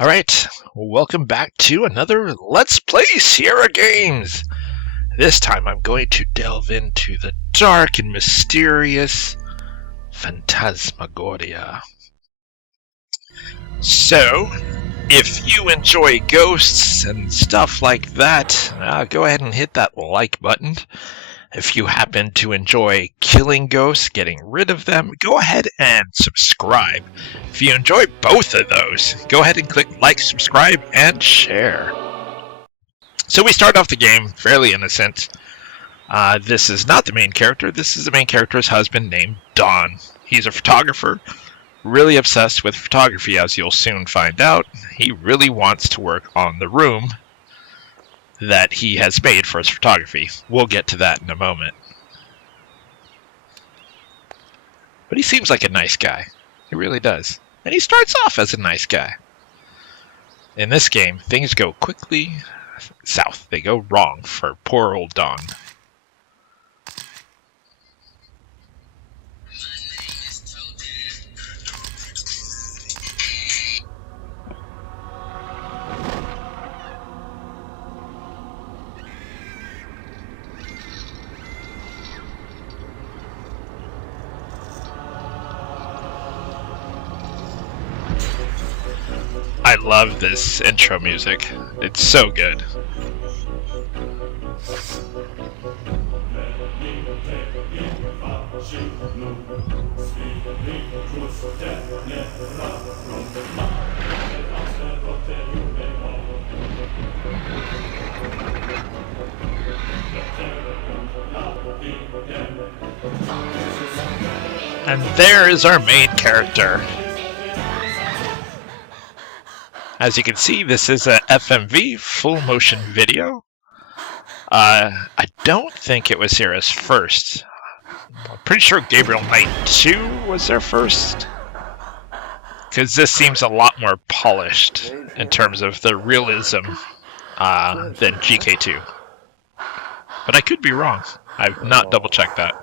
Alright, welcome back to another Let's Play Sierra Games! This time I'm going to delve into the dark and mysterious Phantasmagoria. So, if you enjoy ghosts and stuff like that, go ahead and hit that like button. If you happen to enjoy killing ghosts, getting rid of them, go ahead and subscribe. If you enjoy both of those, go ahead and click like, subscribe, and share. So we start off the game fairly innocent. This is not the main character. This is the main character's husband named Don. He's a photographer, really obsessed with photography, as you'll soon find out. He really wants to work on the room that he has made for his photography. We'll get to that in a moment. But he seems like a nice guy. He really does. And he starts off as a nice guy. In this game, things go quickly south. They go wrong for poor old Don. I love this intro music. It's so good. And there is our main character. As you can see, this is a FMV, full motion video. I don't think it was Sierra's first. I'm pretty sure Gabriel Knight 2 was their first. Because this seems a lot more polished in terms of the realism than GK2. But I could be wrong. I've not double checked that.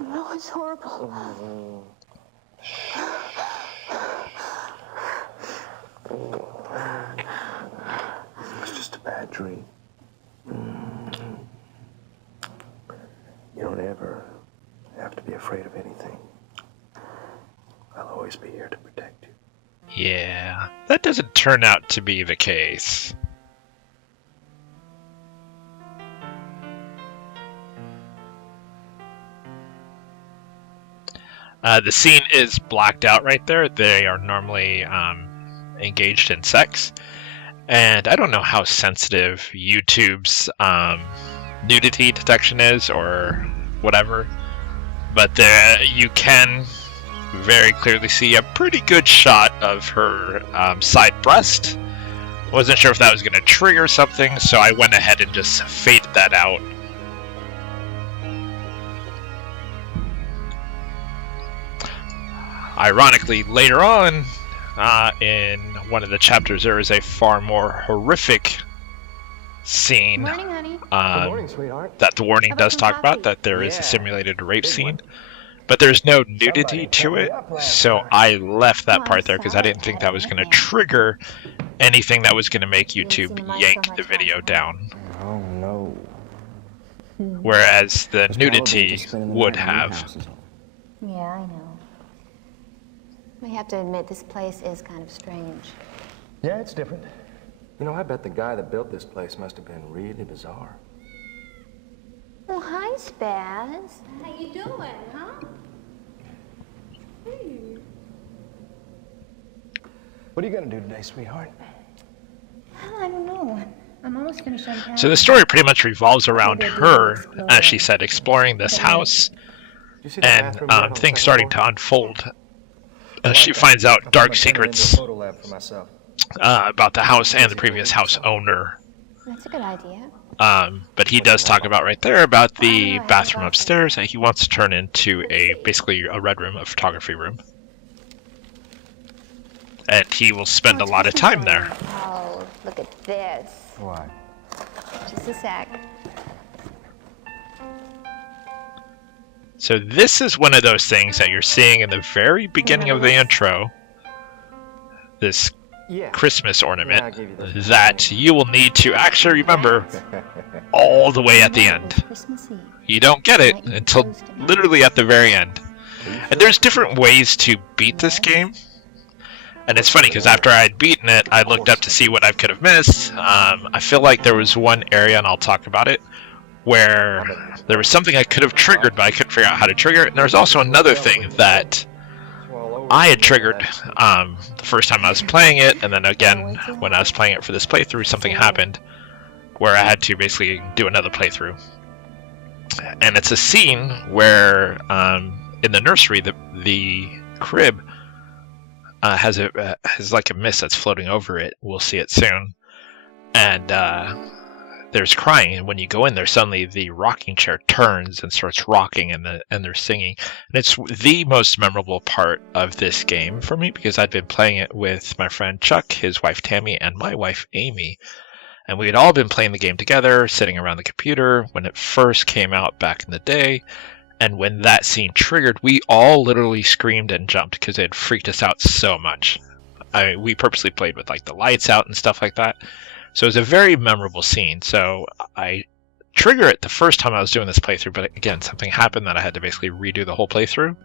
No, it's horrible. It's just a bad dream. You don't ever have to be afraid of anything. I'll always be here to protect you. Yeah, that doesn't turn out to be the case. The scene is blacked out right there. They are normally engaged in sex. And I don't know how sensitive YouTube's nudity detection is or whatever, but you can very clearly see a pretty good shot of her side breast. Wasn't sure if that was going to trigger something, so I went ahead and just faded that out. Ironically, later on, in one of the chapters, there is a far more horrific scene. Morning, honey. Good morning, sweetheart. That the warning does talk about, that there is a simulated rape scene. But there's no nudity to it, so I left that part there because I didn't think that was going to trigger anything that was going to make YouTube yank the video down. Oh, no. Whereas the nudity would have. Yeah, I know. We have to admit, this place is kind of strange. Yeah, it's different. You know, I bet the guy that built this place must have been really bizarre. Well, hi, Spaz. How you doing, huh? What are you going to do today, sweetheart? Well, I don't know. I'm almost finished unpacking. So the story pretty much revolves around her, as she said, exploring this house, and things starting to unfold. She finds out dark secrets about the house and the previous house owner. That's a good idea. But he does talk about right there about the bathroom upstairs that he wants to turn into basically a red room, a photography room. And he will spend a lot of time there. Oh, look at this. What? Just a sec. So this is one of those things that you're seeing in the very beginning of the intro. This Christmas ornament I'll give you this. that you will need to actually remember all the way at the end. Christmas Eve. You don't get it until literally at the very end. And there's different ways to beat this game. And it's funny because after I'd beaten it, I looked up to see what I could have missed. I feel like there was one area, and I'll talk about it, where there was something I could have triggered, but I couldn't figure out how to trigger it. And there was also another thing that I had triggered the first time I was playing it, and then again when I was playing it for this playthrough, something happened where I had to basically do another playthrough. And it's a scene where in the nursery, the crib has like a mist that's floating over it. We'll see it soon. And there's crying, and when you go in there, suddenly the rocking chair turns and starts rocking, and they're singing. And it's the most memorable part of this game for me because I'd been playing it with my friend Chuck, his wife Tammy, and my wife Amy. And we had all been playing the game together, sitting around the computer when it first came out back in the day. And when that scene triggered, we all literally screamed and jumped because it had freaked us out so much. We purposely played with like the lights out and stuff like that. So it was a very memorable scene. So I triggered it the first time I was doing this playthrough, but again, something happened that I had to basically redo the whole playthrough.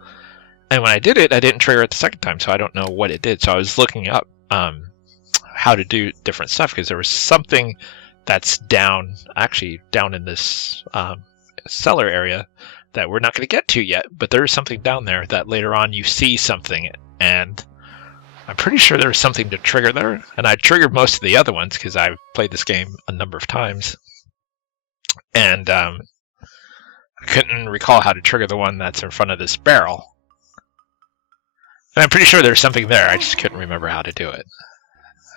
And when I did it, I didn't trigger it the second time, so I don't know what it did. So I was looking up how to do different stuff because there was something that's down in this cellar area that we're not going to get to yet, but there is something down there that later on you see something, and I'm pretty sure there was something to trigger there, and I triggered most of the other ones because I've played this game a number of times, and I couldn't recall how to trigger the one that's in front of this barrel. And I'm pretty sure there's something there, I just couldn't remember how to do it.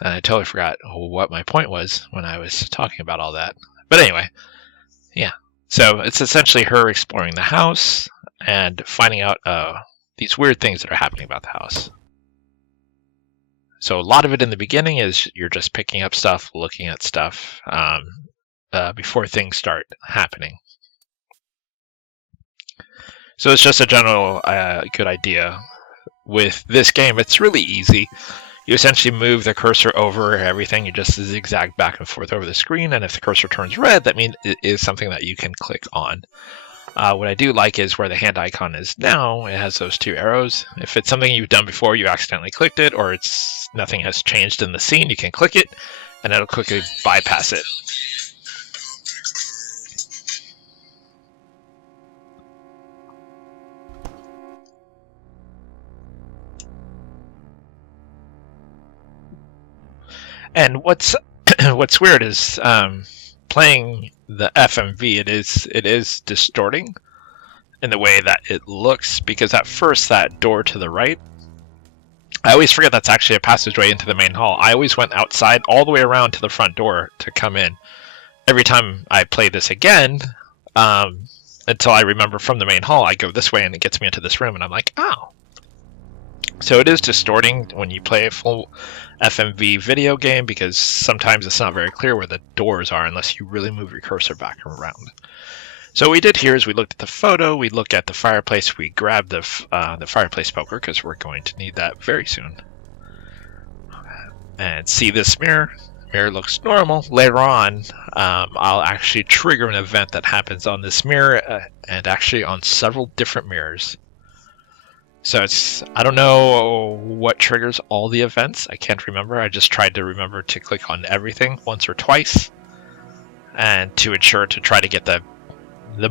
And I totally forgot what my point was when I was talking about all that. But anyway, yeah. So it's essentially her exploring the house and finding out these weird things that are happening about the house. So a lot of it in the beginning is you're just picking up stuff, looking at stuff before things start happening. So it's just a general good idea. With this game, it's really easy. You essentially move the cursor over everything. You just zigzag back and forth over the screen, and if the cursor turns red, that means it is something that you can click on. What I do like is where the hand icon is now, it has those two arrows. If it's something you've done before, you accidentally clicked it, or nothing has changed in the scene, you can click it, and it'll quickly bypass it. And what's weird is playing the FMV. It is distorting in the way that it looks, because at first that door to the right, I always forget that's actually a passageway into the main hall. I always went outside all the way around to the front door to come in. Every time I play this again, until I remember from the main hall, I go this way and it gets me into this room, and I'm like, oh. So it is distorting when you play a full FMV video game, because sometimes it's not very clear where the doors are unless you really move your cursor back and around. So what we did here is we looked at the photo, we looked at the fireplace, we grabbed the fireplace poker because we're going to need that very soon. And see this mirror? Mirror looks normal. Later on, I'll actually trigger an event that happens on this mirror and actually on several different mirrors. So I don't know what triggers all the events. I can't remember. I just tried to remember to click on everything once or twice, and to ensure to try to get the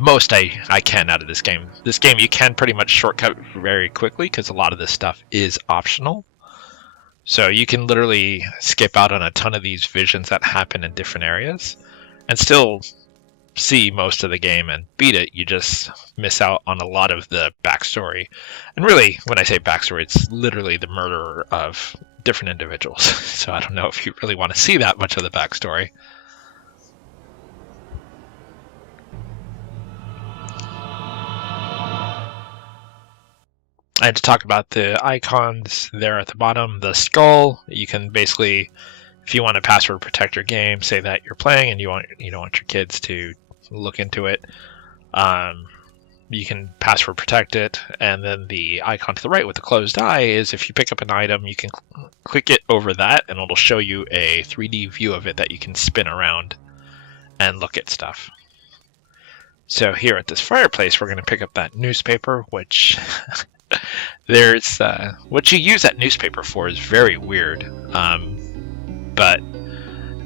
most I can out of this game. This game you can pretty much shortcut very quickly because a lot of this stuff is optional. So you can literally skip out on a ton of these visions that happen in different areas and still see most of the game and beat it. You just miss out on a lot of the backstory. And really, when I say backstory, it's literally the murder of different individuals. So I don't know if you really want to see that much of the backstory. I had to talk about the icons there at the bottom. The skull, you can basically, if you want to password protect your game, say that you're playing and you don't want your kids to look into it. you can password protect it, and then the icon to the right with the closed eye is if you pick up an item, you can click it over that, and it'll show you a 3D view of it that you can spin around and look at stuff. So here at this fireplace, we're going to pick up that newspaper, which there's what you use that newspaper for is very weird. But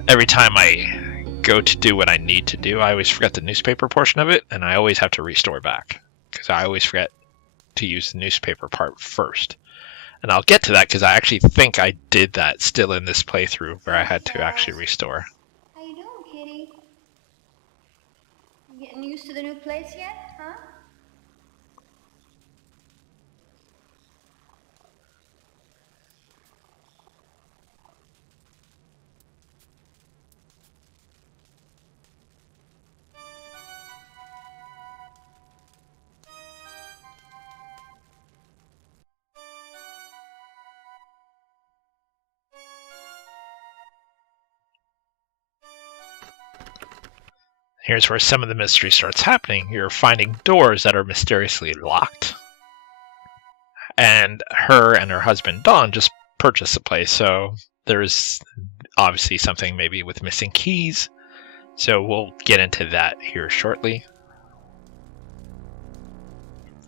every time I go to do what I need to do, I always forget the newspaper portion of it, and I always have to restore back because I always forget to use the newspaper part first. And I'll get to that because I actually think I did that still in this playthrough where I had to actually restore. How you doing, kitty? You getting used to the new place yet, huh? Here's where some of the mystery starts happening. You're finding doors that are mysteriously locked. And her husband, Don, just purchased the place, so there's obviously something maybe with missing keys. So we'll get into that here shortly.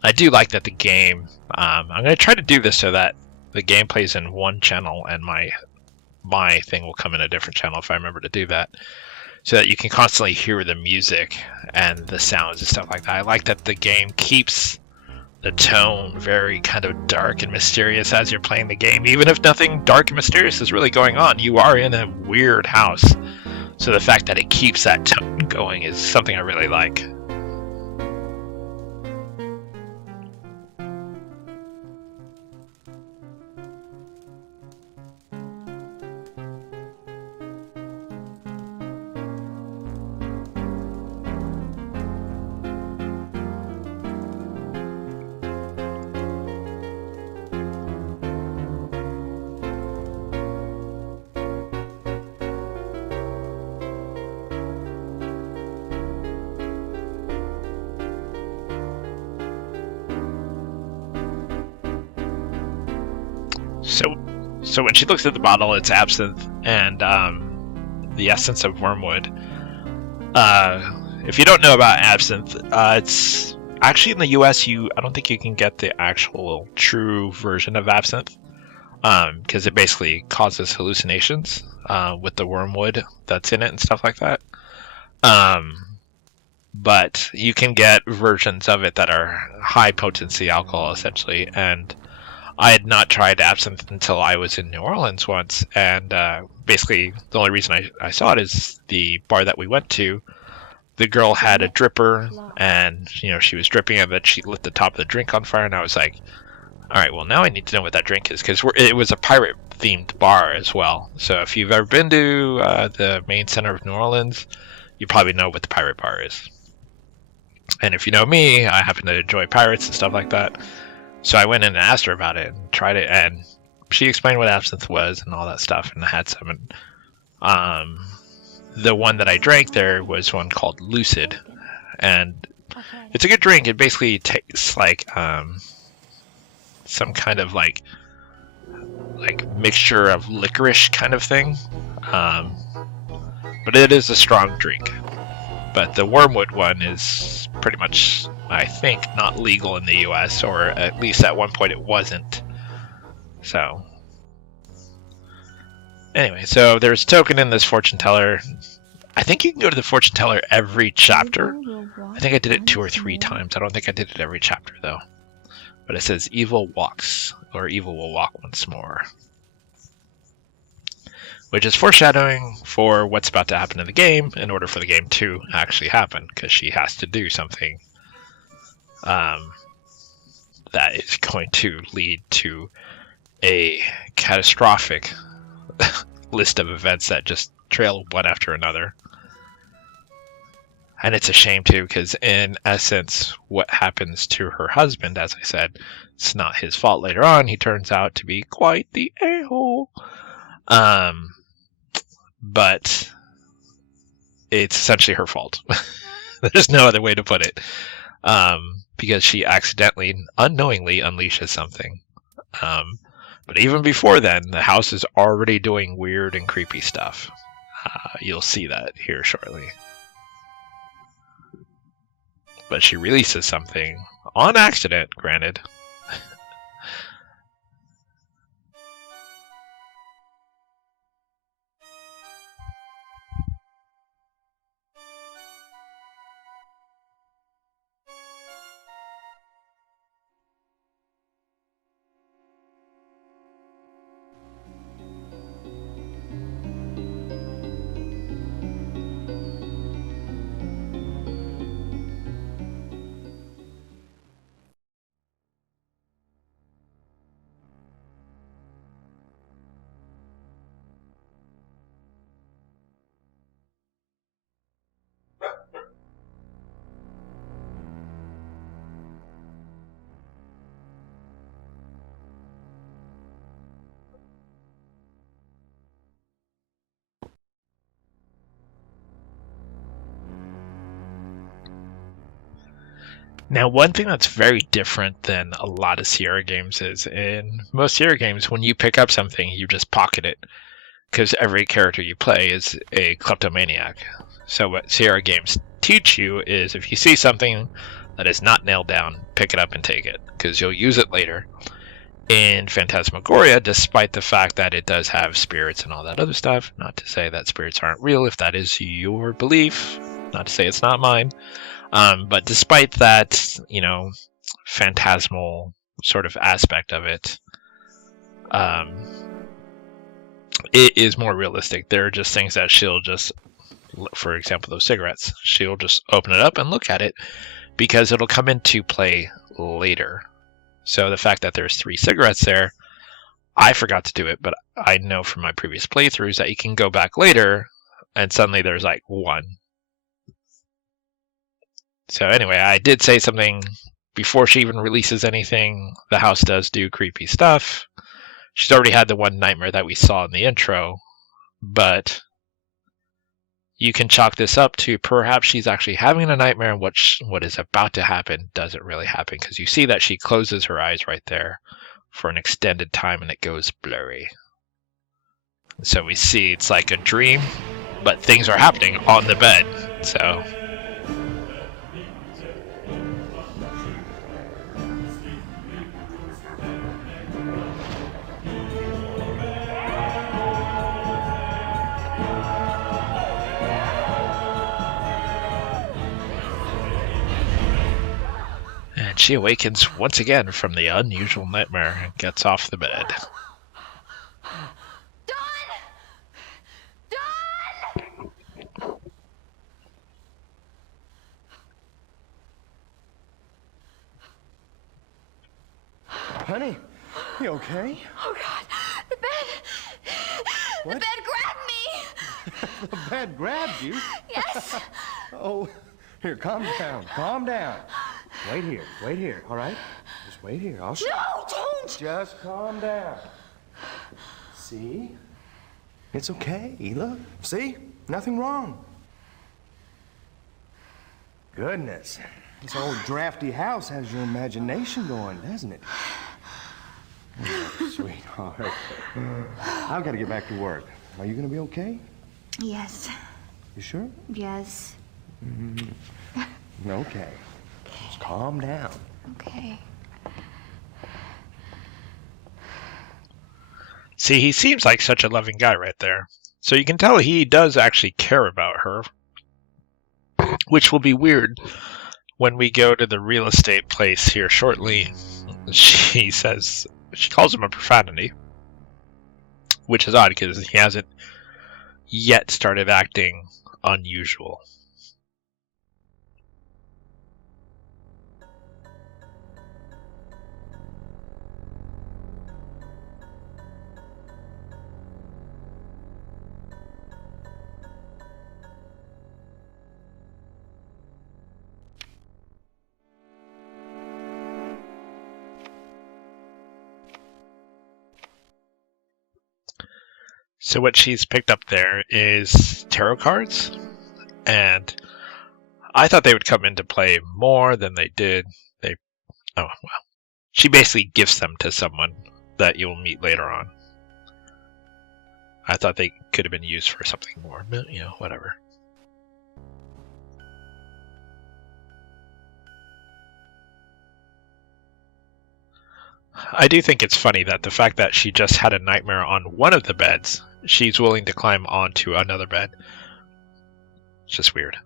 I do like that the game, I'm going to try to do this so that the game plays in one channel and my thing will come in a different channel if I remember to do that, so that you can constantly hear the music and the sounds and stuff like that. I like that the game keeps the tone very kind of dark and mysterious as you're playing the game. Even if nothing dark and mysterious is really going on, you are in a weird house. So the fact that it keeps that tone going is something I really like. So when she looks at the bottle, it's absinthe and the essence of wormwood. If you don't know about absinthe, it's actually in the US. I don't think you can get the actual true version of absinthe because it basically causes hallucinations with the wormwood that's in it and stuff like that. But you can get versions of it that are high potency alcohol essentially, and I had not tried absinthe until I was in New Orleans once, and basically the only reason I saw it is the bar that we went to. The girl had a dripper, and she was dripping, and then she lit the top of the drink on fire, and I was like, all right, well now I need to know what that drink is, because it was a pirate themed bar as well. So if you've ever been to the main center of New Orleans, you probably know what the pirate bar is. And if you know me, I happen to enjoy pirates and stuff like that. So I went in and asked her about it and tried it, and she explained what absinthe was and all that stuff, and I had some. And, the one that I drank there was one called Lucid, and it's a good drink. It basically tastes like some kind of like mixture of licorice kind of thing, but it is a strong drink. But the wormwood one is pretty much, I think, not legal in the US, or at least at one point it wasn't. So anyway, so there's a token in this fortune teller. I think you can go to the fortune teller every chapter. I think I did it 2 or 3 times. I don't think I did it every chapter though. But it says evil walks, or evil will walk once more, which is foreshadowing for what's about to happen in the game in order for the game to actually happen, because she has to do something that is going to lead to a catastrophic list of events that just trail one after another. And it's a shame too, because in essence, what happens to her husband, as I said, it's not his fault later on. He turns out to be quite the a-hole. But it's essentially her fault. There's no other way to put it. because she accidentally, unknowingly unleashes something. But even before then, the house is already doing weird and creepy stuff. You'll see that here shortly. But she releases something on accident, granted. Now, one thing that's very different than a lot of Sierra games is in most Sierra games, when you pick up something, you just pocket it, because every character you play is a kleptomaniac. So what Sierra games teach you is if you see something that is not nailed down, pick it up and take it, because you'll use it later. In Phantasmagoria, despite the fact that it does have spirits and all that other stuff, not to say that spirits aren't real if that is your belief, not to say it's not mine, but despite that, phantasmal sort of aspect of it, it is more realistic. There are just things that she'll just, for example, those cigarettes, she'll just open it up and look at it because it'll come into play later. So the fact that there's 3 cigarettes there, I forgot to do it, but I know from my previous playthroughs that you can go back later and suddenly there's like 1. So anyway, I did say something before she even releases anything. The house does do creepy stuff. She's already had the one nightmare that we saw in the intro, but you can chalk this up to perhaps she's actually having a nightmare and what is about to happen doesn't really happen, because you see that she closes her eyes right there for an extended time and it goes blurry. So we see it's like a dream, but things are happening on the bed. So and she awakens once again from the unusual nightmare and gets off the bed. Honey, you okay? Oh, God. The bed. What? The bed grabbed me. The bed grabbed you? Yes. Oh, here, calm down. Wait here, all right? Just wait here, I'll show you. No, don't. Just calm down. See? It's okay, look. See? Nothing wrong. Goodness. This old drafty house has your imagination going, doesn't it? Oh, sweetheart. I've got to get back to work. Are you going to be okay? Yes. You sure? Yes. Okay. Just calm down. Okay. See, he seems like such a loving guy right there. So you can tell he does actually care about her, which will be weird when we go to the real estate place here shortly. She calls him a profanity, which is odd because he hasn't yet started acting unusual. So what she's picked up there is tarot cards, and I thought they would come into play more than they did. Oh, well. She basically gifts them to someone that you'll meet later on. I thought they could have been used for something more, but, whatever. I do think it's funny that the fact that she just had a nightmare on one of the beds, she's willing to climb onto another bed. It's just weird.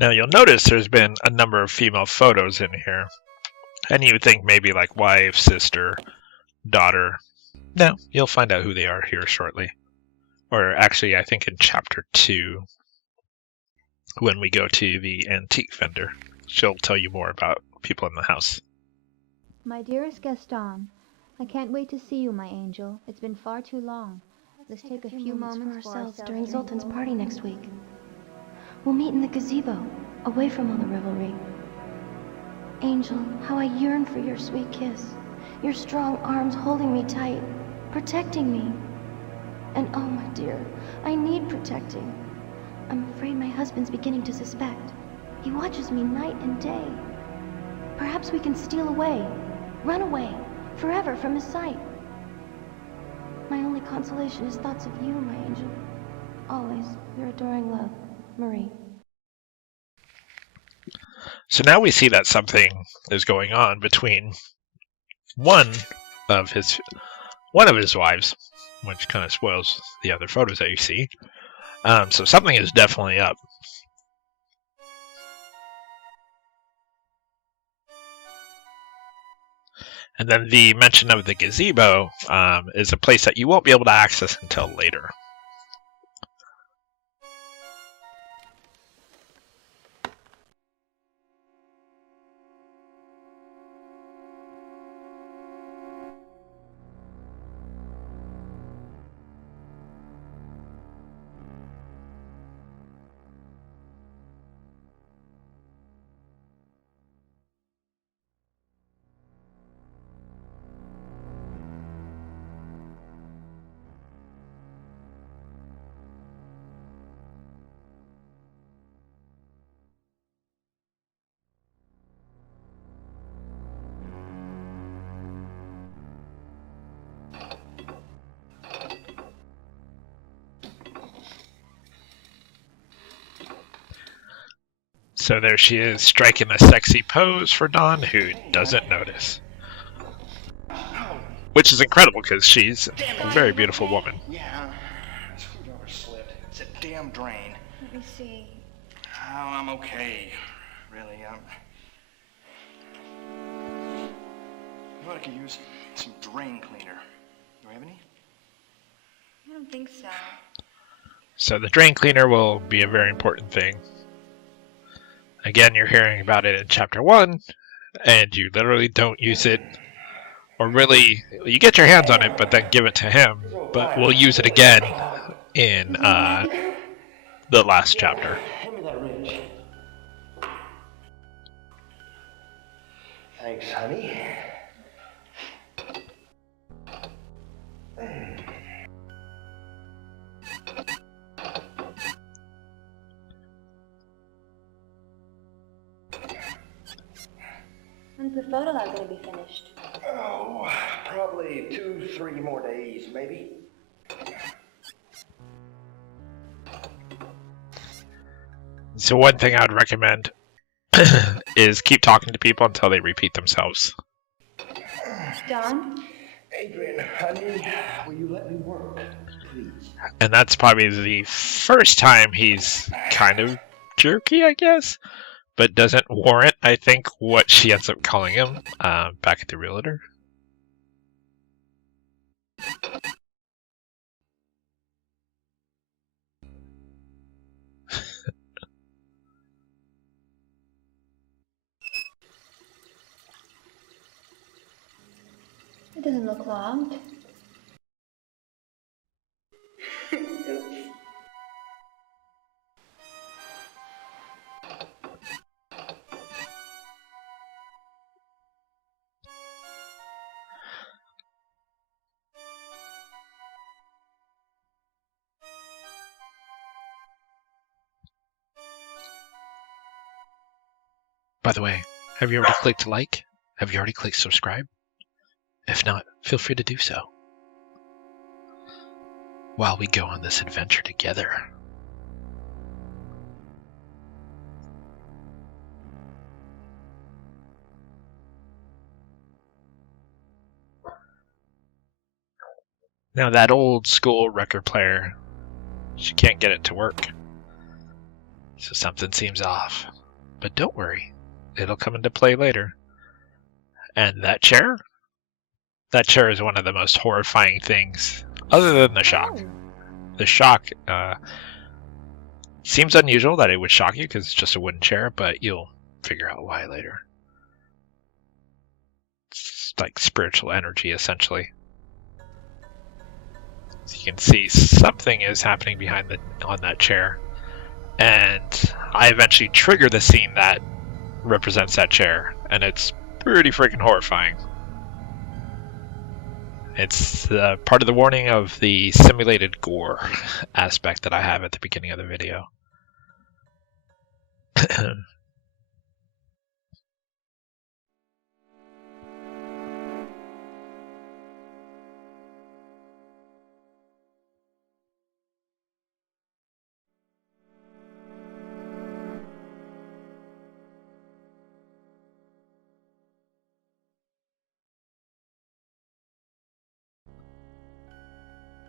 Now you'll notice there's been a number of female photos in here. And you would think maybe like wife, sister, daughter. No, you'll find out who they are here shortly. Or actually, I think in chapter 2, when we go to the antique vendor, she'll tell you more about people in the house. My dearest Gaston, I can't wait to see you, my angel. It's been far too long. Let's take a few moments for ourselves during Zoltan's party next week. We'll meet in the gazebo, away from all the revelry. Angel, how I yearn for your sweet kiss. Your strong arms holding me tight, protecting me. And oh, my dear, I need protecting. I'm afraid my husband's beginning to suspect. He watches me night and day. Perhaps we can steal away, run away, forever from his sight. My only consolation is thoughts of you, my angel. Always, your adoring love, Marie. So now we see that something is going on between one of his wives, which kind of spoils the other photos that you see. So something is definitely up. And then the mention of the gazebo is a place that you won't be able to access until later. So there she is, striking a sexy pose for Dawn, who doesn't notice. Which is incredible, because she's a very beautiful woman. Yeah, screwdriver slipped. It's a damn drain. Let me see. Oh, I'm okay. Really, I thought I could use some drain cleaner. Do I have any? I don't think so. So the drain cleaner will be a very important thing. Again, you're hearing about it in chapter 1, and you literally don't use it. Or really, you get your hands on it, but then give it to him. But we'll use it again in the last chapter. Hand me that wrench. Thanks, honey. When's the photo lab going to be finished? Oh, probably 2-3 more days, maybe. So one thing I'd recommend is keep talking to people until they repeat themselves. Don? Adrian, honey, will you let me work, please? And that's probably the first time he's kind of jerky, I guess, but doesn't warrant, I think, what she ends up calling him back at the realtor. doesn't look locked. By the way, have you already clicked like? Have you already clicked subscribe? If not, feel free to do so. While we go on this adventure together. Now that old school record player, she can't get it to work. So something seems off. But don't worry, it'll come into play later. And that chair? That chair is one of the most horrifying things, other than the shock. The shock seems unusual that it would shock you because it's just a wooden chair, but you'll figure out why later. It's like spiritual energy, essentially. So you can see something is happening behind on that chair. And I eventually trigger the scene that represents that chair, and it's pretty freaking horrifying. It's part of the warning of the simulated gore aspect that I have at the beginning of the video.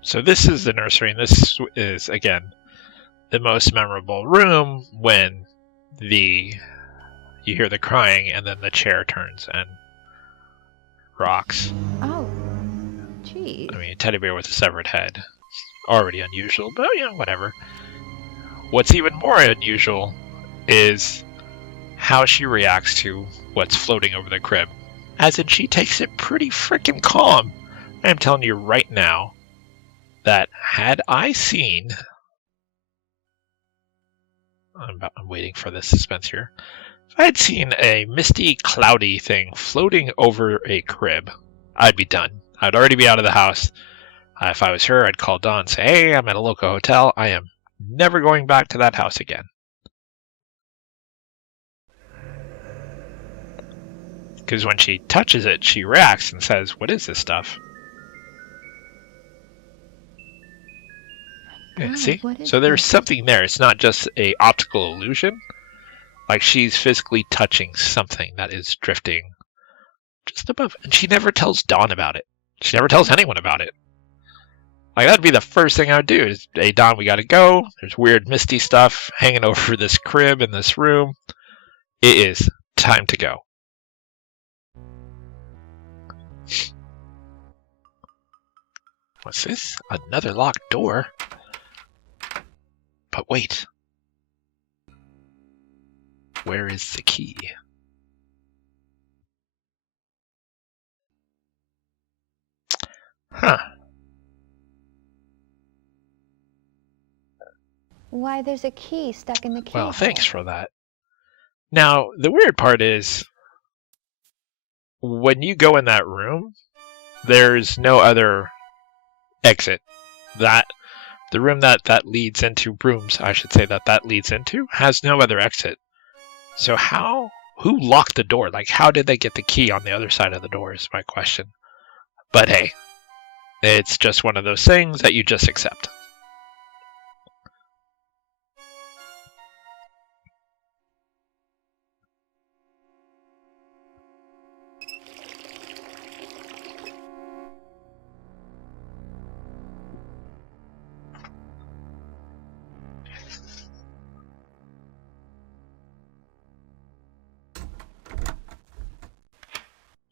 So this is the nursery, and this is, again, the most memorable room when you hear the crying and then the chair turns and rocks. Oh, gee. I mean, a teddy bear with a severed head. It's already unusual, but you know, whatever. What's even more unusual is how she reacts to what's floating over the crib. As in, she takes it pretty freaking calm. I'm telling you right now that had I seen... I'm waiting for the suspense here. If I had seen a misty, cloudy thing floating over a crib, I'd be done. I'd already be out of the house. If I was her, I'd call Dawn and say, hey, I'm at a local hotel. I am never going back to that house again. Because when she touches it, she reacts and says, what is this stuff? Yeah, see? So there's something there. It's not just a optical illusion. Like she's physically touching something that is drifting just above. And she never tells Dawn about it. She never tells anyone about it. Like that'd be the first thing I would do is, hey Dawn, we gotta go. There's weird misty stuff hanging over this crib in this room. It is time to go. What's this? Another locked door? But wait. Where is the key? Huh. Why, there's a key stuck in the keyhole. Well, thanks for that. Now, the weird part is, when you go in that room, there's no other exit. The room that leads into rooms, I should say, that leads into, has no other exit. So who locked the door? Like, how did they get the key on the other side of the door is my question. But hey, it's just one of those things that you just accept.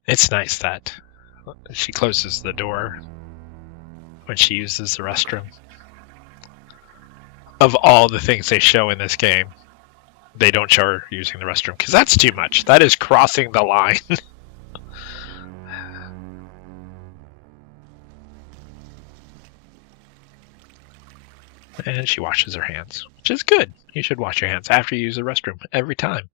It's nice that she closes the door when she uses the restroom. Of all the things they show in this game, they don't show her using the restroom, because that's too much. That is crossing the line. And she washes her hands, which is good. You should wash your hands after you use the restroom every time.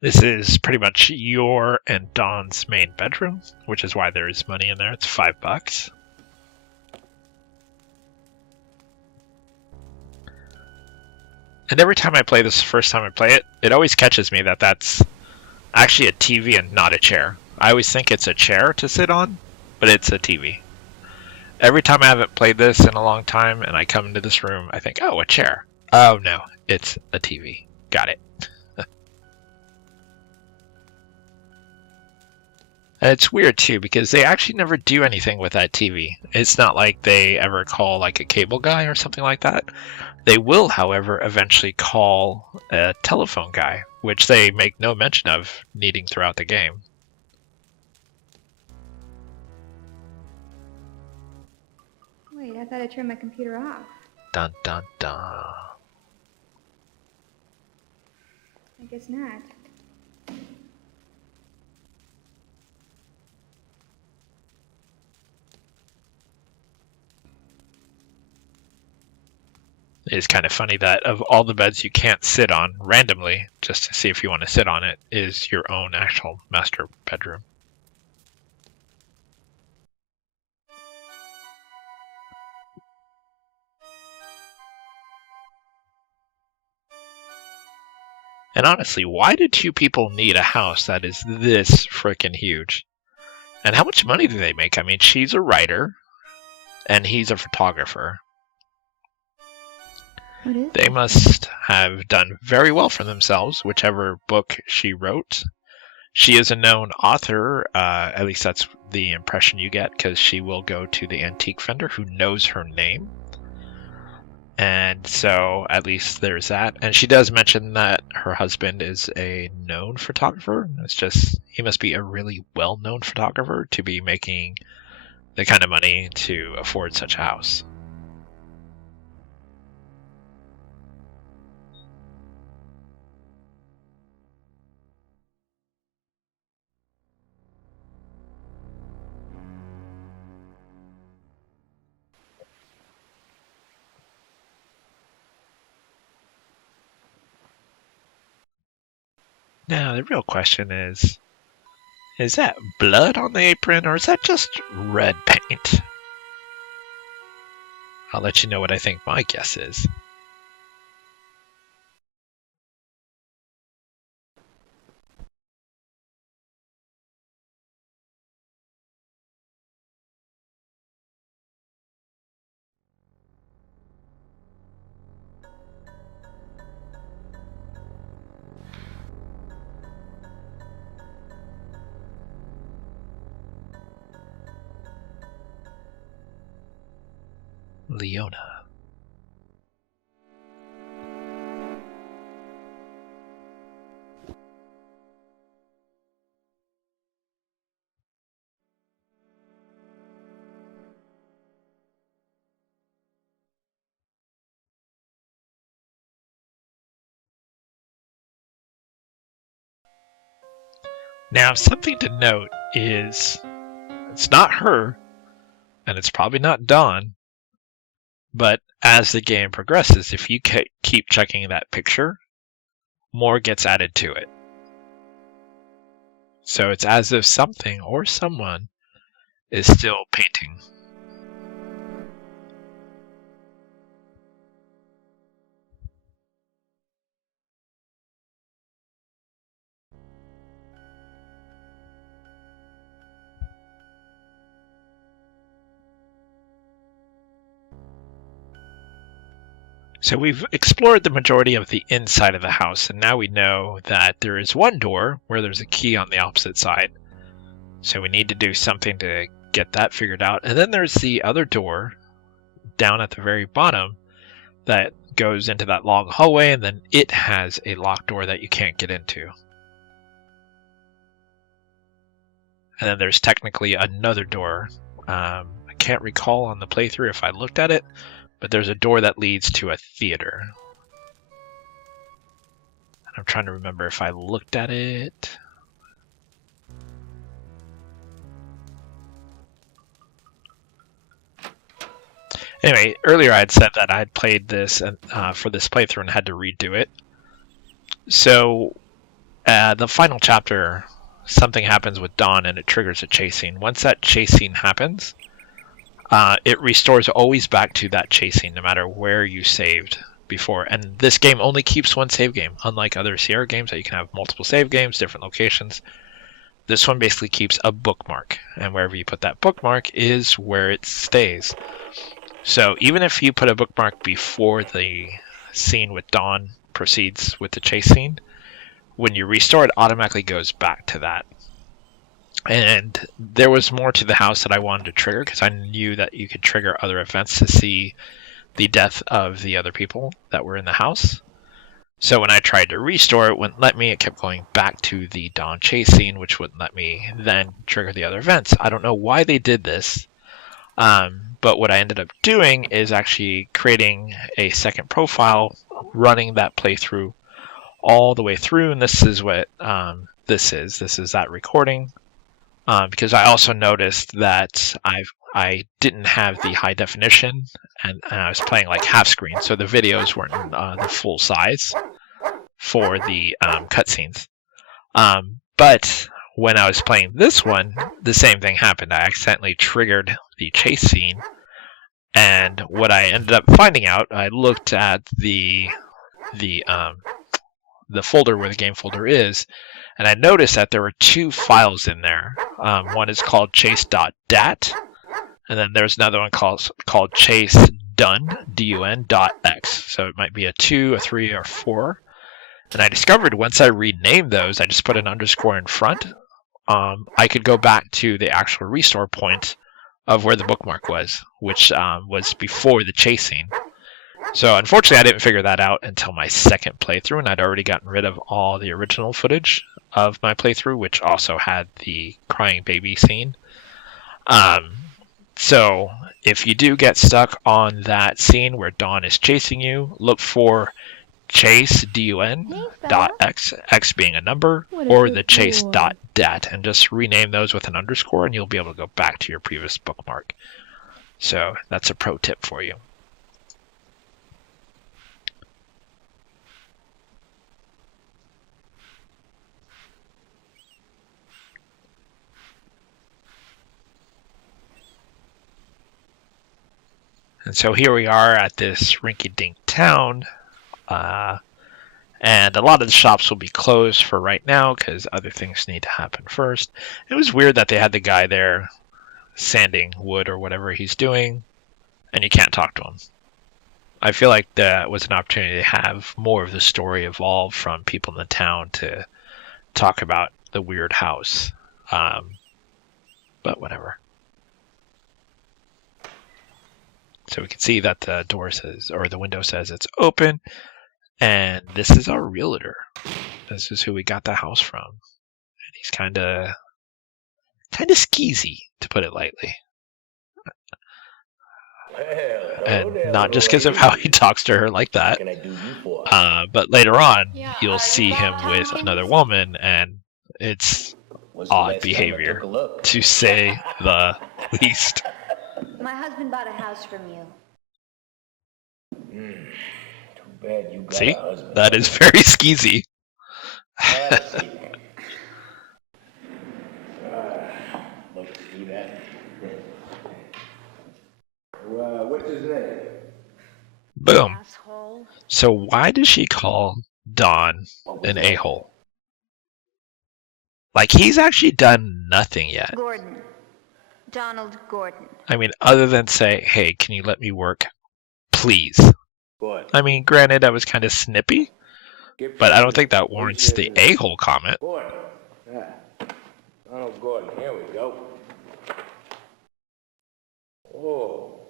This is pretty much your and Dawn's main bedroom, which is why there is money in there. It's $5. And every time I play this, first time I play it, it always catches me that that's actually a TV and not a chair. I always think it's a chair to sit on, but it's a TV. Every time I haven't played this in a long time and I come into this room, I think, oh, a chair. Oh, no, it's a TV. Got it. And it's weird, too, because they actually never do anything with that TV. It's not like they ever call, like, a cable guy or something like that. They will, however, eventually call a telephone guy, which they make no mention of needing throughout the game. Wait, I thought I turned my computer off. Dun, dun, dun. I guess not. It's kind of funny that of all the beds you can't sit on randomly, just to see if you want to sit on it, is your own actual master bedroom. And honestly, why do two people need a house that is this freaking huge? And how much money do they make? I mean, she's a writer, and he's a photographer. What is They it? must have done very well for themselves, whichever book she wrote. She is a known author, at least that's the impression you get, because she will go to the antique vendor who knows her name. And so at least there's that. And she does mention that her husband is a known photographer. It's just, he must be a really well-known photographer to be making the kind of money to afford such a house. Now, the real question is that blood on the apron or is that just red paint? I'll let you know what I think my guess is. Leona. Now, something to note is it's not her, and it's probably not Dawn, but as the game progresses, if you keep checking that picture, more gets added to it. So it's as if something or someone is still painting. So we've explored the majority of the inside of the house, and now we know that there is one door where there's a key on the opposite side. So we need to do something to get that figured out. And then there's the other door down at the very bottom that goes into that long hallway, and then it has a locked door that you can't get into. And then there's technically another door. I can't recall on the playthrough if I looked at it, but there's a door that leads to a theater. And I'm trying to remember if I looked at it. Anyway, earlier I had said that I had played this for this playthrough and had to redo it. So, the final chapter, something happens with Dawn and it triggers a chase scene. Once that chase scene happens, it restores always back to that chase scene, no matter where you saved before. And this game only keeps one save game, unlike other Sierra games that you can have multiple save games, different locations. This one basically keeps a bookmark, and wherever you put that bookmark is where it stays. So even if you put a bookmark before the scene with Dawn proceeds with the chase scene, when you restore it automatically goes back to that. And there was more to the house that I wanted to trigger because I knew that you could trigger other events to see the death of the other people that were in the house. So when I tried to restore it, wouldn't let me. It kept going back to the Dawn chase scene, which wouldn't let me then trigger the other events. I don't know why they did this. But what I ended up doing is actually creating a second profile, running that playthrough all the way through, and this is what this is. This is that recording. Because I also noticed that I didn't have the high definition, and I was playing like half screen, so the videos weren't the full size for the cutscenes. But when I was playing this one, the same thing happened. I accidentally triggered the chase scene, and what I ended up finding out, I looked at the folder where the game folder is, and I noticed that there were two files in there. One is called chase.dat, and then there's another one called chase.dun.x. So it might be a 2, a 3, or 4. And I discovered once I renamed those, I just put an underscore in front, I could go back to the actual restore point of where the bookmark was, which was before the chase scene. So unfortunately, I didn't figure that out until my second playthrough, and I'd already gotten rid of all the original footage of my playthrough, which also had the crying baby scene. So if you do get stuck on that scene where Dawn is chasing you, look for chase.dun.x, x being a number, or the chase.dat, and just rename those with an underscore, and you'll be able to go back to your previous bookmark. So that's a pro tip for you. And so here we are at this rinky-dink town, and a lot of the shops will be closed for right now because other things need to happen first. It was weird that they had the guy there sanding wood or whatever he's doing, and you can't talk to him. I feel like that was an opportunity to have more of the story evolve from people in the town to talk about the weird house. But whatever. So we can see that the door says, or the window says it's open, and this is our realtor. This is who we got the house from. And he's kind of skeezy, to put it lightly. And not just because of how he talks to her like that, but later on, you'll see him with another woman, and it's odd behavior, to say the least. My husband bought a house from you. Too bad you got See? a husband. That is very skeezy. Let's see. Love to see that. What's his name? Boom. Asshole. So why does she call Don an a-hole? Like, he's actually done nothing yet. Gordon. Donald Gordon. I mean, other than say, hey, can you let me work? Please. What? I mean, granted, that was kind of snippy, but I don't think that warrants the a-hole comment. Gordon. Yeah. Donald Gordon. Here we go. Oh.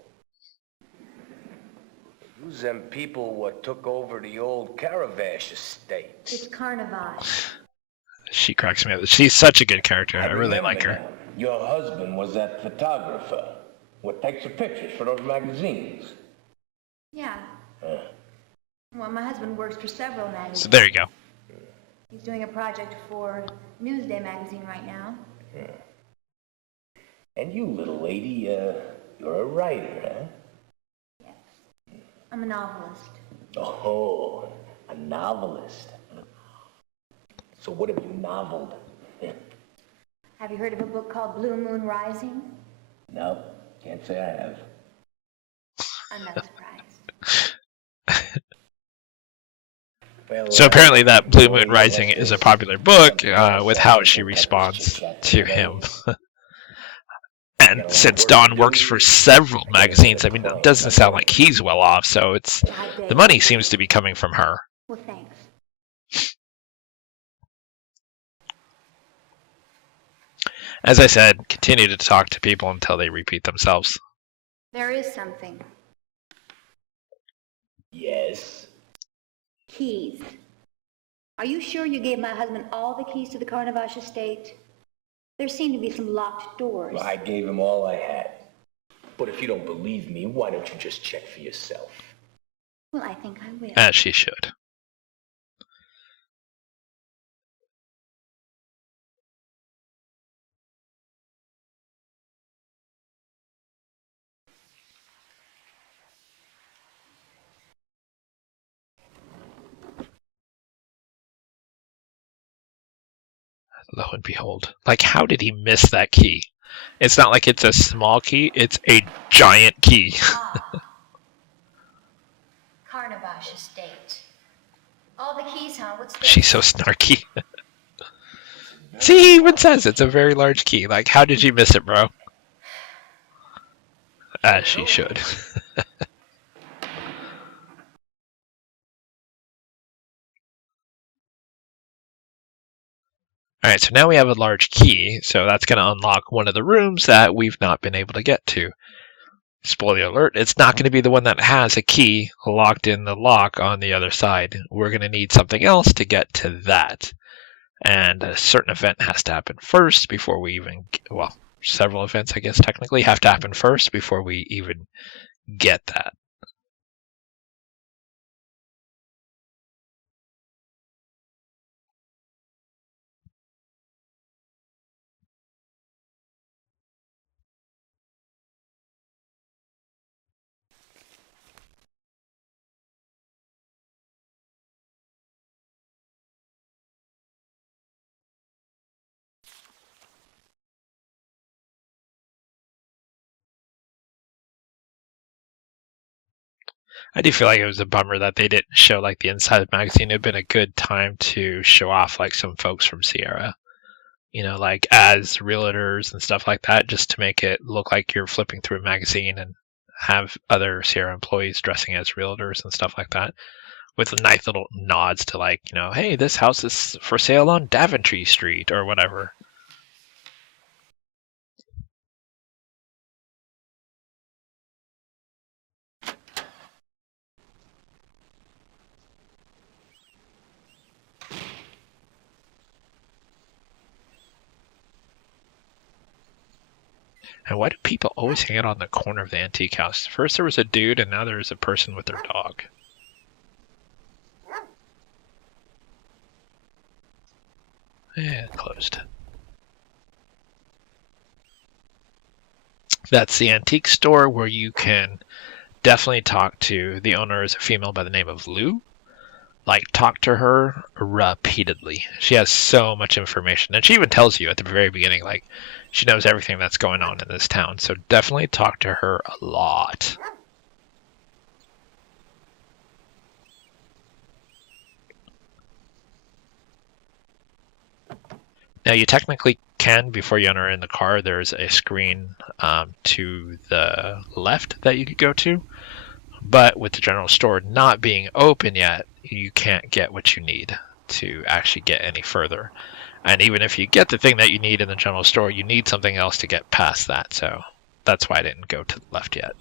Who's them people what took over the old Caravash estate? It's Carnavash. She cracks me up. She's such a good character. I really remember like her. now. Your husband was that photographer. What takes the pictures for those magazines? Yeah. Well, my husband works for several magazines. So there you go. He's doing a project for Newsday magazine right now. And you, little lady, you're a writer, huh? Yes. I'm a novelist. Oh, a novelist. So what have you noveled? Have you heard of a book called Blue Moon Rising? No, can't say I have. I'm not surprised. Well, So apparently that Blue Moon Rising is a popular book with how she responds to him. And since Don works for several magazines, I mean, it doesn't sound like he's well off, so the money seems to be coming from her. Well, thanks. As I said, continue to talk to people until they repeat themselves. There is something. Yes. Keys. Are you sure you gave my husband all the keys to the Carnavash estate? There seem to be some locked doors. Well, I gave him all I had. But if you don't believe me, why don't you just check for yourself? Well, I think I will. As she should. Lo and behold. Like, how did he miss that key? It's not like it's a small key, it's a giant key. Carnavash estate. All the keys, huh? What's this? She's so snarky. See, he even says it's a very large key. Like, how did you miss it, bro? As she should. Alright, so now we have a large key, so that's going to unlock one of the rooms that we've not been able to get to. Spoiler alert, it's not going to be the one that has a key locked in the lock on the other side. We're going to need something else to get to that. And a certain event has to happen first before we even, well, several events, I guess, technically have to happen first before we even get that. I do feel like it was a bummer that they didn't show like the inside of the magazine. It would have been a good time to show off like some folks from Sierra, you know, like as realtors and stuff like that, just to make it look like you're flipping through a magazine and have other Sierra employees dressing as realtors and stuff like that, with nice little nods to like, you know, hey, this house is for sale on Daventry Street or whatever. And why do people always hang out on the corner of the antique house? First there was a dude, and now there's a person with their dog. Yeah, closed. That's the antique store where you can definitely talk to the owner, is a female by the name of Lou. Like, talk to her repeatedly. She has so much information. And she even tells you at the very beginning, like, she knows everything that's going on in this town. So definitely talk to her a lot. Now, you technically can, before you enter in the car, there's a screen to the left that you could go to. But with the general store not being open yet, you can't get what you need to actually get any further. And even if you get the thing that you need in the general store, you need something else to get past that. So that's why I didn't go to the left yet.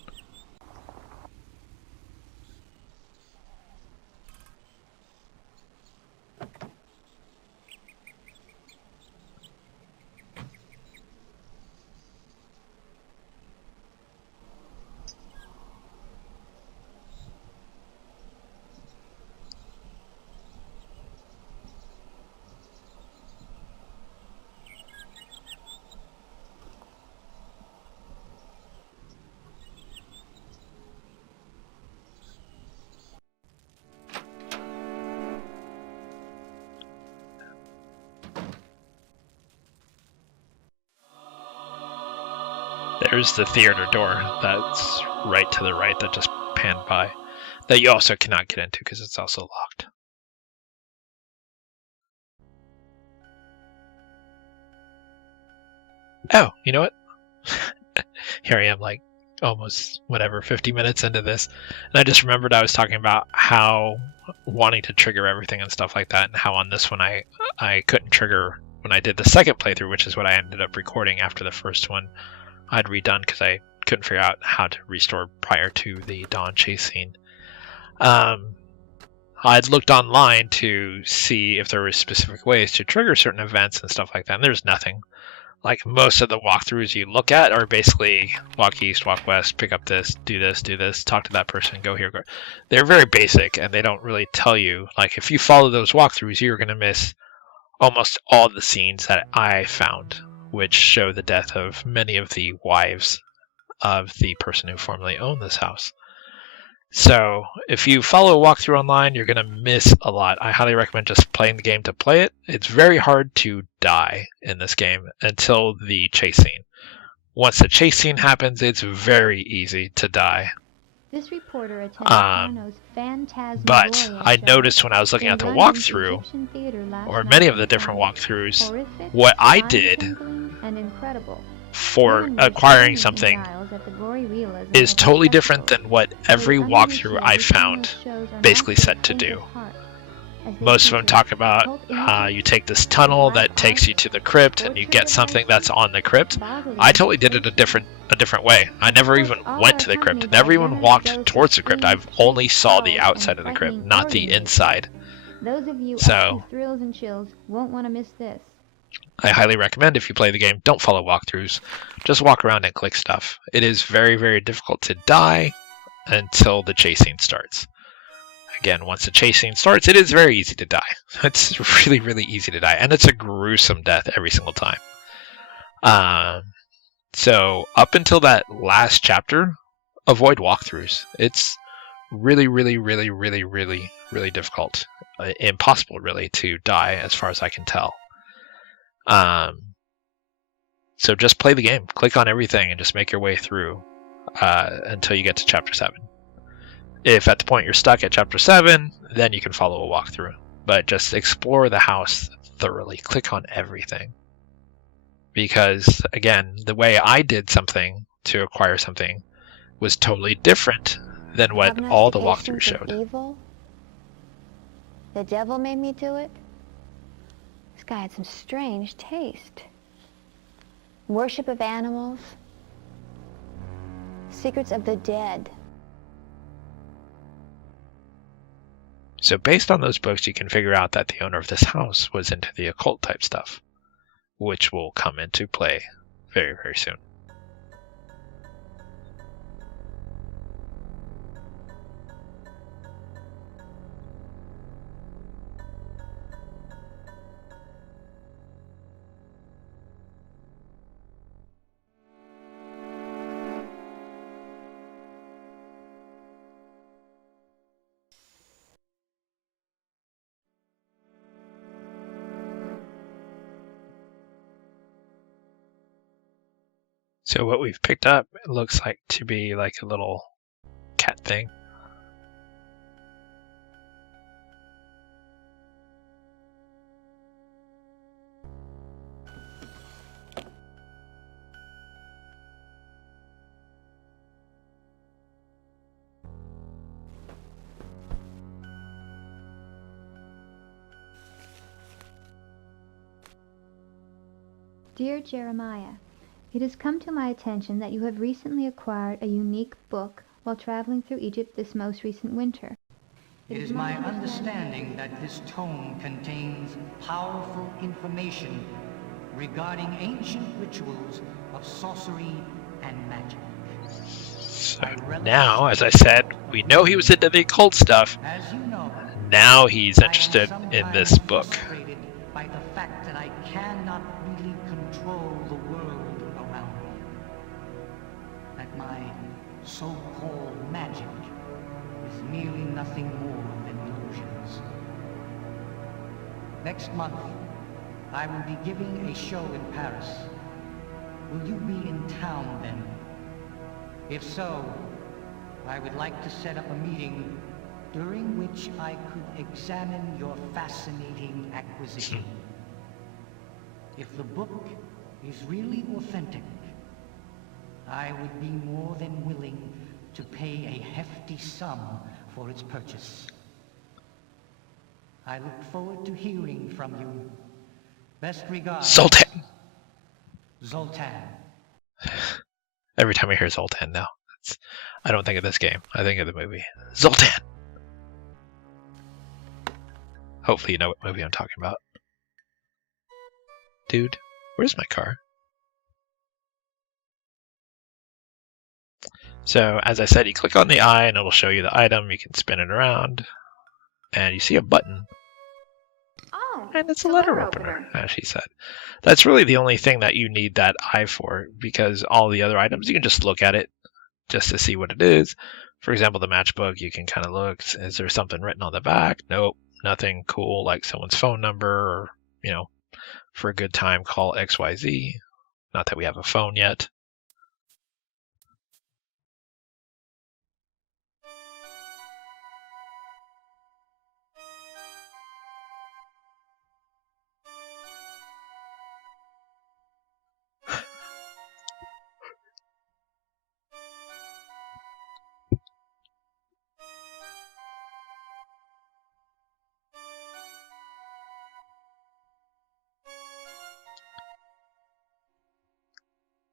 There's the theater door that's right to the right that just panned by, that you also cannot get into because it's also locked. Oh, you know what? Here I am, like, almost, 50 minutes into this, and I just remembered I was talking about how wanting to trigger everything and stuff like that, and how on this one I couldn't trigger when I did the second playthrough, which is what I ended up recording after the first one I'd redone because I couldn't figure out how to restore prior to the Dawn chase scene. I'd looked online to see if there were specific ways to trigger certain events and stuff like that, and there's nothing. Like, most of the walkthroughs you look at are basically walk east, walk west, pick up this, do this, talk to that person, go here, go. They're very basic, and they don't really tell you. Like, if you follow those walkthroughs, you're going to miss almost all the scenes that I found, which show the death of many of the wives of the person who formerly owned this house. So if you follow a walkthrough online, you're going to miss a lot. I highly recommend just playing the game to play it. It's very hard to die in this game until the chase scene. Once the chase scene happens, it's very easy to die. This reporter attended Kano's Phantasmagoria But I show. noticed when I was looking at the London's walkthrough, Egyptian theater last or night many of on the different Sunday. walkthroughs, Horrific, what I did mind-tingling, and incredible. for Women were acquiring screaming something denials at the gory realism is of the totally different spectacle. than what every The walkthrough I uninitiated in found those shows are basically not for said the to faint do. of heart, as they Most of them feature talk about occult images, you take this tunnel black that takes art, you to the crypt and you torture get something devices, that's on the crypt. bodily I totally did it a mutilation. different way. I never even All went are to the crypt. accompanied by Never even generous walked doses towards the of crypt. food, I've only treats, saw the dolls, outside of and the crypt, frightening not the organ inside. Those of you So- up to thrills and chills won't want to miss this. I highly recommend, if you play the game, don't follow walkthroughs. Just walk around and click stuff. It is very, very difficult to die until the chase scene starts. Again, once the chase scene starts, it is very easy to die. It's really, really easy to die. And it's a gruesome death every single time. So up until that last chapter, avoid walkthroughs. It's really, really, really, really, really, really difficult. Impossible, really, to die, as far as I can tell. So just play the game. Click on everything and just make your way through until you get to chapter 7. If at the point you're stuck at chapter 7, then you can follow a walkthrough. But just explore the house thoroughly. Click on everything. Because, again, the way I did something to acquire something was totally different than what all the walkthroughs showed. Evil? The devil made me do it? This guy had some strange taste. Worship of animals. Secrets of the dead. So based on those books, you can figure out that the owner of this house was into the occult type stuff, which will come into play very, very soon. So what we've picked up, it looks like to be like a little cat thing. Dear Jeremiah, It has come to my attention that you have recently acquired a unique book while traveling through Egypt this most recent winter. It is my understanding that this tome contains powerful information regarding ancient rituals of sorcery and magic. So now, as I said, we know he was into the occult stuff. As you know, Now he's interested in this book. frustrated by the fact that I cannot really control the world around me. That my so-called magic is merely nothing more than illusions. Next month, I will be giving a show in Paris. Will you be in town then? If so, I would like to set up a meeting during which I could examine your fascinating acquisition. If the book is really authentic, I would be more than willing to pay a hefty sum for its purchase. I look forward to hearing from you. Best regards. Zoltan! Zoltan. Every time I hear Zoltan now, I don't think of this game. I think of the movie. Zoltan! Hopefully you know what movie I'm talking about. Dude, where's my car? So, as I said, you click on the eye and it'll show you the item. You can spin it around. And you see a button. Oh, And it's a letter opener, as she said. That's really the only thing that you need that eye for, because all the other items, you can just look at it just to see what it is. For example, the matchbook, you can kind of look. Is there something written on the back? Nope. Nothing cool like someone's phone number or, for a good time, call XYZ. Not that we have a phone yet.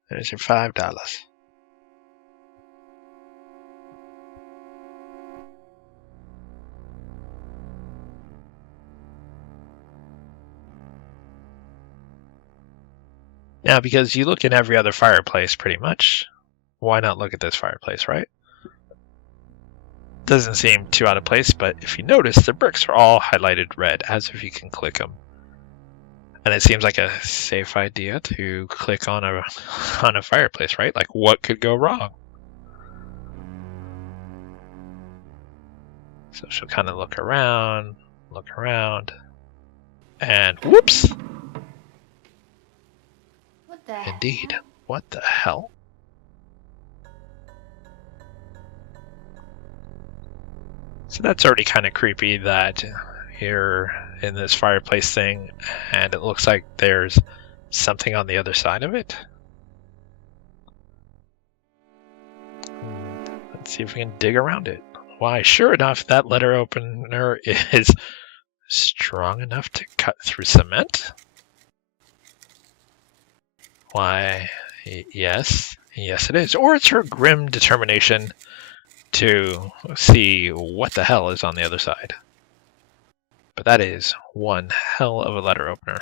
There's your $5. Now, because you look in every other fireplace pretty much, why not look at this fireplace, right? Doesn't seem too out of place, but if you notice, the bricks are all highlighted red, as if you can click them. And it seems like a safe idea to click on a fireplace, right? Like, what could go wrong? So she'll kind of look around, and whoops! What the Indeed. What the hell? So that's already kind of creepy that you're in this fireplace thing and it looks like there's something on the other side of it. Let's see if we can dig around it. Why, sure enough, that letter opener is strong enough to cut through cement. Why, yes it is. Or it's her grim determination to see what the hell is on the other side. But that is one hell of a letter opener.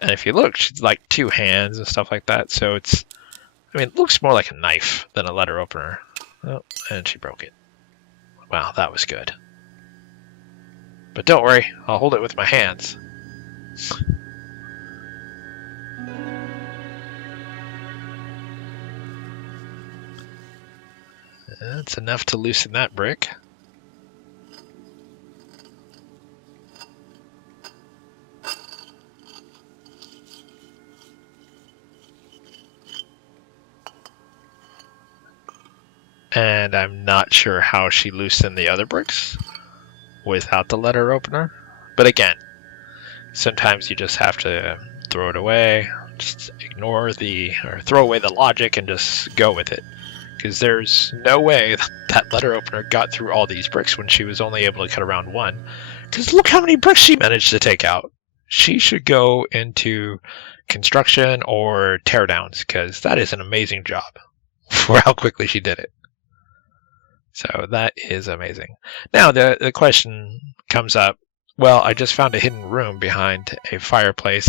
And if you look, she's like two hands and stuff like that. So it looks more like a knife than a letter opener. Oh, and she broke it. Wow, that was good. But don't worry, I'll hold it with my hands. That's enough to loosen that brick. And I'm not sure how she loosened the other bricks without the letter opener. But again, sometimes you just have to throw it away, just or throw away the logic and just go with it. Because there's no way that letter opener got through all these bricks when she was only able to cut around one. Because look how many bricks she managed to take out. She should go into construction or teardowns, because that is an amazing job for how quickly she did it. So that is amazing. Now the question comes up, well, I just found a hidden room behind a fireplace.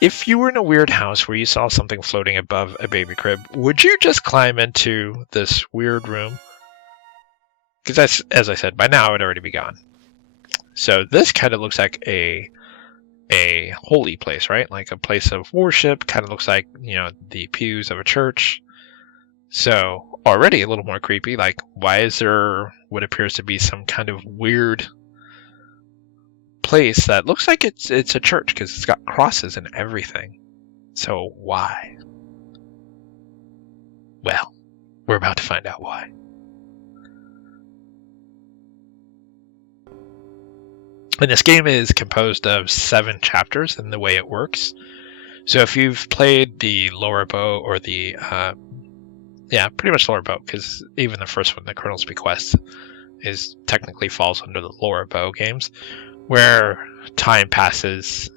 If you were in a weird house where you saw something floating above a baby crib, would you just climb into this weird room? Because as I said, by now it would already be gone. So this kind of looks like a holy place, right? Like a place of worship. Kind of looks like, the pews of a church. So already a little more creepy. Like, why is there what appears to be some kind of weird place that looks like it's a church, because it's got crosses and everything. So why? Well, we're about to find out why. And this game is composed of 7 chapters in the way it works. So if you've played the Lower Bow or the pretty much Lower Bow, because even the first one, the Colonel's Bequest, is technically falls under the Lower Bow games, where time passes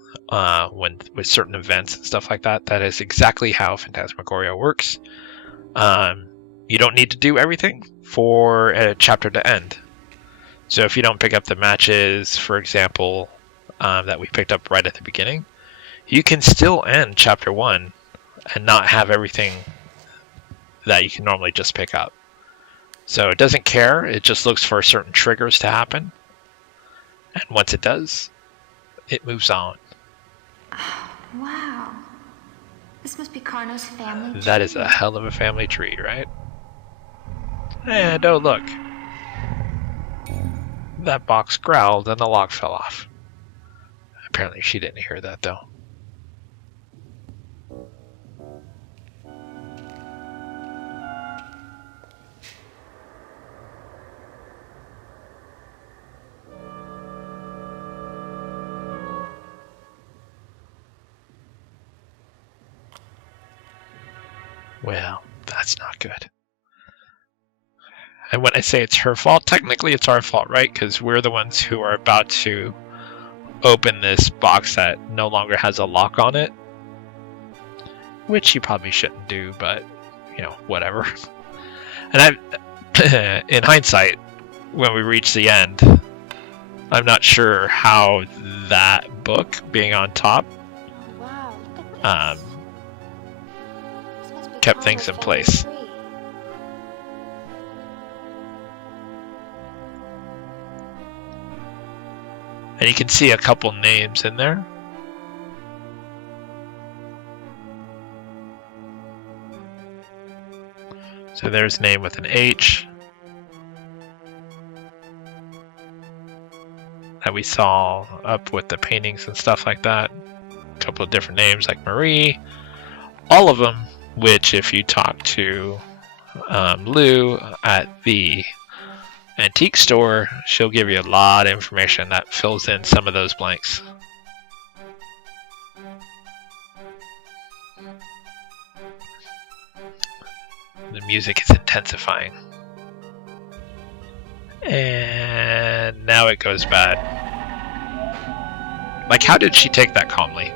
with certain events and stuff like that. That is exactly how Phantasmagoria works. You don't need to do everything for a chapter to end. So if you don't pick up the matches, for example, that we picked up right at the beginning, you can still end chapter 1 and not have everything that you can normally just pick up. So it doesn't care, it just looks for certain triggers to happen. And once it does, it moves on. Wow. This must be Carno's family tree. That is a hell of a family tree, right? And oh look. That box growled and the lock fell off. Apparently she didn't hear that though. Well, that's not good. And when I say it's her fault, technically it's our fault, right? Because we're the ones who are about to open this box that no longer has a lock on it. Which you probably shouldn't do, but, whatever. And in hindsight, when we reach the end, I'm not sure how that book being on top kept things in place. And you can see a couple names in there. So there's a name with an H that we saw up with the paintings and stuff like that. A couple of different names like Marie. All of them, which if you talk to Lou at the antique store, she'll give you a lot of information that fills in some of those blanks. The music is intensifying. And now it goes bad. Like, how did she take that calmly?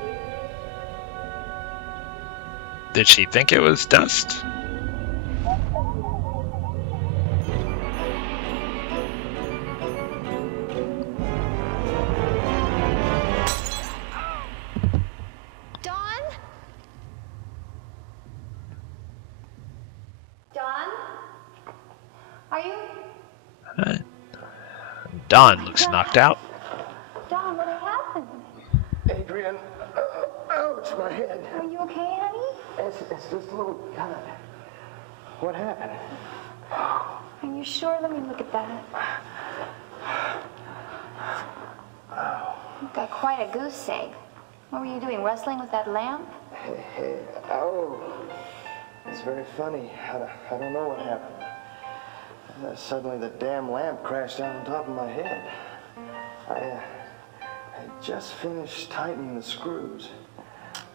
Did she think it was dust? Dawn looks knocked out. Don, what happened? Adrian, ouch, my head. Are you okay, honey? It's just a little cut. What happened? Are you sure? Let me look at that. You've got quite a goose egg. What were you doing, wrestling with that lamp? Oh, it's very funny. I don't know what happened. Suddenly the damn lamp crashed down on top of my head. I just finished tightening the screws.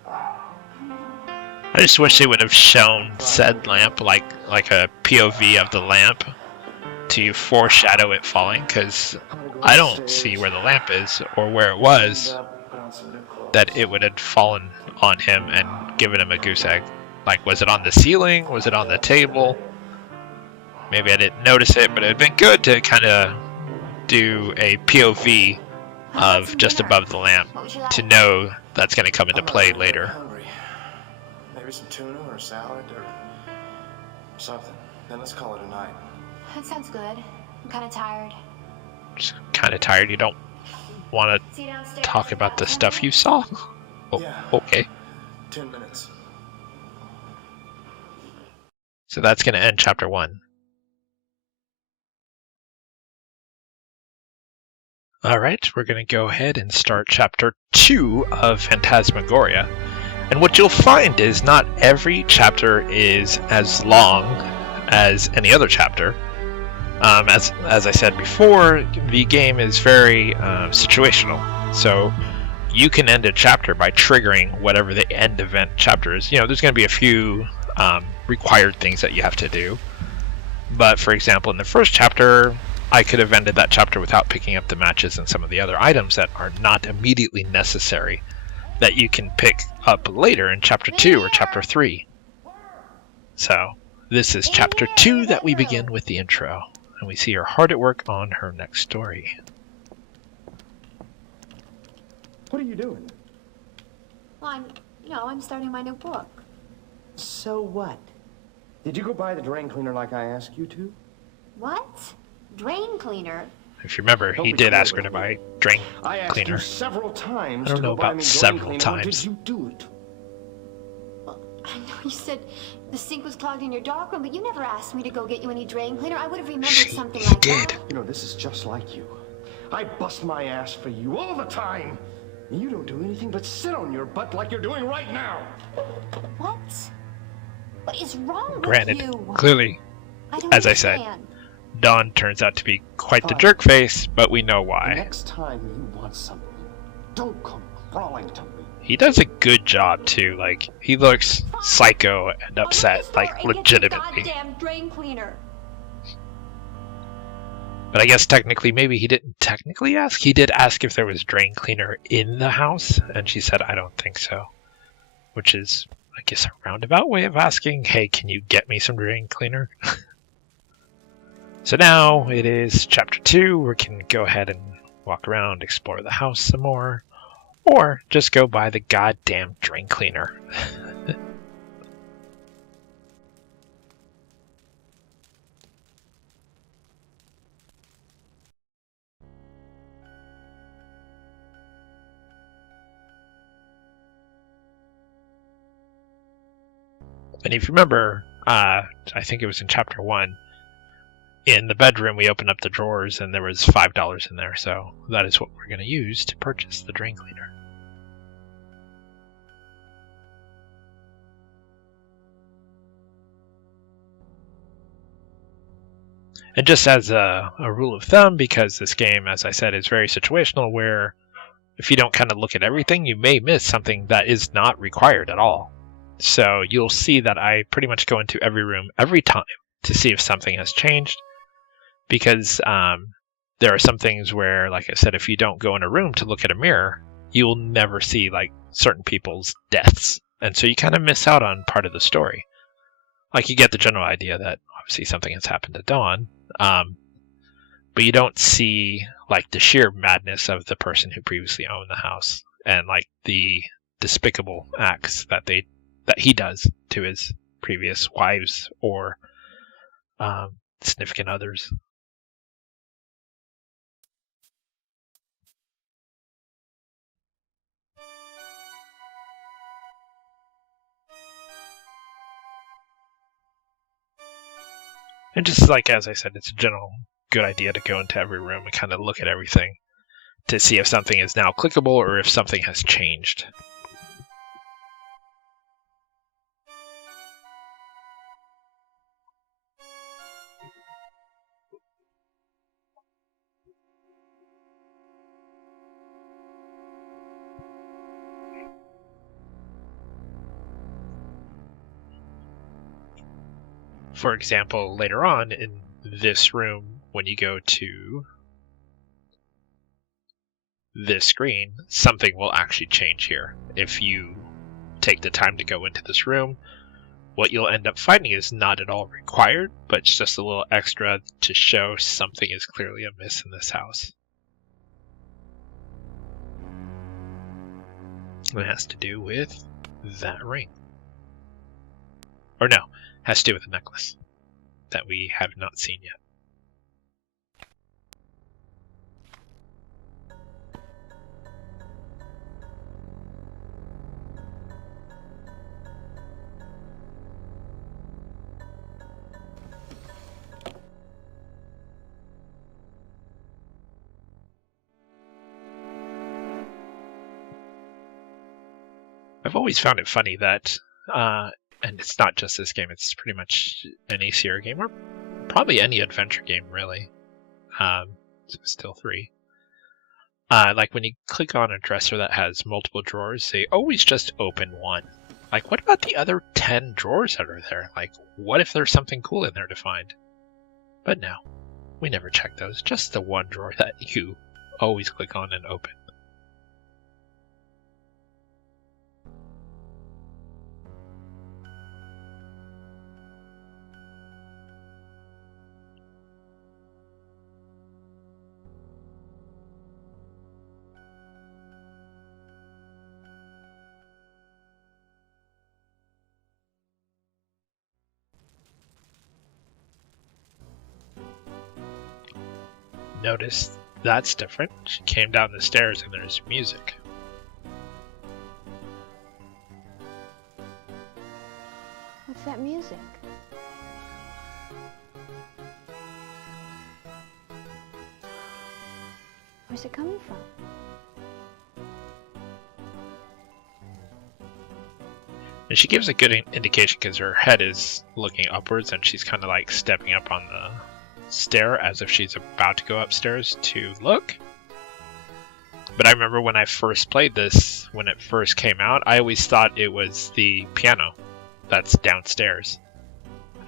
I just wish they would have shown said lamp like a POV of the lamp to foreshadow it falling, because I don't see where the lamp is or where it was, that it would have fallen on him and given him a goose egg. Like, was it on the ceiling? Was it on the table? Maybe I didn't notice it, but it'd been good to kind of do a POV of just above the lamp to know that's going to come into play later. Hungry. Maybe some tuna or salad or something. Then let's call it a night. That sounds good. I'm kind of tired. Just kind of tired. You don't want to talk about the stuff you saw? Oh, Yeah. okay. 10 minutes. So that's going to end chapter 1. Alright, we're going to go ahead and start chapter 2 of Phantasmagoria. And what you'll find is not every chapter is as long as any other chapter. As I said before, the game is very situational. So you can end a chapter by triggering whatever the end event chapter is. You know, there's going to be a few required things that you have to do. But for example, in the first chapter, I could have ended that chapter without picking up the matches and some of the other items that are not immediately necessary that you can pick up later in chapter 2 or chapter 3. So this is chapter 2 that we begin with the intro, and we see her hard at work on her next story. What are you doing? Well, I'm starting my new book. So what? Did you go buy the drain cleaner like I asked you to? What? Drain cleaner? If you remember, he did ask her to buy drain I asked cleaner. you several times. I don't to know go buy about me drain several cleaner. times. Did you do it? Well, I know you said the sink was clogged in your darkroom, but you never asked me to go get you any drain cleaner. I would have remembered something like that. You know, this is just like you. I bust my ass for you all the time. And you don't do anything but sit on your butt like you're doing right now. What? What is wrong Granted, with you? clearly, I don't as I said, understand. Dawn turns out to be quite the Fine. jerk face, but we know The why. next time you want something, don't come crawling to me. He does a good job too. Like, he looks psycho and upset, like legitimately. Goddamn drain cleaner. But I guess technically, maybe he didn't technically ask. He did ask if there was drain cleaner in the house, and she said, I don't think so. Which is, I guess, a roundabout way of asking, hey, can you get me some drain cleaner? So now it is chapter 2. We can go ahead and walk around, explore the house some more, or just go buy the goddamn drain cleaner. And if you remember, I think it was in chapter 1, in the bedroom we opened up the drawers and there was $5 in there, so that is what we're going to use to purchase the drain cleaner. And just as a rule of thumb, because this game, as I said, is very situational, where if you don't kind of look at everything, you may miss something that is not required at all. So you'll see that I pretty much go into every room every time to see if something has changed, because there are some things where, like I said, if you don't go in a room to look at a mirror, you'll never see like certain people's deaths, and so you kind of miss out on part of the story. Like, you get the general idea that obviously something has happened to Dawn, but you don't see like the sheer madness of the person who previously owned the house, and like the despicable acts that he does to his previous wives or significant others. And just like, as I said, it's a general good idea to go into every room and kind of look at everything to see if something is now clickable or if something has changed. For example, later on in this room, when you go to this screen, something will actually change here. If you take the time to go into this room. What you'll end up finding is not at all required, but it's just a little extra to show something is clearly amiss in this house. It has to do with that ring. Or no, has to do with the necklace that we have not seen yet. I've always found it funny that, and it's not just this game, it's pretty much any Sierra game, or probably any adventure game, really. So still 3. Like when you click on a dresser that has multiple drawers, they always just open one. Like, what about the other 10 drawers that are there? Like, what if there's something cool in there to find? But no, we never check those, just the one drawer that you always click on and open. Notice that's different. She came down the stairs and there's music. What's that music? Where's it coming from? And she gives a good indication because her head is looking upwards and she's kind of like stepping up on the stair as if she's about to go upstairs to look. But I remember when I first played this, when it first came out, I always thought it was the piano that's downstairs.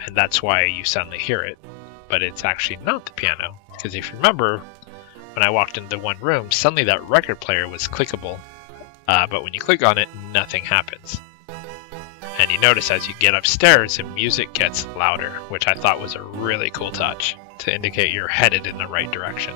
And that's why you suddenly hear it. But it's actually not the piano. Because if you remember, when I walked into one room, suddenly that record player was clickable. But when you click on it, nothing happens. And you notice as you get upstairs, the music gets louder, which I thought was a really cool touch to indicate you're headed in the right direction.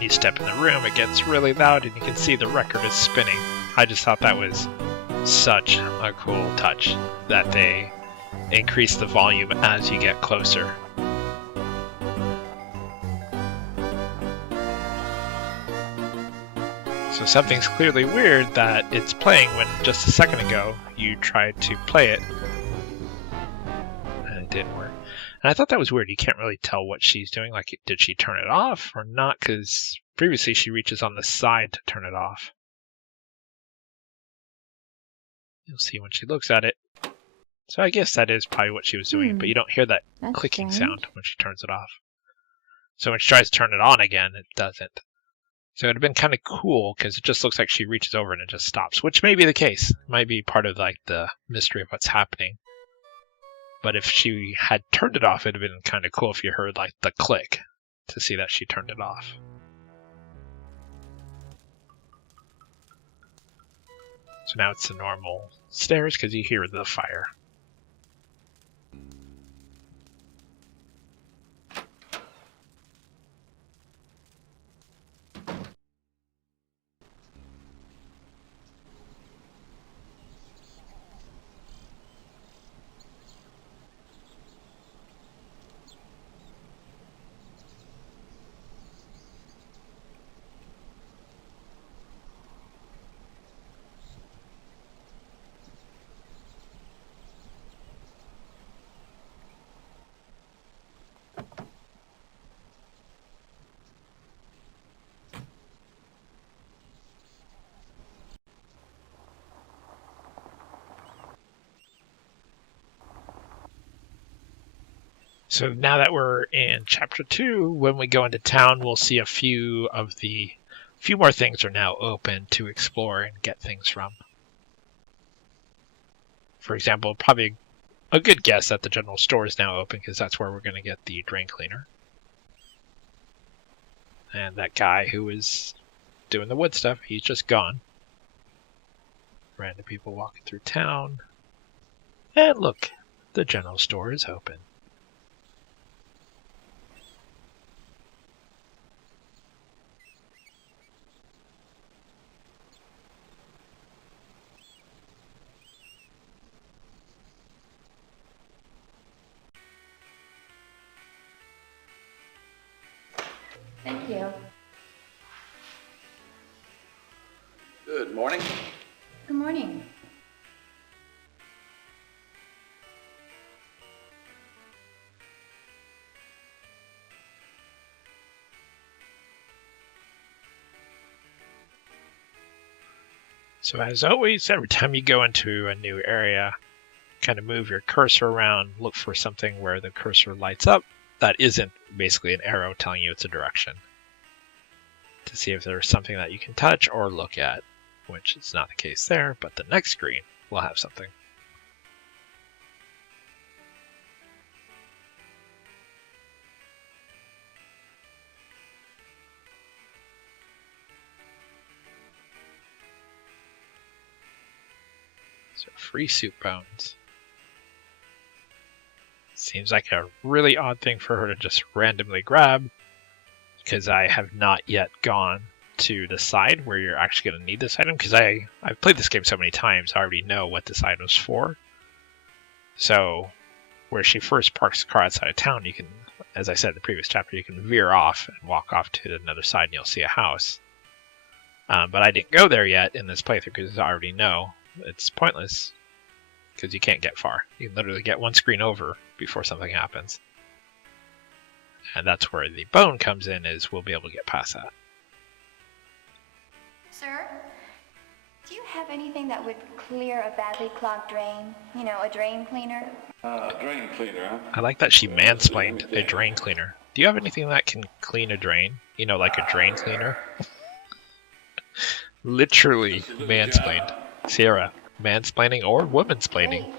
You step in the room, it gets really loud and you can see the record is spinning. I just thought that was such a cool touch that they increase the volume as you get closer. So something's clearly weird that it's playing when just a second ago you tried to play it and it didn't work. And I thought that was weird. You can't really tell what she's doing. Like, did she turn it off or not? Because previously she reaches on the side to turn it off. You'll see when she looks at it. So I guess that is probably what she was doing, but you don't hear that clicking sound when she turns it off. So when she tries to turn it on again, it doesn't. So it would have been kind of cool because it just looks like she reaches over and it just stops, which may be the case. It might be part of like the mystery of what's happening. But if she had turned it off, it would have been kind of cool if you heard like the click to see that she turned it off. So now it's the normal stairs because you hear the fire. So now that we're in chapter 2, when we go into town, we'll see a few more things are now open to explore and get things from. For example, probably a good guess that the general store is now open because that's where we're going to get the drain cleaner. And that guy who was doing the wood stuff, he's just gone. Random people walking through town. And look, the general store is open. Thank you. Good morning. Good morning. So as always, every time you go into a new area, kind of move your cursor around, look for something where the cursor lights up. That isn't basically an arrow telling you it's a direction. To see if there's something that you can touch or look at, which is not the case there, but the next screen will have something. So free soup bones. Seems like a really odd thing for her to just randomly grab, because I have not yet gone to the side where you're actually going to need this item, because I've played this game so many times, I already know what this item's for. So, where she first parks the car outside of town, you can, as I said in the previous chapter, you can veer off and walk off to another side and you'll see a house. But I didn't go there yet in this playthrough because I already know it's pointless, because you can't get far. You can literally get one screen over before something happens. And that's where the bone comes in, is we'll be able to get past that. Sir, do you have anything that would clear a badly clogged drain? You know, a drain cleaner? Drain cleaner, huh? I like that she mansplained a drain cleaner. Do you have anything that can clean a drain? You know, like a drain cleaner? Literally mansplained. Sierra, mansplaining or womansplaining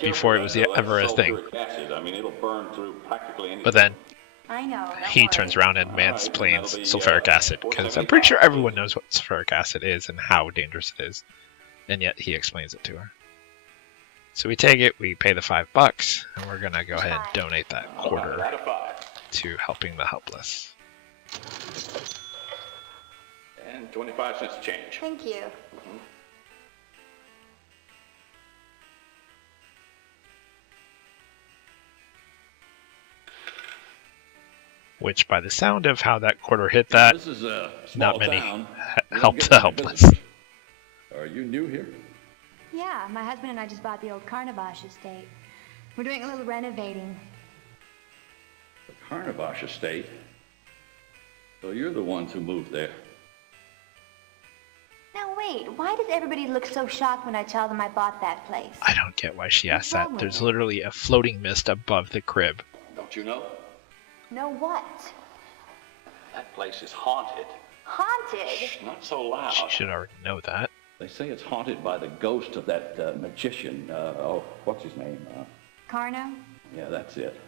before it was ever a thing. I mean, it'll burn through practically anything. But then I know. he turns around and mansplains sulfuric acid, because I'm pretty sure everyone knows what sulfuric acid is and how dangerous it is, and yet he explains it to her. So we take it, we pay the $5, and we're gonna go ahead and donate that quarter to helping the helpless. And 25 cents change. Thank you. Which, by the sound of how that quarter hit that, This is a not small many town. helped the helpless. Are you new here? Yeah, my husband and I just bought the old Carnavash estate. We're doing a little renovating. The Carnavash estate? So you're the ones who moved there. Now wait, why does everybody look so shocked when I tell them I bought that place? I don't get why she asked that. wrong with There's it? literally a floating mist above the crib. Don't you know? No what? That place is haunted. Haunted? Shh, not so loud. She should already know that. They say it's haunted by the ghost of that magician. What's his name? Carno? Yeah, that's it.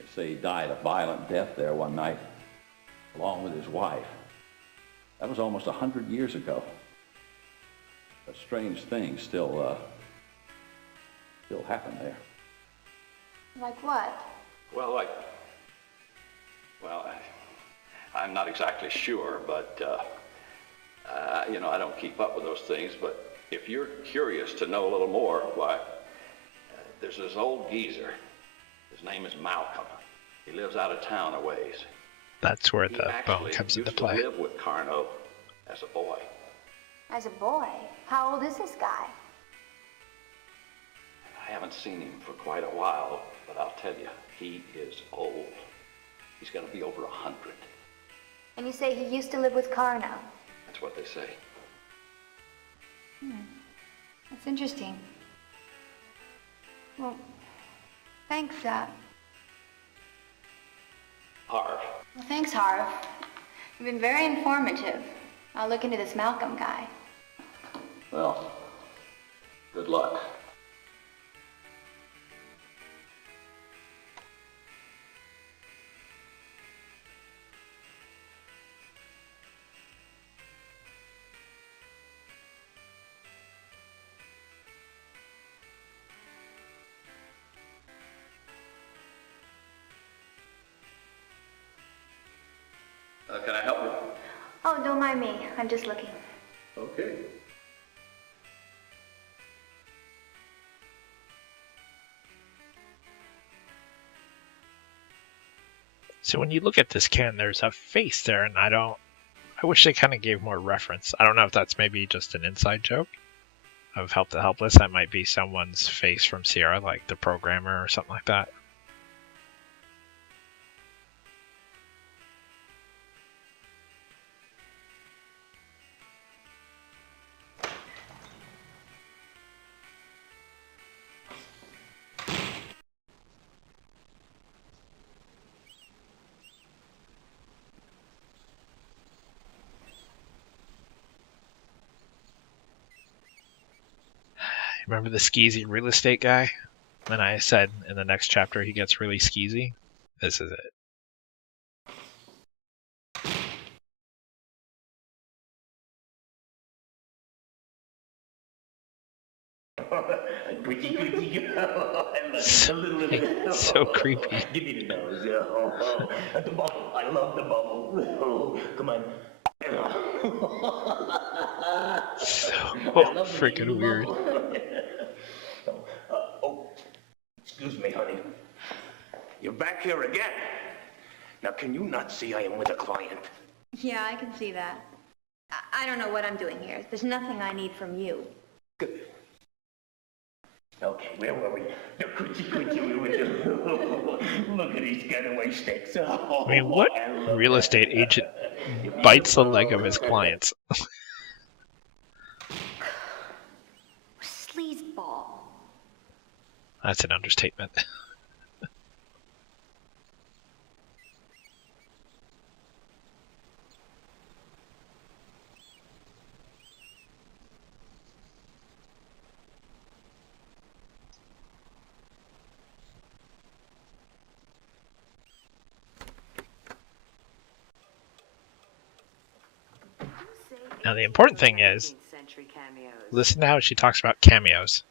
They say he died a violent death there one night, along with his wife. That was almost 100 years ago. A strange thing still happen there. Like what? Well, I'm not exactly sure, but, I don't keep up with those things, but if you're curious to know a little more, why, there's this old geezer. His name is Malcolm. He lives out of town a ways. That's where He the bone actually comes into used to play. live with Carno as a boy. As a boy? How old is this guy? I haven't seen him for quite a while, but I'll tell you, he is old. He's going to be over 100. And you say he used to live with Carno? That's what they say. That's interesting. Well, thanks, Harv. Well, thanks, Harv. You've been very informative. I'll look into this Malcolm guy. Well, good luck. Can I help you? Oh, don't mind me. I'm just looking. Okay. So when you look at this can, there's a face there, and I wish they kind of gave more reference. I don't know if that's maybe just an inside joke of Help the Helpless. That might be someone's face from Sierra, like the programmer or something like that. Remember the skeezy real estate guy? And I said in the next chapter he gets really skeezy? This is it. So creepy. Give me the nose. The bubble. I love the bubble. Come on. So freaking weird. Oh, excuse me, honey. You're back here again. Now, can you not see I am with a client? Yeah, I can see that. I don't know what I'm doing here. There's nothing I need from you. Good. Okay, where were we? The coochie we were doing. Look at these getaway sticks. I mean, what real estate agent bites the leg of his clients? Sleazeball. That's an understatement. Now the important thing is, listen to how she talks about cameos.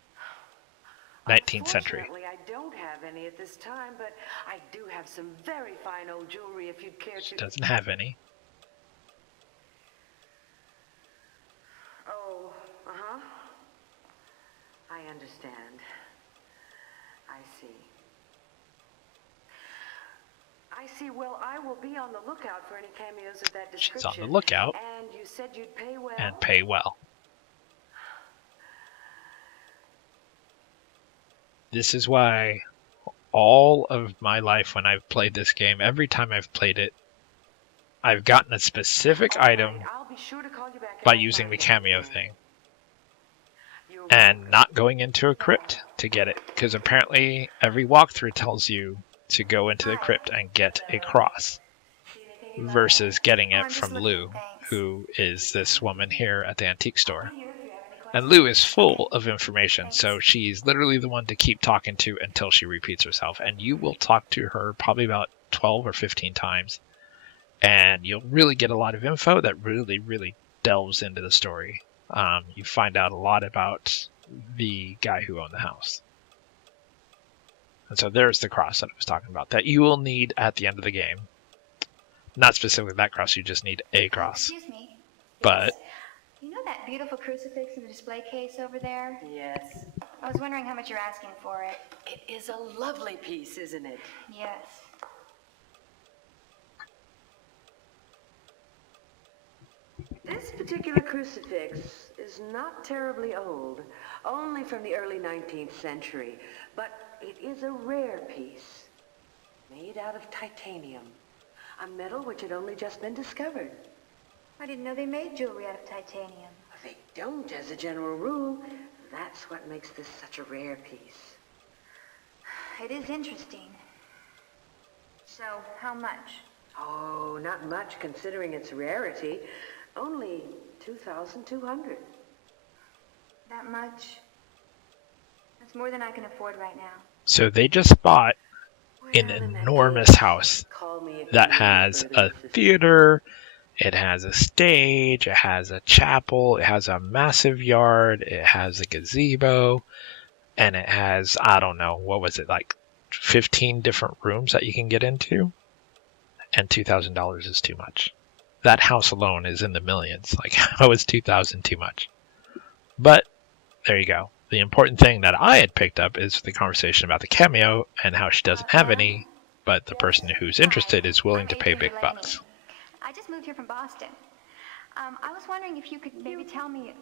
19th century. I don't have any at this time, but I do have some very fine old jewelry if you'd care to. She doesn't have any. Oh, uh-huh. I understand. I see. I see. Well, I will be on the lookout for any cameos of that description. She's on the lookout. And you said you'd pay well? And pay well. This is why all of my life when I've played this game, every time I've played it, I've gotten a specific item by using the cameo thing. And not going into a crypt to get it. Because apparently every walkthrough tells you to go into the crypt and get a cross. Versus getting it from Lou, who is this woman here at the antique store. And Lou is full of information, so she's literally the one to keep talking to until she repeats herself. And you will talk to her probably about 12 or 15 times. And you'll really get a lot of info that really, really delves into the story. You find out a lot about the guy who owned the house. And so there's the cross that I was talking about, that you will need at the end of the game. Not specifically that cross, you just need a cross. Excuse me. But... You know that beautiful crucifix in the display case over there? Yes. I was wondering how much you're asking for it. It is a lovely piece, isn't it? Yes. This particular crucifix is not terribly old, only from the early 19th century, but it is a rare piece, made out of titanium, a metal which had only just been discovered. I didn't know they made jewelry out of titanium. They don't, as a general rule. That's what makes this such a rare piece. It is interesting. So, how much? Oh, not much considering its rarity. Only 2,200. That much? That's more than I can afford right now. So they just bought an Well, in that enormous case, house call me if that you need any has further a assistance. theater, it has a stage, it has a chapel, it has a massive yard, it has a gazebo, and it has, I don't know, what was it, like 15 different rooms that you can get into? And $2,000 is too much. That house alone is in the millions. Like, how is 2,000 too much? But there you go. The important thing that I had picked up is the conversation about the cameo and how she doesn't have any, but the person who's interested is willing to pay big bucks. I just moved here from Boston. I was wondering if you could maybe tell me...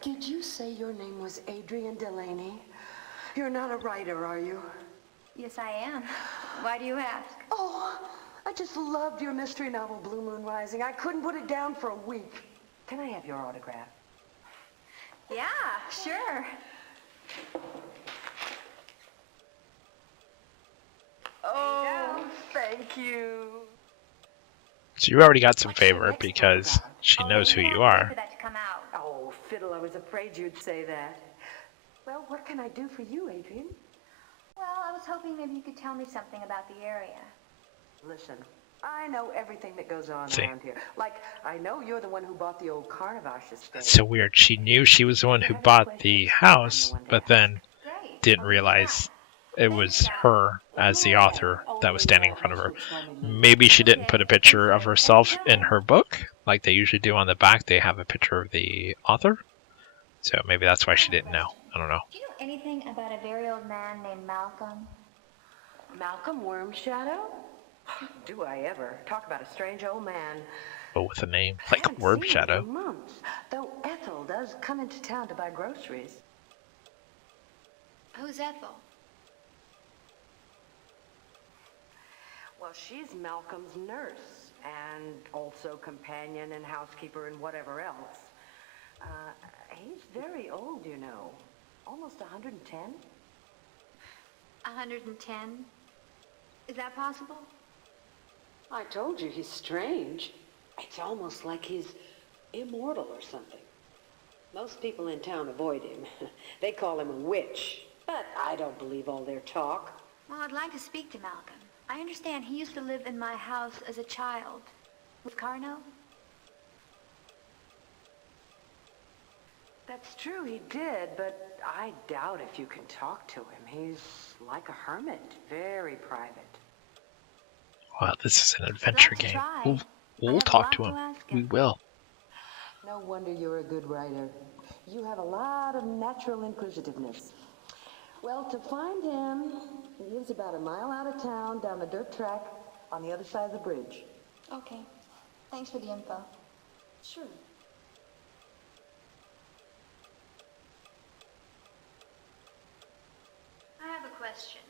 Did you say your name was Adrian Delaney? You're not a writer, are you? Yes, I am. Why do you ask? Oh, I just loved your mystery novel, Blue Moon Rising. I couldn't put it down for a week. Can I have your autograph? Yeah, sure. Oh, thank you. So you already got some favor because she knows who you are. For that to come out. Oh, fiddle, I was afraid you'd say that. Well, what can I do for you, Adrian? Well, I was hoping maybe you could tell me something about the area. Listen, I know everything that goes on See. around here. Like, I know you're the one who bought the old Carnavash estate. That's so weird. She knew she was the one who bought the house, but then didn't realize it was her as the author that was standing in front of her. Maybe she didn't put a picture of herself in her book, like they usually do on the back. They have a picture of the author. So maybe that's why she didn't know. I don't know. Do you know anything about a very old man named Malcolm? Malcolm Wormshadow? Do I ever? Talk about a strange old man. Oh, with a name like Haven't Word seen him Shadow. for months, though Ethel does come into town to buy groceries. Who's Ethel? Well, she's Malcolm's nurse, and also companion and housekeeper and whatever else. He's very old, you know. Almost 110. 110? Is that possible? I told you he's strange. It's almost like he's immortal or something. Most people in town avoid him. They call him a witch, but I don't believe all their talk. Well, I'd like to speak to Malcolm. I understand he used to live in my house as a child. With Carno? That's true, he did, but I doubt if you can talk to him. He's like a hermit, very private. Wow, this is an adventure game. We'll talk to him. We will. No wonder you're a good writer. You have a lot of natural inquisitiveness. Well, to find him, he lives about a mile out of town, down the dirt track, on the other side of the bridge. Okay. Thanks for the info. Sure. I have a question.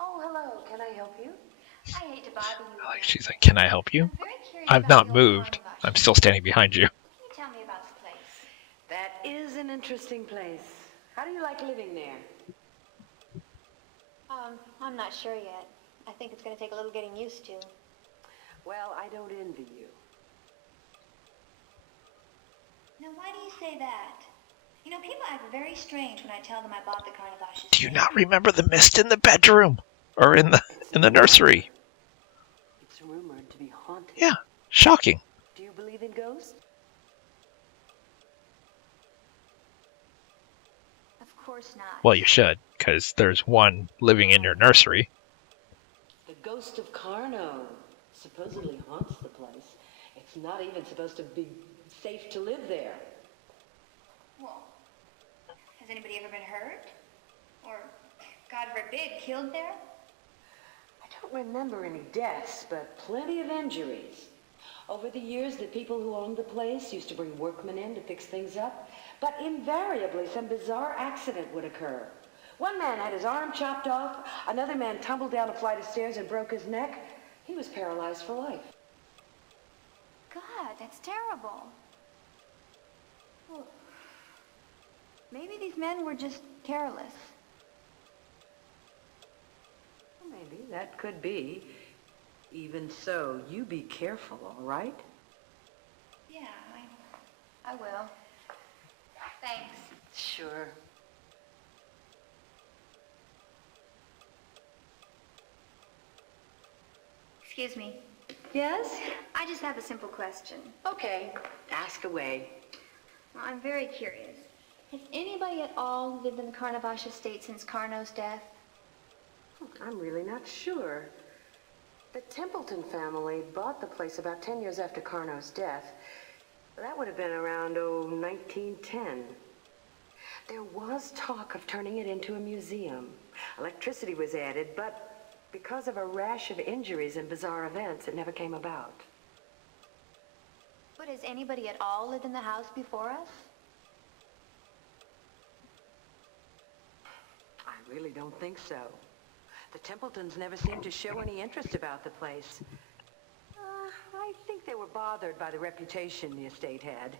Oh, hello. Can I help you? I hate to bother you. Like she's like, can I help you? I'm very curious I've about not the old moved. Carnavash. I'm still standing behind you. Can you tell me about the place? That is an interesting place. How do you like living there? I'm not sure yet. I think it's going to take a little getting used to. Well, I don't envy you. Now, why do you say that? You know, people act very strange when I tell them I bought the Carnavash. Do you not remember the mist in the bedroom or in the nursery? It's rumored to be haunted. Yeah, shocking. Do you believe in ghosts? Of course not. Well, you should, because there's one living in your nursery. The ghost of Carno supposedly haunts the place. It's not even supposed to be safe to live there. Well, has anybody ever been hurt? Or, God forbid, killed there? I don't remember any deaths, but plenty of injuries. Over the years, the people who owned the place used to bring workmen in to fix things up, but invariably some bizarre accident would occur. One man had his arm chopped off, another man tumbled down a flight of stairs and broke his neck. He was paralyzed for life. God, that's terrible. Well, maybe these men were just careless. Maybe, that could be. Even so, you be careful, all right? Yeah, I will. Thanks. Sure. Excuse me. Yes? I just have a simple question. Okay, ask away. Well, I'm very curious. Has anybody at all lived in the Carnavash estate since Carno's death? I'm really not sure. The Templeton family bought the place about 10 years after Carno's death. That would have been around, 1910. There was talk of turning it into a museum. Electricity was added, but because of a rash of injuries and bizarre events, it never came about. But has anybody at all lived in the house before us? I really don't think so. The Templetons never seemed to show any interest about the place. I think they were bothered by the reputation the estate had.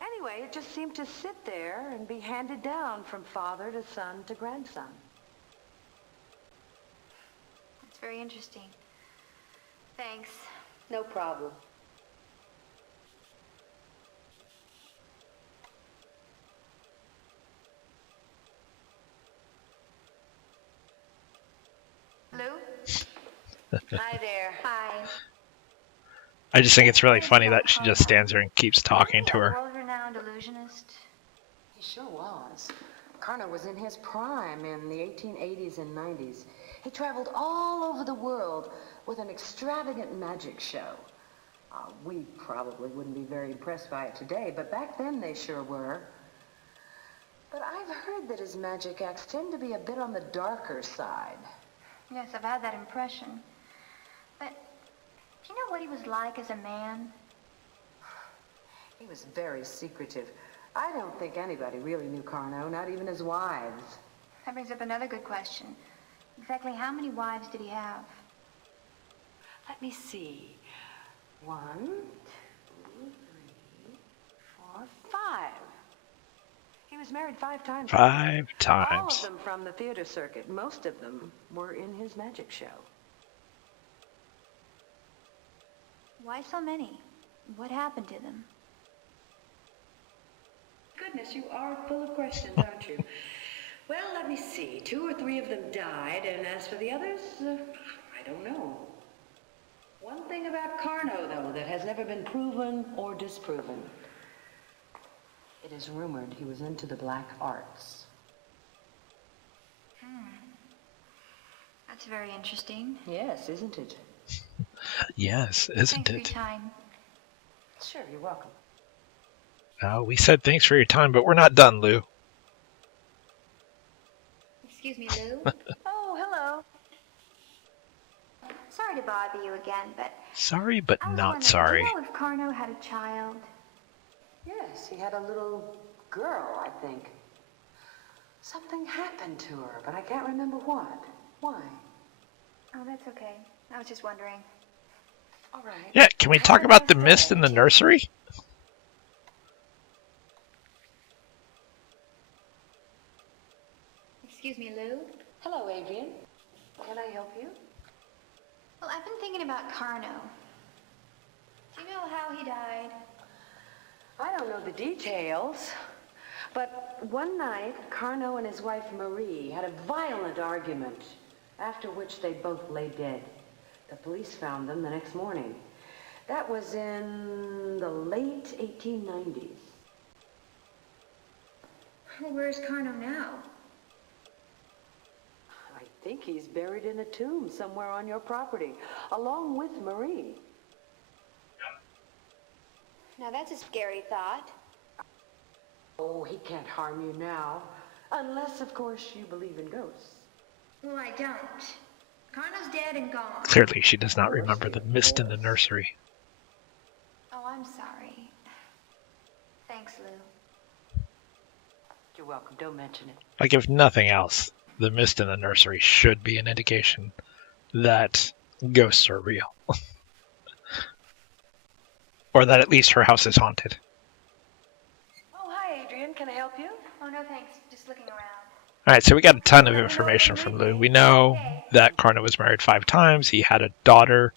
Anyway, it just seemed to sit there and be handed down from father to son to grandson. That's very interesting. Thanks. No problem. Lou? Hi there. Hi. I just think it's really funny that she just stands there and keeps talking to her. World-renowned illusionist. He sure was. Carno was in his prime in the 1880s and 90s. He traveled all over the world with an extravagant magic show. We probably wouldn't be very impressed by it today, but back then they sure were. But I've heard that his magic acts tend to be a bit on the darker side. Yes, I've had that impression. But do you know what he was like as a man? He was very secretive. I don't think anybody really knew Carno, not even his wives. That brings up another good question. Exactly how many wives did he have? Let me see. 1, 2, 3, 4, 5. He was married 5 times. 5 All times. of them from the theater circuit. Most of them were in his magic show. Why so many? What happened to them? Goodness, you are full of questions, aren't you? Well, let me see. 2 or 3 of them died, and as for the others, I don't know. One thing about Carno, though, that has never been proven or disproven. It is rumored he was into the black arts. That's very interesting. Yes, isn't it? Yes, isn't Thanks for your it? time. Sure, you're welcome. We said thanks for your time, but we're not done, Lou. Excuse me, Lou? Oh, hello. Sorry to bother you again, but Sorry, but I was not wondering, sorry. do you know if Carno had a child? Yes, he had a little girl, I think. Something happened to her, but I can't remember what. Why? Oh, that's okay. I was just wondering. All right. Yeah, can we talk about the mist in the nursery? Excuse me, Lou? Hello, Adrian. Can I help you? Well, I've been thinking about Carno. Do you know how he died? I don't know the details, but one night, Carno and his wife Marie had a violent argument, after which they both lay dead. The police found them the next morning. That was in the late 1890s. Well, where's Carno now? I think he's buried in a tomb somewhere on your property, along with Marie. Now, that's a scary thought. Oh, he can't harm you now. Unless, of course, you believe in ghosts. Well, I don't. Carno's dead and gone. Clearly, she does not remember the mist in the nursery. Oh, I'm sorry. Thanks, Lou. You're welcome. Don't mention it. Like, if nothing else, the mist in the nursery should be an indication that ghosts are real. Or that at least her house is haunted. Oh, hi, Adrian. Can I help you? Oh, no thanks. Just looking around. Alright, so we got a ton of information from Lou. We know that Karna was married 5 times. He had a daughter.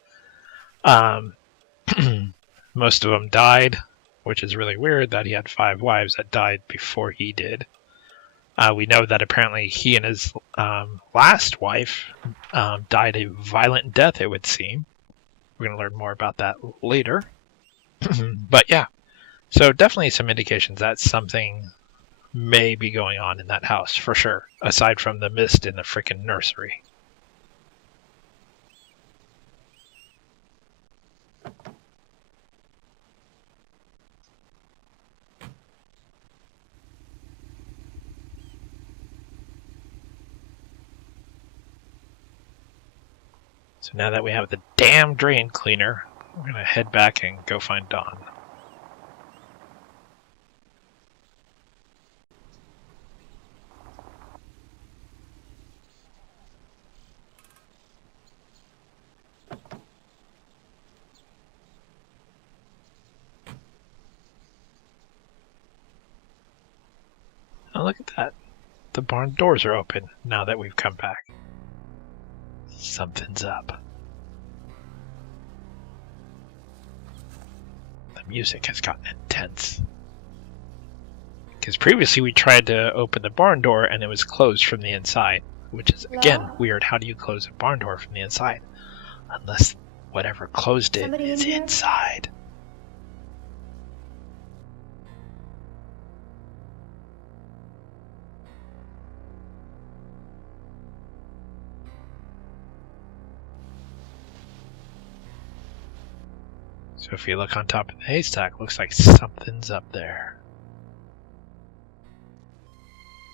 Most of them died, which is really weird that he had 5 wives that died before he did. We know that apparently he and his last wife died a violent death, it would seem. We're going to learn more about that later. But yeah, so definitely some indications that something may be going on in that house, for sure, aside from the mist in the frickin' nursery. So now that we have the damn drain cleaner, we're going to head back and go find Dawn. Oh, look at that. The barn doors are open now that we've come back. Something's up. The music has gotten intense. Because previously we tried to open the barn door and it was closed from the inside. Which is, again, weird. How do you close a barn door from the inside? Unless whatever closed it is inside. So if you look on top of the haystack, looks like something's up there.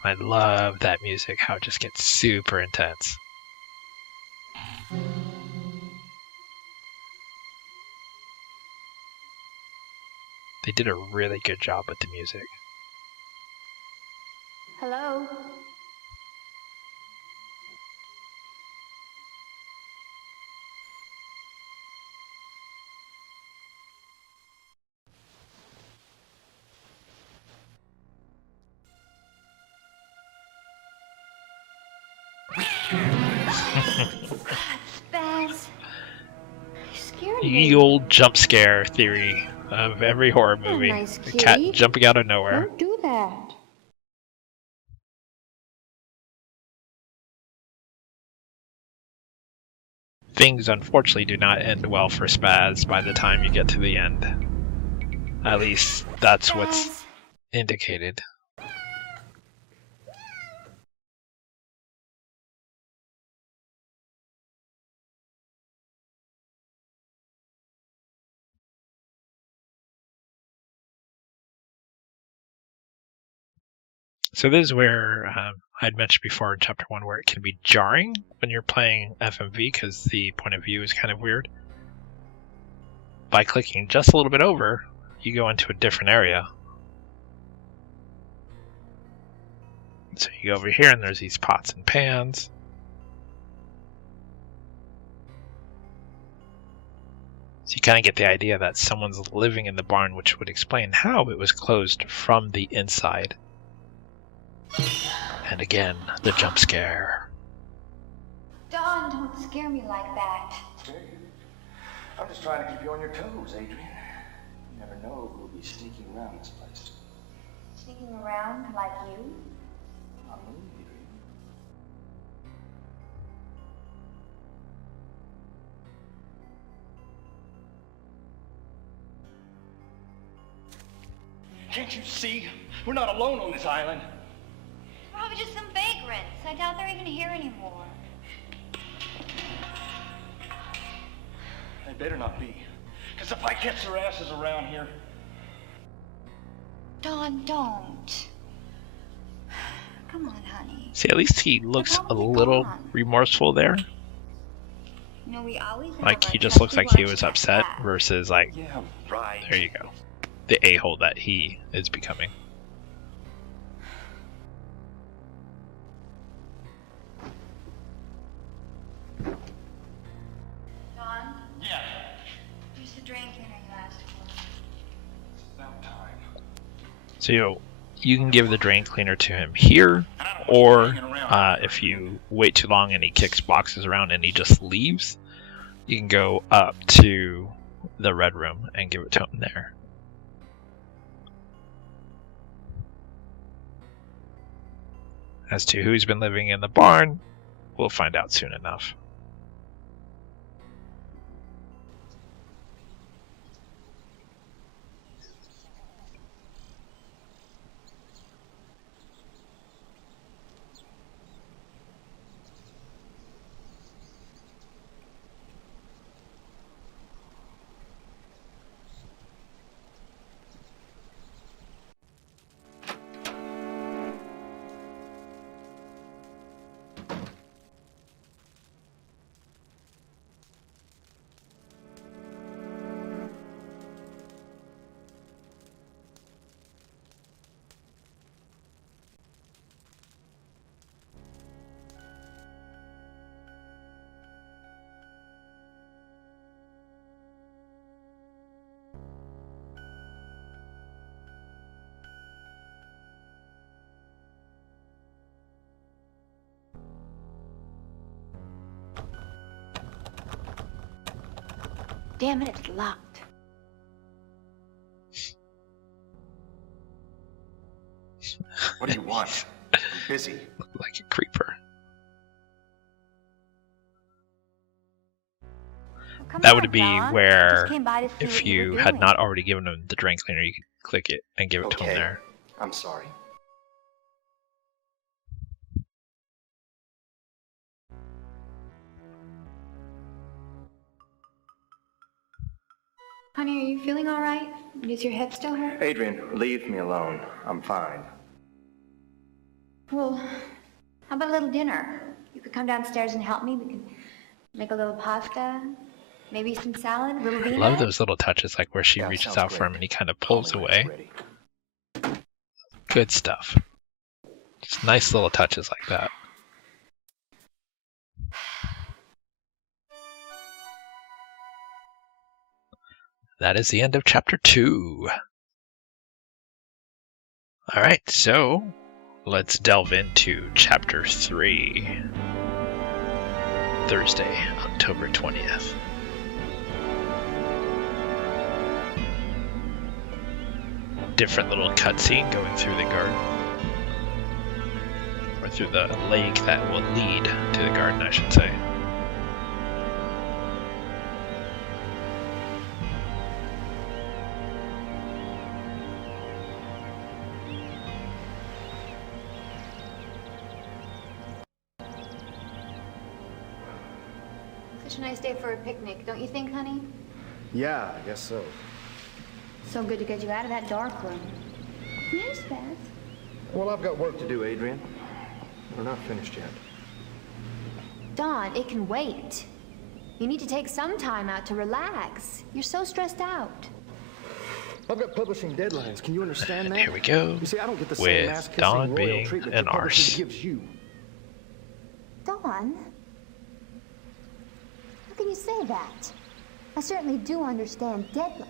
I love that music, how it just gets super intense. They did a really good job with the music. Hello? Spaz. Scared The me. old jump scare theory of every horror movie. nice A cat kitty. jumping out of nowhere. Don't do that. Things unfortunately do not end well for Spaz by the time you get to the end. At least that's what's indicated. So this is where I'd mentioned before in chapter 1 where it can be jarring when you're playing FMV because the point of view is kind of weird. By clicking just a little bit over, you go into a different area. So you go over here and there's these pots and pans. So you kind of get the idea that someone's living in the barn, which would explain how it was closed from the inside. And again, the jump scare. Dawn, don't scare me like that. Hey, I'm just trying to keep you on your toes, Adrian. You never know who'll be sneaking around this place. Sneaking around like you? Not me, Adrian. Can't you see? We're not alone on this island. Probably just some vagrants. I doubt they're even here anymore. They better not be. Because if I catch their asses around here... Dawn, don't. Come on, honey. See, at least he looks a little remorseful there. You know, we always Like, he just looks like he was upset versus, like, Yeah, right. there you go. The a-hole that he is becoming. Dawn, Yeah. here's the drain cleaner you asked for. About time. So you can give the drain cleaner to him here, And I don't or if you wait too long and he kicks boxes around and he just leaves, you can go up to the red room and give it to him there. As to who's been living in the barn, we'll find out soon enough. Damn it, it's locked. What do you want? I'm busy. Like a creeper. That would be where, if you had not already given him the drain cleaner, you could click it and give it to him there. I'm sorry. Honey, are you feeling all right? Does your head still hurt? Adrian, leave me alone. I'm fine. Well, how about a little dinner? You could come downstairs and help me. We can make a little pasta, maybe some salad, a little I vino. love those little touches, like where she reaches out for him and he kind of pulls away. Good stuff. Just nice little touches like that. That is the end of chapter 2. Alright, so let's delve into chapter 3. Thursday, October 20th. Different little cutscene going through the garden. Or through the lake that will lead to the garden, I should say. Such a nice day for a picnic, don't you think, honey? Yeah, I guess so. So good to get you out of that dark room. Yes, Beth. Well, I've got work to do, Adrian. We're not finished yet. Dawn, it can wait. You need to take some time out to relax. You're so stressed out. I've got publishing deadlines. Can you understand that? Here we go. You see, I don't get the with same ass-kissing Dawn royal being treatment an that publishing arse. gives you. Dawn? How can you say that? I certainly do understand deadline.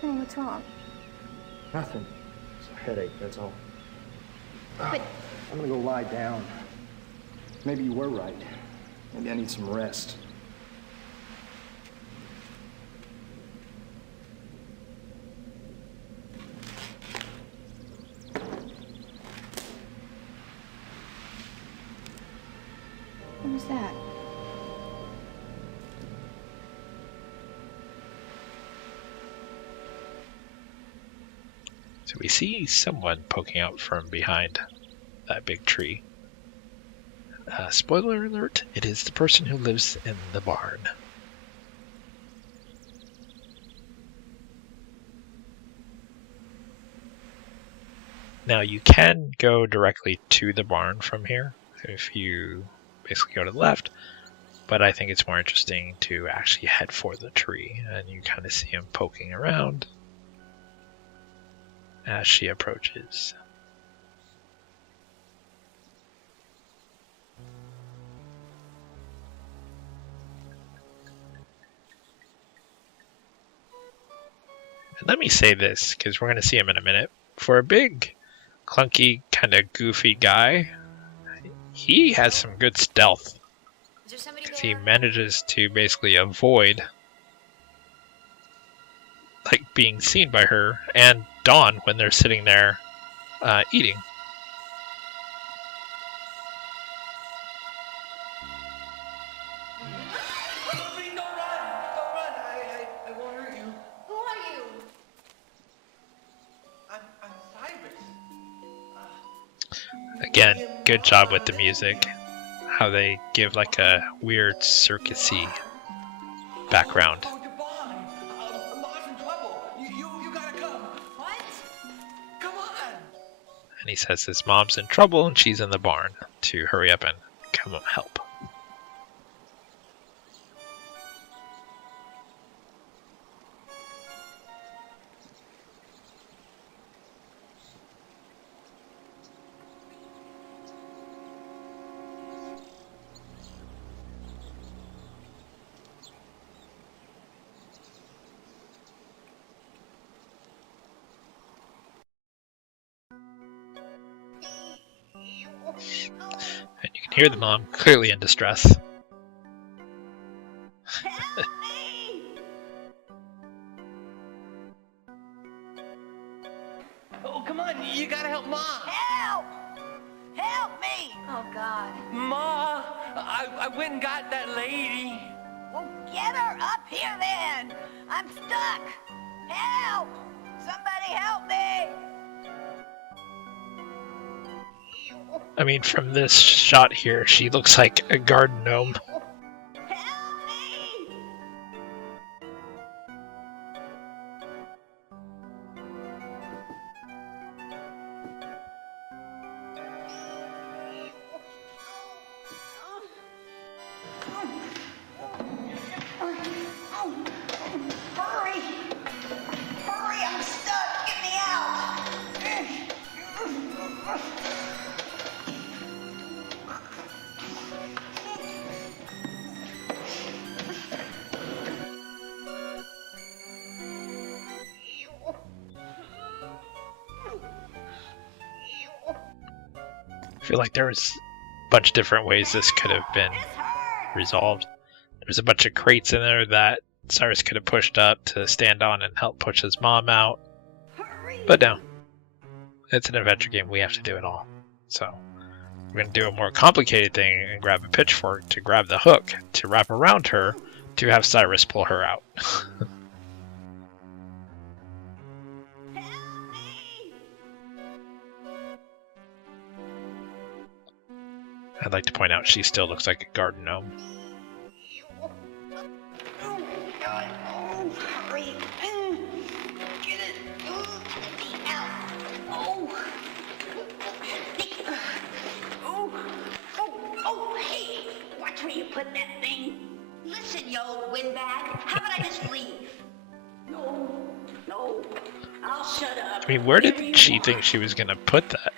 Hey, what's wrong? Nothing. It's a headache, that's all. But I'm gonna go lie down. Maybe you were right. Maybe I need some rest. what was that? So we see someone poking out from behind that big tree. Spoiler alert, it is the person who lives in the barn. Now you can go directly to the barn from here if you basically go to the left, but I think it's more interesting to actually head for the tree, and you kind of see him poking around as she approaches. And let me say this, because we're going to see him in a minute. For a big clunky, kind of goofy guy, he has some good stealth. Because he manages to basically avoid like being seen by her and Dawn when they're sitting there eating. Again, good job with the music. How they give like a weird circusy background. And he says his mom's in trouble and she's in the barn to hurry up and come help. And you can hear the mom clearly in distress. Oh, come on, you gotta help Ma! Help! Help me! Oh, God. Ma, I went and got that lady. Well, get her up here then! I'm stuck! Help! Somebody help me! I mean, from this shot here, she looks like a garden gnome. Hurry! Hurry, I'm stuck! Get me out! I feel like there was a bunch of different ways this could have been resolved. There's a bunch of crates in there that Cyrus could have pushed up to stand on and help push his mom out. But no. It's an adventure game, we have to do it all. So, we're going to do a more complicated thing and grab a pitchfork to grab the hook to wrap around her to have Cyrus pull her out. I'd like to point out she still looks like a garden gnome. Hurry! Get it! Out! Oh, hey! Watch where you put that thing. Listen, you old windbag. How about I just leave? No. I'll shut up. I mean, where did she think she was going to put that?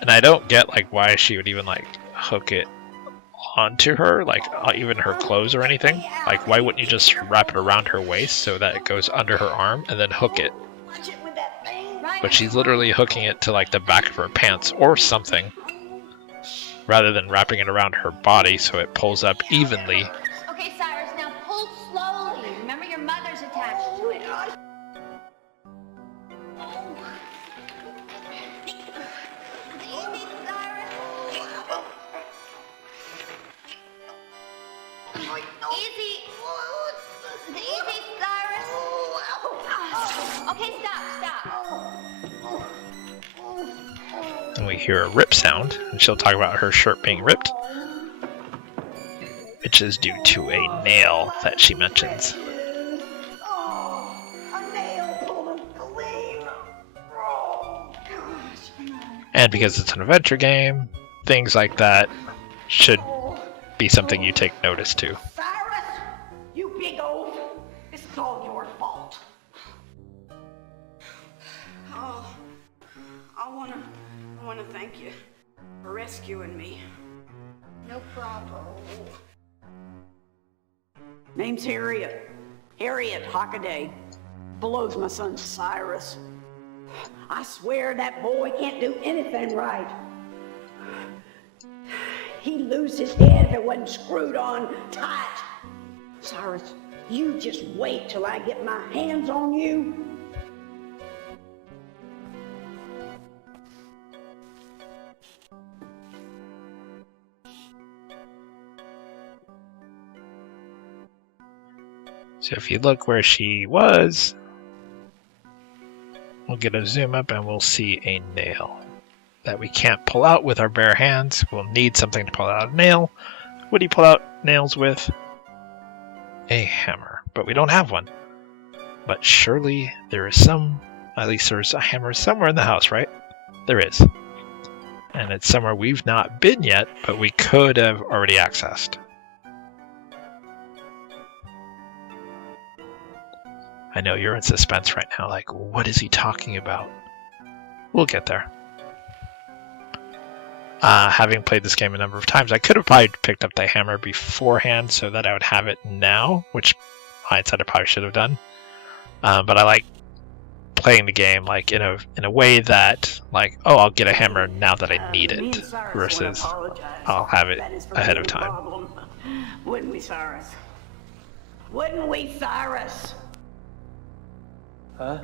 And I don't get like why she would even like hook it onto her, like even her clothes or anything. Like, why wouldn't you just wrap it around her waist so that it goes under her arm and then hook it? But she's literally hooking it to like the back of her pants or something, rather than wrapping it around her body so it pulls up evenly. Okay, Cyrus, now pull slowly. Remember your mother's attached to it. Easy, Cyrus. Okay, stop. And we hear a rip sound, and she'll talk about her shirt being ripped, which is due to a nail that she mentions. And because it's an adventure game, things like that should be something you take notice to. Cyrus, you big oaf! This is all your fault. Oh, I wanna thank you for rescuing me. No problem. Name's Harriet. Harriet Hockaday. Below's my son Cyrus. I swear that boy can't do anything right. He'd lose his head if it wasn't screwed on tight. Cyrus, you just wait till I get my hands on you. So if you look where she was, we'll get a zoom up and we'll see a nail that we can't pull out with our bare hands. We'll need something to pull out a nail. What do you pull out nails with? A hammer, but we don't have one. But surely there is some, at least there's a hammer somewhere in the house, right? There is. And it's somewhere we've not been yet, but we could have already accessed. I know you're in suspense right now, like, what is he talking about? We'll get there. Having played this game a number of times, I could have probably picked up the hammer beforehand so that I would have it now, which hindsight I probably should have done. But I like playing the game like in a way that, like, oh, I'll get a hammer now that I need it, versus I'll have it ahead of time. Wouldn't we, Cyrus? Wouldn't we, Cyrus? Huh?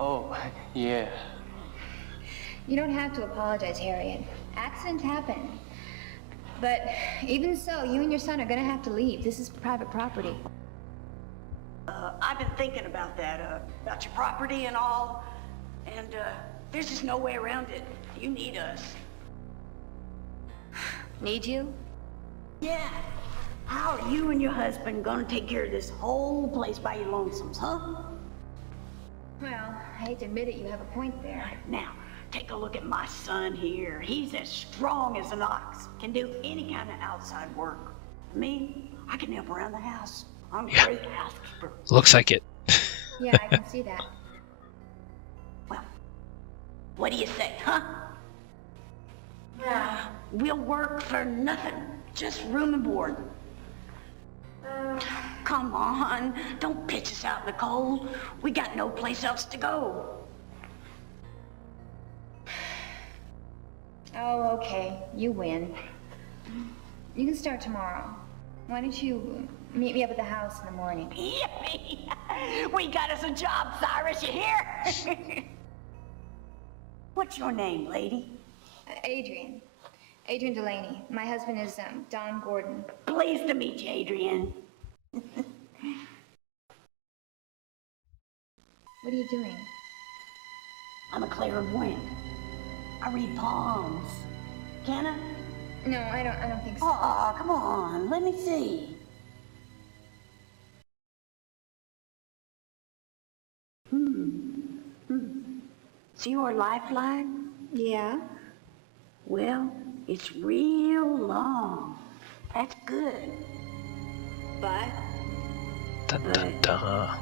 Oh, yeah. You don't have to apologize, Harriet. Accidents happen. But even so, you and your son are gonna have to leave. This is private property. I've been thinking about that, about your property and all, and there's just no way around it. You need us. Need you? Yeah. How are you and your husband gonna take care of this whole place by your lonesomes, huh? Well, I hate to admit it, you have a point there. Now, take a look at my son here. He's as strong as an ox, can do any kind of outside work. Me, I can help around the house. I'm a great housekeeper. Looks like it. Yeah, I can see that. Well, what do you say, huh? We'll work for nothing, just room and board. Come on, don't pitch us out in the cold. We got no place else to go. Oh, okay. You win. You can start tomorrow. Why don't you meet me up at the house in the morning? Yippee! We got us a job, Cyrus, you hear? What's your name, lady? Adrian. Adrian Delaney. My husband is Don Gordon. Pleased to meet you, Adrian. What are you doing? I'm a clairvoyant. I read palms. Can I? No, I don't think so. Aw, come on, let me see. See your lifeline? Yeah. Well, it's real long. That's good. But Dun, dun, dun.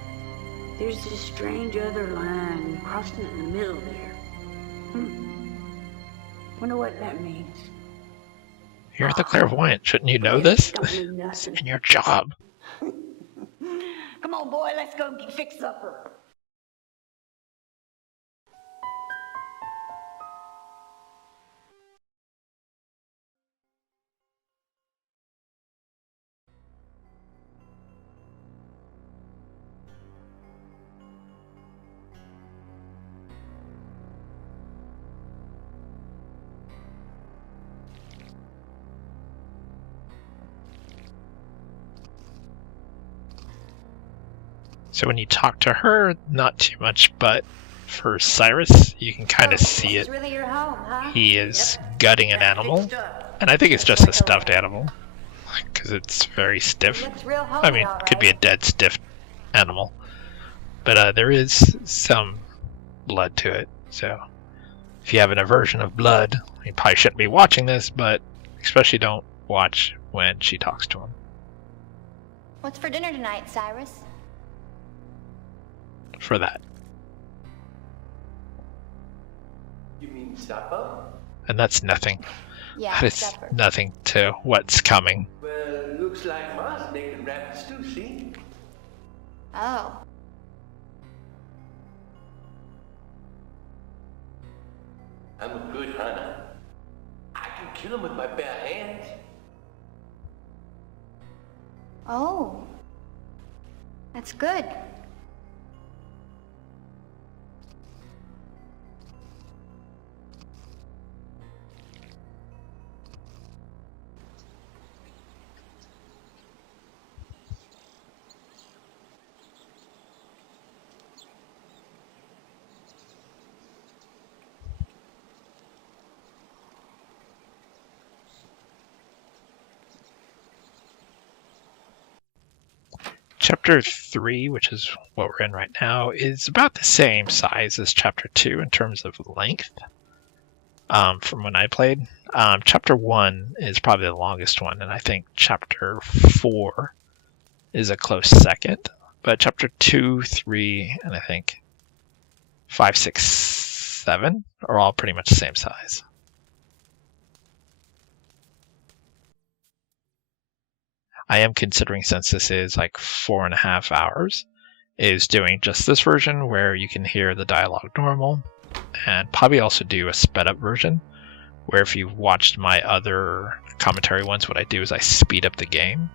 there's this strange other line crossing it in the middle there. Wonder what that means. You're the clairvoyant. Shouldn't you know this? Don't mean It's nothing. in your job. Come on, boy, let's go fix supper. So when you talk to her, not too much, but for Cyrus, you can kind of see it. Really your home, huh? He is gutting an animal, and I think it's just a stuffed animal, because it's very stiff. I mean, it could be a dead, stiff animal, but there is some blood to it. So if you have an aversion of blood, you probably shouldn't be watching this, but especially don't watch when she talks to him. What's for dinner tonight, Cyrus? For that. You mean supper? And that's nothing. Yeah, It's supper. nothing to what's coming. Well, looks like Ma's making rabbits too, see? Oh. I'm a good hunter. I can kill him with my bare hands. Oh. That's good. Chapter 3, which is what we're in right now, is about the same size as Chapter 2 in terms of length from when I played. Chapter 1 is probably the longest one, and I think Chapter 4 is a close second. But Chapter 2, 3, and I think 5, 6, 7 are all pretty much the same size. I am considering, since this is like 4.5 hours, is doing just this version where you can hear the dialogue normal, and probably also do a sped up version where, if you've watched my other commentary ones, what I do is I speed up the game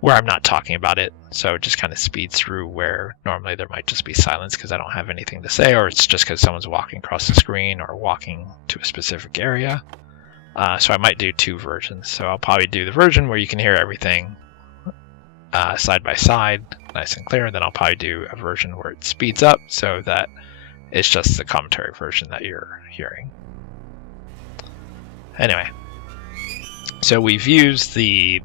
where I'm not talking about it, so it just kind of speeds through where normally there might just be silence because I don't have anything to say, or it's just because someone's walking across the screen or walking to a specific area. So I might do 2 versions. So I'll probably do the version where you can hear everything side by side, nice and clear, and then I'll probably do a version where it speeds up so that it's just the commentary version that you're hearing. Anyway, so we've used the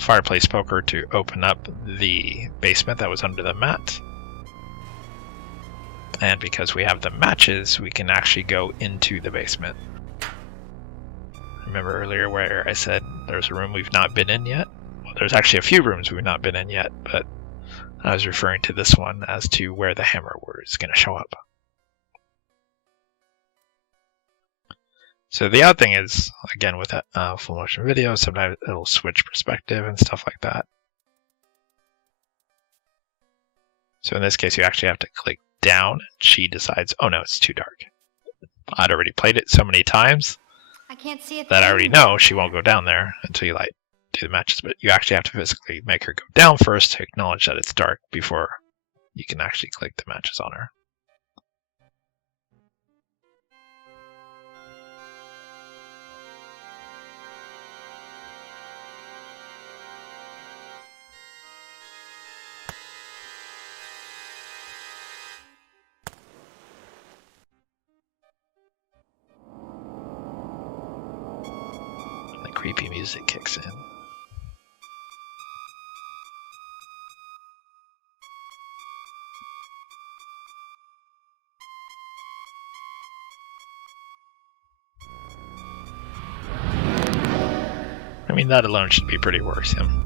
fireplace poker to open up the basement that was under the mat. And because we have the matches, we can actually go into the basement. Remember earlier where I said there's a room we've not been in yet? Well, there's actually a few rooms we've not been in yet, but I was referring to this one as to where the hammer word is going to show up. So the other thing is, again, with a full motion video, sometimes it'll switch perspective and stuff like that. So in this case, you actually have to click down, and she decides, oh no, it's too dark. I'd already played it so many times I can't see it. that I already know she won't go down there until you do the matches, but you actually have to physically make her go down first to acknowledge that it's dark before you can actually click the matches on her. The creepy music kicks in. I mean, that alone should be pretty worrisome.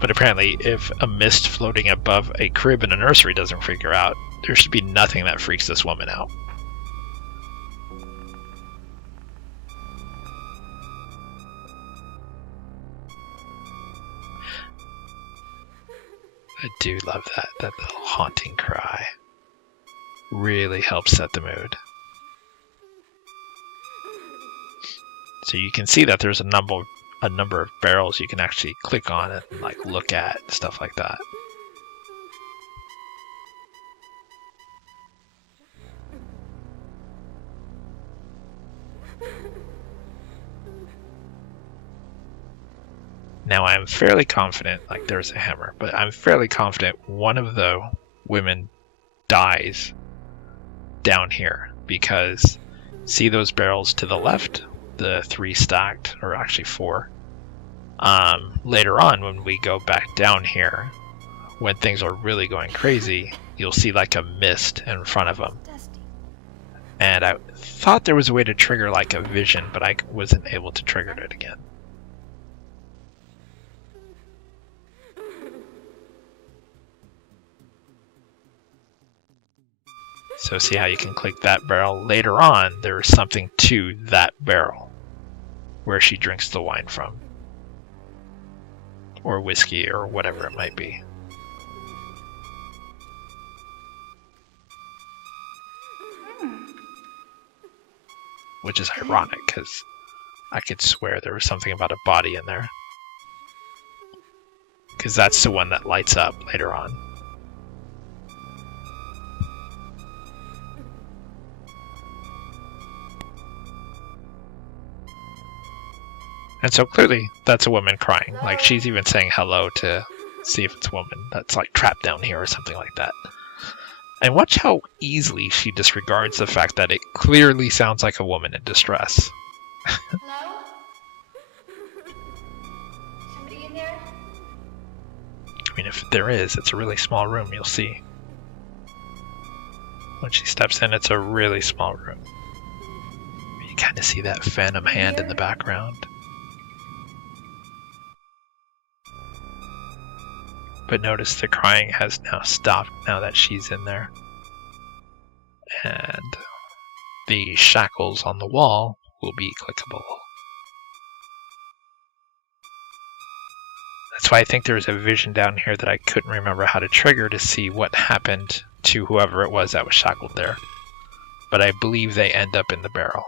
But apparently, if a mist floating above a crib in a nursery doesn't freak her out, there should be nothing that freaks this woman out. I do love that little haunting cry. Really helps set the mood. So you can see that there's a number of barrels you can actually click on and like look at, stuff like that. Now I'm fairly confident, like there's a hammer, but I'm fairly confident one of the women dies down here because see those barrels to the left? The 3 stacked, or actually 4. Later on, when we go back down here, when things are really going crazy, you'll see like a mist in front of them. And I thought there was a way to trigger like a vision, but I wasn't able to trigger it again. So see how you can click that barrel. Later on, there is something to that barrel where she drinks the wine from. Or whiskey, or whatever it might be. which is ironic because I could swear there was something about a body in there. Because that's the one that lights up later on. And so clearly that's a woman crying. Like she's even saying hello to see if it's a woman that's like trapped down here or something like that. And watch how easily she disregards the fact that it clearly sounds like a woman in distress. Hello? Somebody in there? I mean, if there is, it's a really small room, you'll see. When she steps in, it's a really small room. You kind of see that phantom hand in the background. But notice the crying has now stopped now that she's in there. And the shackles on the wall will be clickable. That's why I think there's a vision down here that I couldn't remember how to trigger to see what happened to whoever it was that was shackled there. But I believe they end up in the barrel.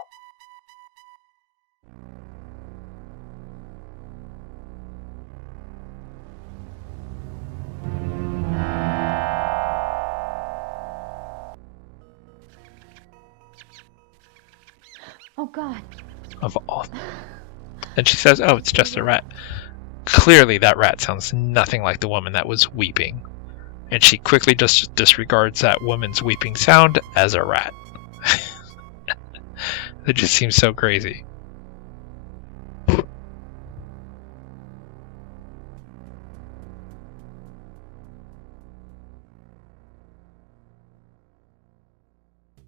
Oh, God. Of all. And she says, oh, it's just a rat. Clearly that rat sounds nothing like the woman that was weeping. And she quickly just disregards that woman's weeping sound as a rat. It just seems so crazy.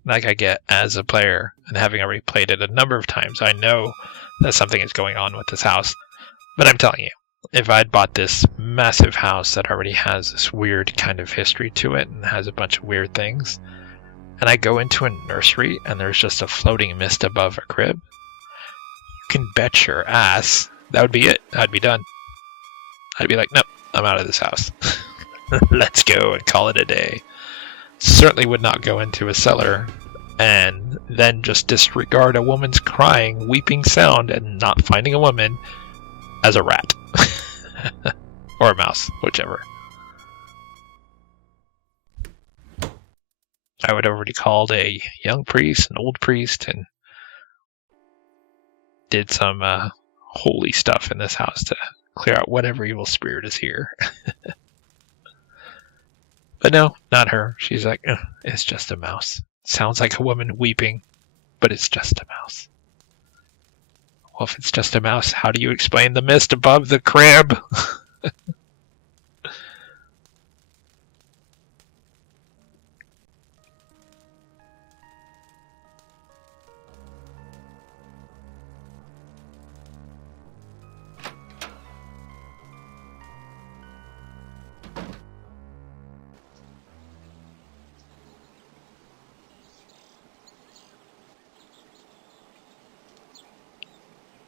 Like I get as a player, and having already played it a number of times, I know that something is going on with this house. But I'm telling you, if I'd bought this massive house that already has this weird kind of history to it and has a bunch of weird things, and I go into a nursery and there's just a floating mist above a crib, you can bet your ass that would be it. I'd be done. I'd be like, nope, I'm out of this house. Let's go and call it a day. Certainly would not go into a cellar and then just disregard a woman's crying, weeping sound and not finding a woman as a rat. Or a mouse, whichever. I would have already called a young priest, an old priest, and did some holy stuff in this house to clear out whatever evil spirit is here. But no, not her. She's like, it's just a mouse. Sounds like a woman weeping, but it's just a mouse. Well, if it's just a mouse, how do you explain the mist above the crib?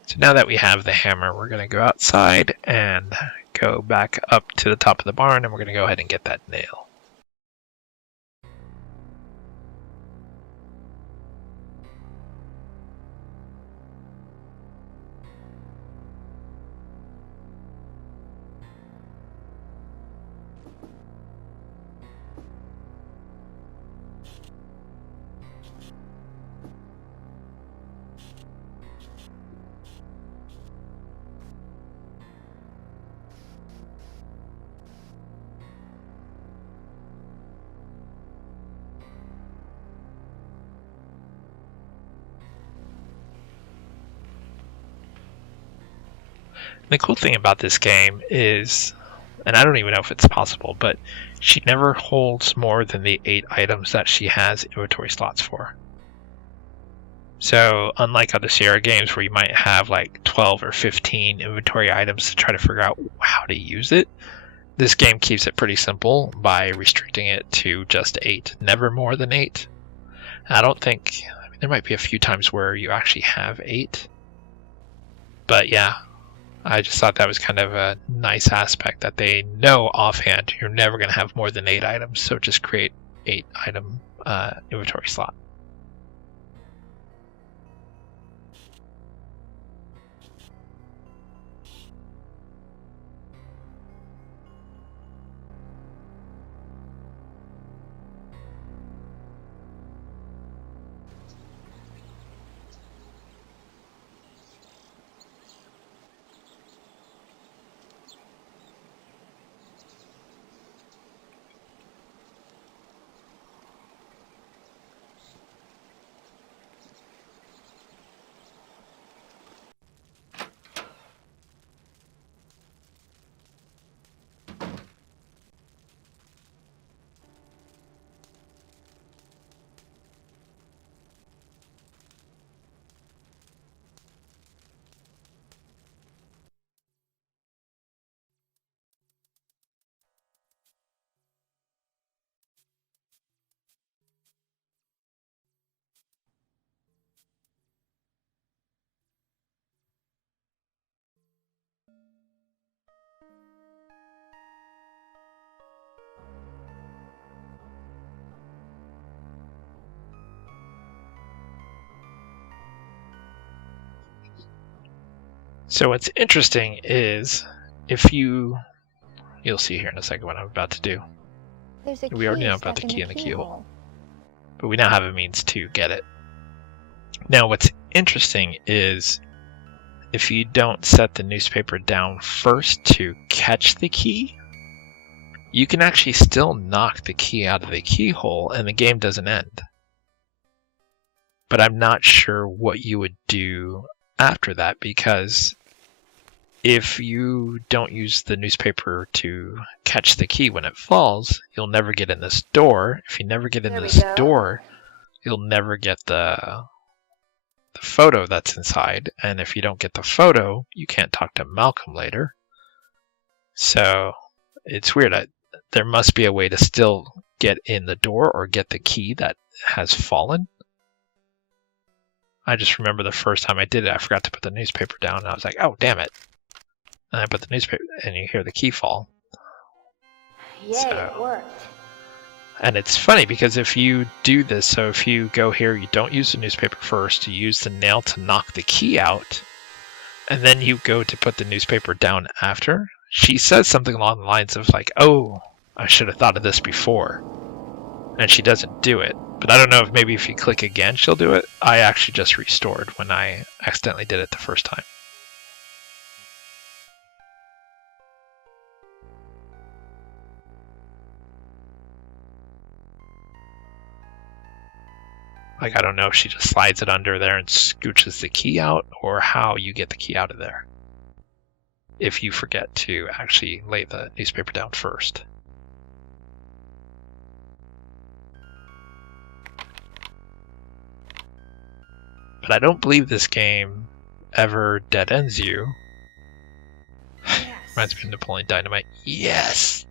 So now that we have the hammer, we're going to go outside and go back up to the top of the barn, and we're going to go ahead and get that nail. The cool thing about this game is, and I don't even know if it's possible, but she never holds more than the 8 items that she has inventory slots for. So unlike other Sierra games where you might have like 12 or 15 inventory items to try to figure out how to use it, this game keeps it pretty simple by restricting it to just 8, never more than 8. I don't think, I mean, there might be a few times where you actually have 8, but yeah, I just thought that was kind of a nice aspect that they know offhand you're never going to have more than 8 items, so just create 8 item inventory slot. So what's interesting is if you'll see here in a second what I'm about to do. There's a We already key know about the stuck key in the keyhole. keyhole, but we now have a means to get it. Now what's interesting is if you don't set the newspaper down first to catch the key, you can actually still knock the key out of the keyhole and the game doesn't end. But I'm not sure what you would do after that, because if you don't use the newspaper to catch the key when it falls, you'll never get in this door. If you never get in this door, you'll never get the photo that's inside. And if you don't get the photo, you can't talk to Malcolm later. So it's weird. There must be a way to still get in the door or get the key that has fallen. I just remember the first time I did it, I forgot to put the newspaper down, and I was like, oh, damn it. And I put the newspaper, and you hear the key fall. Yay, it worked. And it's funny because if you do this, so if you go here, you don't use the newspaper first, you use the nail to knock the key out, and then you go to put the newspaper down after, she says something along the lines of like, oh, I should have thought of this before. And she doesn't do it. But I don't know if maybe if you click again, she'll do it. I actually just restored when I accidentally did it the first time. Like, I don't know if she just slides it under there and scooches the key out, or how you get the key out of there if you forget to actually lay the newspaper down first. But I don't believe this game ever dead ends you. Yes. Reminds me of Napoleon Dynamite. Yes!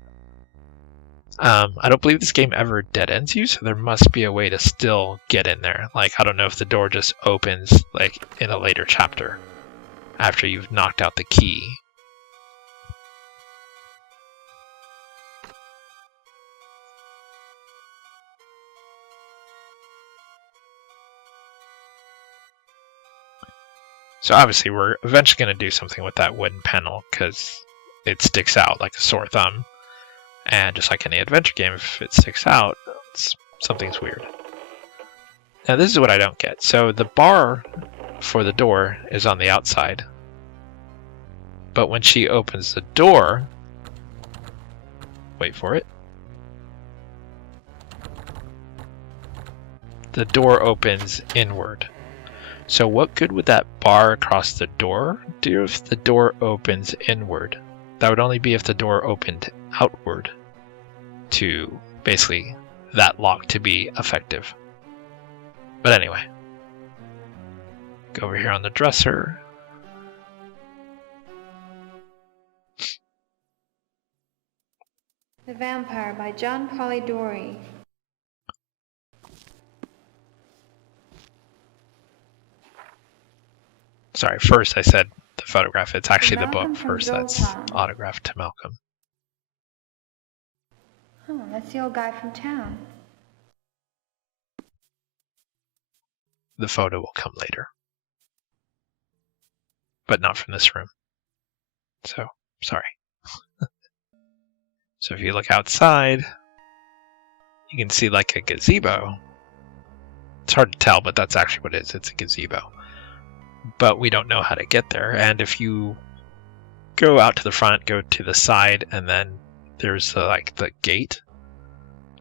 I don't believe this game ever dead ends you, so there must be a way to still get in there. Like, I don't know if the door just opens, like, in a later chapter, after you've knocked out the key. So obviously we're eventually going to do something with that wooden panel, because it sticks out like a sore thumb. And just like any adventure game, if it sticks out, something's weird. Now this is what I don't get. So the bar for the door is on the outside. But when she opens the door, wait for it, the door opens inward. So what good would that bar across the door do if the door opens inward? That would only be if the door opened outward to basically that lock to be effective. But anyway, go over here on the dresser. The Vampire by John Polidori. Sorry, first I said the photograph. It's actually the book first that's autographed to Malcolm. Oh, that's the old guy from town. The photo will come later. But not from this room. So, sorry. So if you look outside, you can see like a gazebo. It's hard to tell, but that's actually what it is. It's a gazebo. But we don't know how to get there. And if you go out to the front, go to the side, and then there's the gate.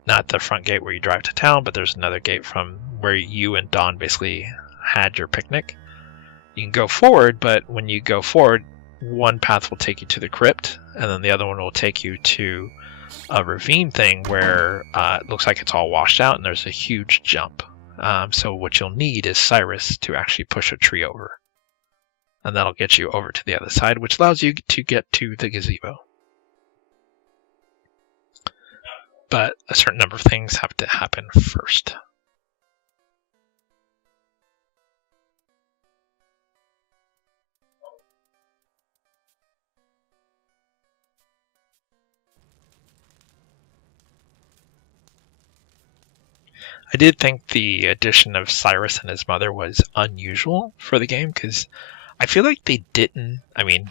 Not the front gate where you drive to town, but there's another gate from where you and Dawn basically had your picnic. You can go forward, but when you go forward, one path will take you to the crypt, and then the other one will take you to a ravine thing where it looks like it's all washed out, and there's a huge jump. So what you'll need is Cyrus to actually push a tree over. And that'll get you over to the other side, which allows you to get to the gazebo. But a certain number of things have to happen first. I did think the addition of Cyrus and his mother was unusual for the game, because I feel like they didn't. I mean,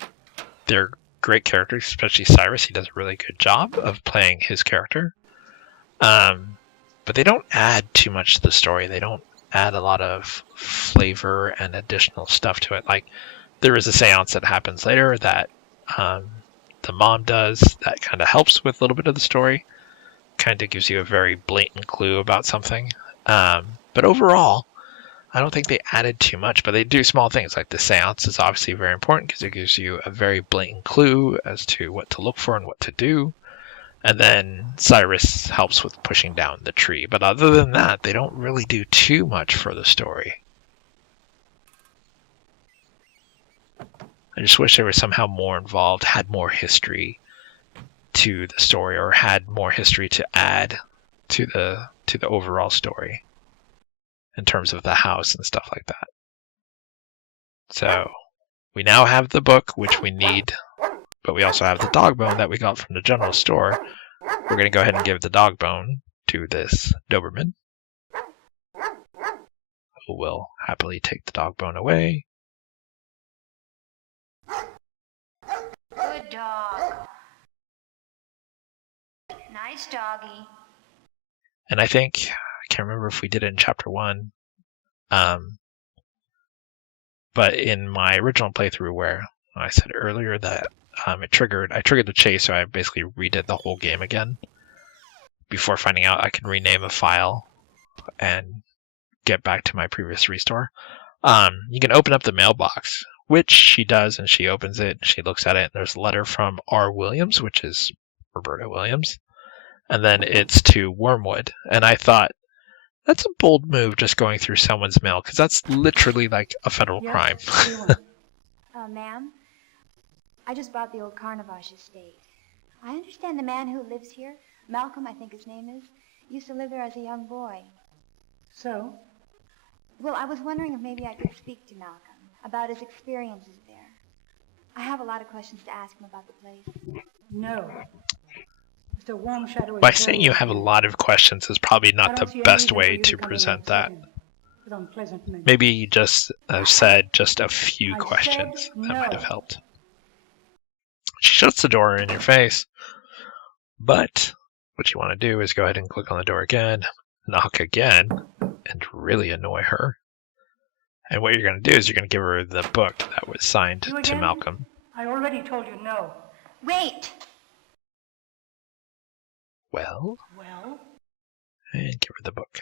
they're great characters, especially Cyrus. He does a really good job of playing his character. But they don't add too much to the story. They don't add a lot of flavor and additional stuff to it. Like, there is a seance that happens later that the mom does that kind of helps with a little bit of the story. Kind of gives you a very blatant clue about something. But overall, I don't think they added too much, but they do small things. Like the seance is obviously very important because it gives you a very blatant clue as to what to look for and what to do. And then Cyrus helps with pushing down the tree. But other than that, they don't really do too much for the story. I just wish they were somehow more involved, had more history to the story, or had more history to add to the overall story in terms of the house and stuff like that. So we now have the book, which we need, but we also have the dog bone that we got from the general store. We're going to go ahead and give the dog bone to this Doberman, who will happily take the dog bone away. Good dog. Nice doggy. And I think, I can't remember if we did it in chapter 1, but in my original playthrough where I said earlier that I triggered the chase, so I basically redid the whole game again before finding out I could rename a file and get back to my previous restore. You can open up the mailbox, which she does, and she opens it, she looks at it, and there's a letter from R. Williams, which is Roberta Williams, and then it's to Wormwood. And I thought, that's a bold move, just going through someone's mail, because that's literally like a federal crime. Ma'am, I just bought the old Carnivage estate. I understand the man who lives here, Malcolm, I think his name is, used to live there as a young boy. So? Well, I was wondering if maybe I could speak to Malcolm about his experiences there. I have a lot of questions to ask him about the place. No. Just a warm shadow. By saying you have a lot of questions is probably not the best way to present that. Maybe you just said just a few questions. That might have helped. She shuts the door in your face, but what you want to do is go ahead and click on the door again, knock again, and really annoy her. And what you're going to do is you're going to give her the book that was signed to Malcolm. I already told you no. Wait! Well? And give her the book.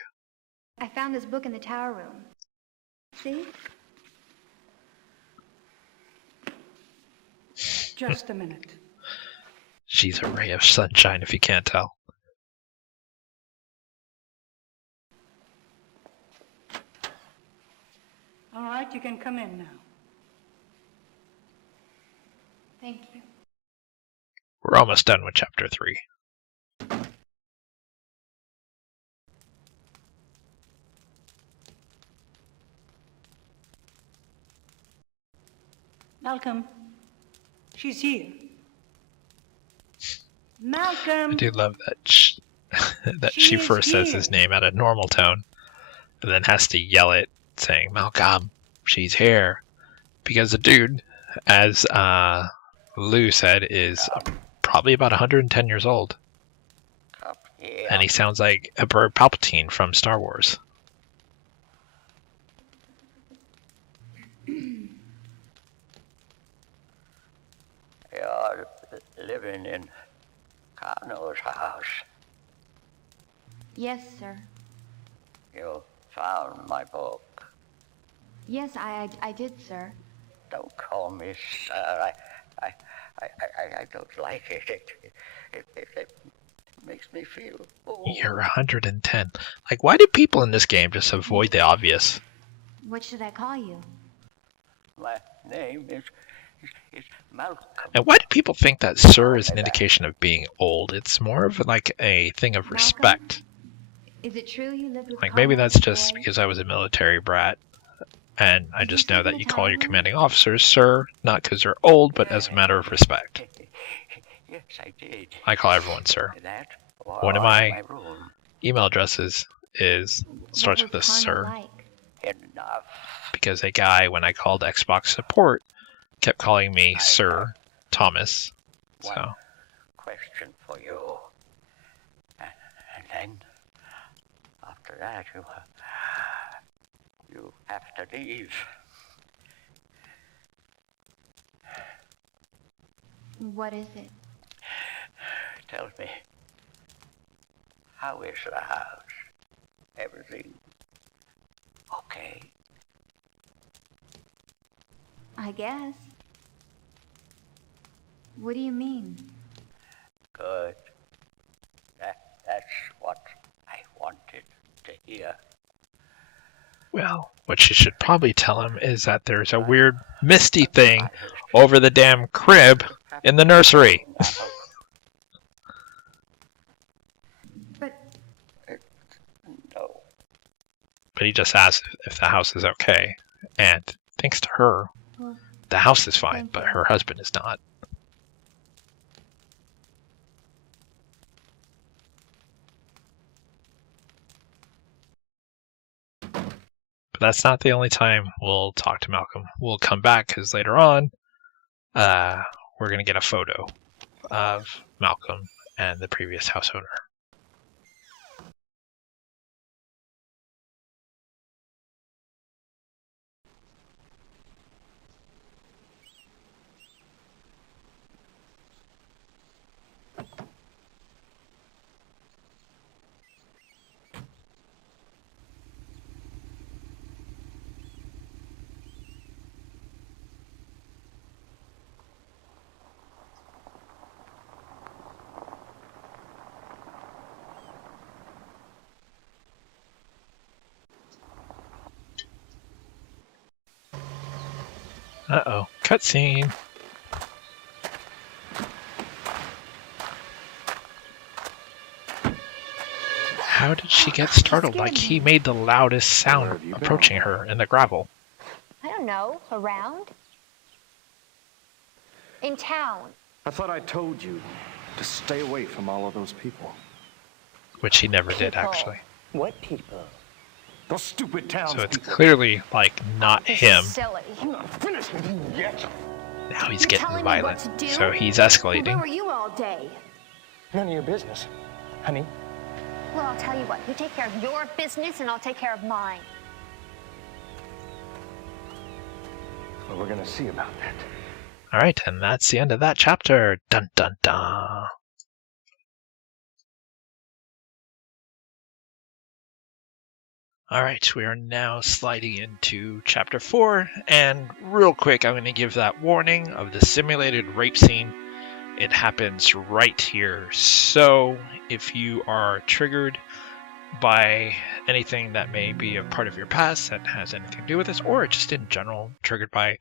I found this book in the tower room. See? Just a minute. She's a ray of sunshine, if you can't tell. All right, you can come in now. Thank you. We're almost done with chapter 3. Malcolm, she's here. Malcolm! I do love that that she first says his name at a normal tone, and then has to yell it, saying, Malcolm, she's here. Because the dude, as Lou said, is probably about 110 years old. And he sounds like Emperor Palpatine from Star Wars. You're living in Kano's house. Yes, sir. You found my book. Yes, I did, sir. Don't call me sir. I don't like it. It makes me feel old. You're 110. Like, why do people in this game just avoid the obvious? What should I call you? My name is Malcolm. And why do people think that sir is an indication of being old? It's more of like a thing of respect. Is it true you lived with Like, maybe that's just because I was a military brat. And I just know that you call your commanding officers sir, not because they're old, but as a matter of respect. Yes, I did. I call everyone sir. One of my email addresses starts with a sir. Like? Enough. Because a guy, when I called Xbox support, kept calling me Sir Thomas. So. One question for you. And then, after that, you have to leave. What is it? Tell me, how is the house? Everything okay? I guess. What do you mean? Good. That's what I wanted to hear. Well, what she should probably tell him is that there's a weird misty thing over the damn crib in the nursery. But... No. But he just asks if the house is okay. And thanks to her, the house is fine, but her husband is not. But that's not the only time we'll talk to Malcolm. We'll come back because later on, we're going to get a photo of Malcolm and the previous house owner. Uh-oh, cutscene. How did she get startled? Like he made the loudest sound approaching her in the gravel. I don't know. Around? In town. I thought I told you to stay away from all of those people. Which he never did, actually. What people? Those stupid towns. So it's clearly, like, not him. Silly. I'm not finished with you yet. Now he's getting violent. So he's escalating. Where were you all day? None of your business, honey. Well, I'll tell you what. You take care of your business, and I'll take care of mine. Well, we're gonna see about that. Alright, and that's the end of that chapter. Dun dun dun. Alright, we are now sliding into chapter 4, and real quick, I'm going to give that warning of the simulated rape scene. It happens right here, so if you are triggered by anything that may be a part of your past that has anything to do with this, or just in general triggered by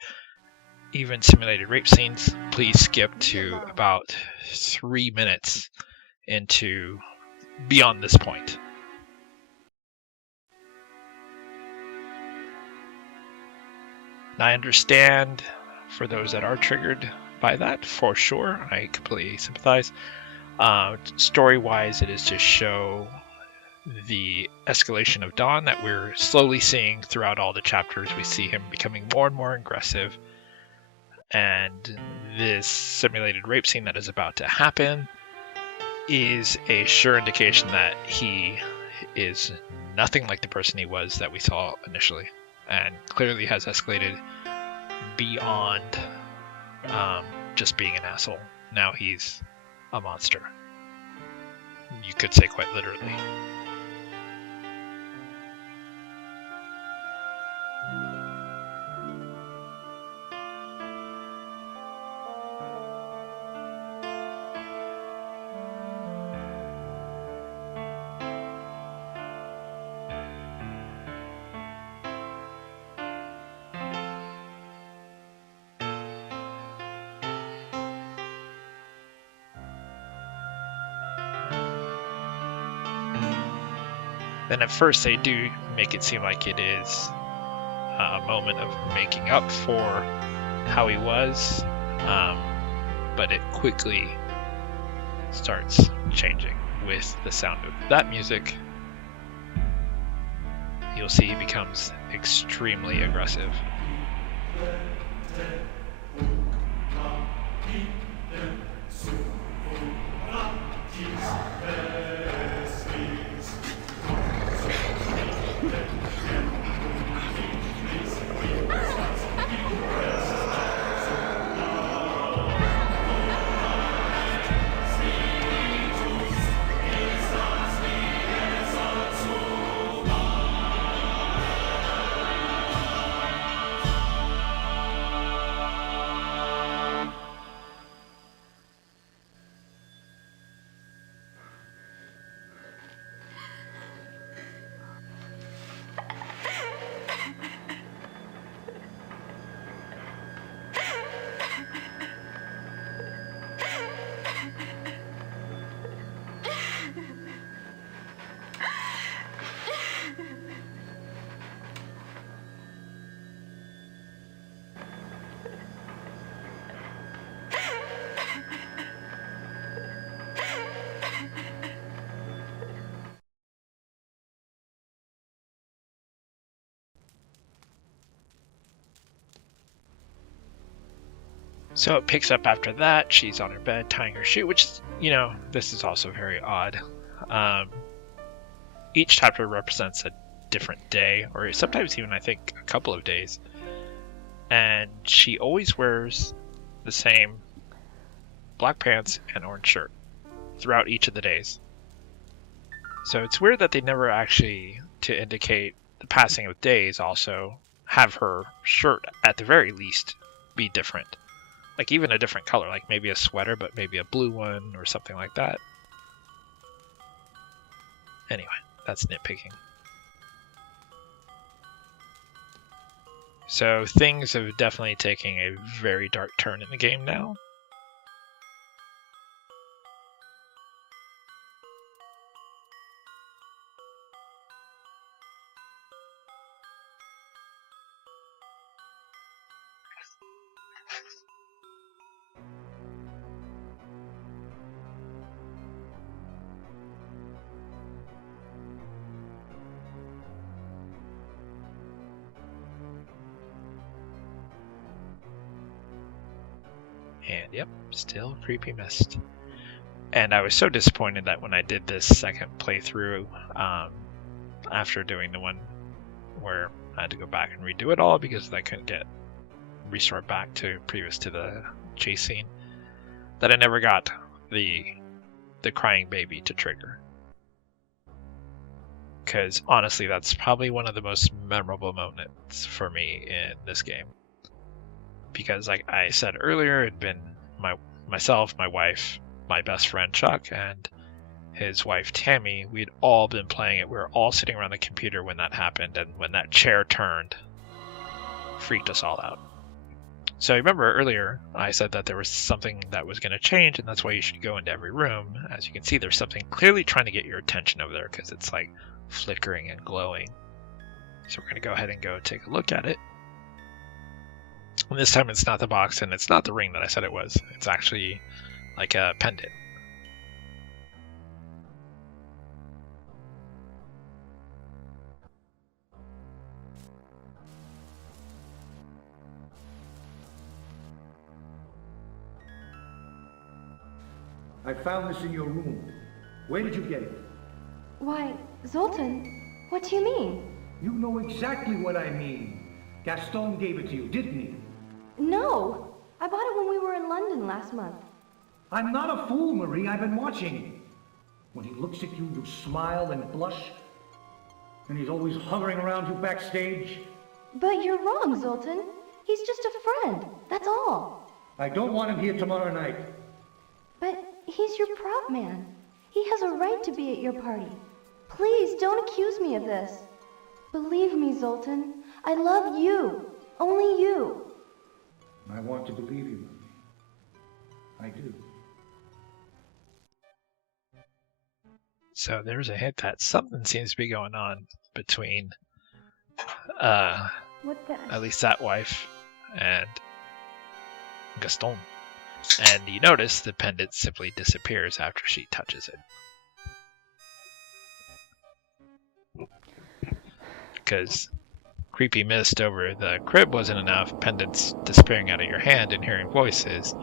even simulated rape scenes, please skip to about 3 minutes into beyond this point. I understand for those that are triggered by that, for sure. I completely sympathize. Story-wise, it is to show the escalation of Dawn that we're slowly seeing throughout all the chapters. We see him becoming more and more aggressive. And this simulated rape scene that is about to happen is a sure indication that he is nothing like the person he was that we saw initially, and clearly has escalated beyond just being an asshole. Now he's a monster. You could say quite literally. Then at first they do make it seem like it is a moment of making up for how he was, but it quickly starts changing with the sound of that music. You'll see he becomes extremely aggressive. So it picks up after that. She's on her bed tying her shoe, which is, this is also very odd. Each chapter represents a different day, or sometimes even, I think, a couple of days. And she always wears the same black pants and orange shirt throughout each of the days. So it's weird that they never actually, to indicate the passing of days, also have her shirt, at the very least, be different. Like even a different color, like maybe a sweater, but maybe a blue one or something like that. Anyway, that's nitpicking. So things have definitely taken a very dark turn in the game now. And yep, still creepy mist. And I was so disappointed that when I did this second playthrough, after doing the one where I had to go back and redo it all because I couldn't get restored back to previous to the chase scene, that I never got the crying baby to trigger. Because honestly, that's probably one of the most memorable moments for me in this game. Because like I said earlier, it'd been myself, my wife, my best friend Chuck, and his wife Tammy. We'd all been playing it. We were all sitting around the computer when that happened, and when that chair turned, freaked us all out. So I remember earlier I said that there was something that was going to change, and that's why you should go into every room. As you can see, there's something clearly trying to get your attention over there because it's like flickering and glowing. So we're going to go ahead and go take a look at it. And this time it's not the box and it's not the ring that I said it was. It's actually like a pendant. I found this in your room. Where did you get it? Why, Zoltan, what do you mean? You know exactly what I mean. Gaston gave it to you, didn't he? No, I bought it when we were in London last month. I'm not a fool, Marie. I've been watching. When he looks at you, you smile and blush. And he's always hovering around you backstage. But you're wrong, Zoltan. He's just a friend, that's all. I don't want him here tomorrow night. But he's your prop man. He has a right to be at your party. Please, don't accuse me of this. Believe me, Zoltan. I love you. Only you. I want to believe you. I do. So there's a hint that something seems to be going on between at least that wife and Gaston. And you notice the pendant simply disappears after she touches it. Because creepy mist over the crib wasn't enough, pendants disappearing out of your hand and hearing voices,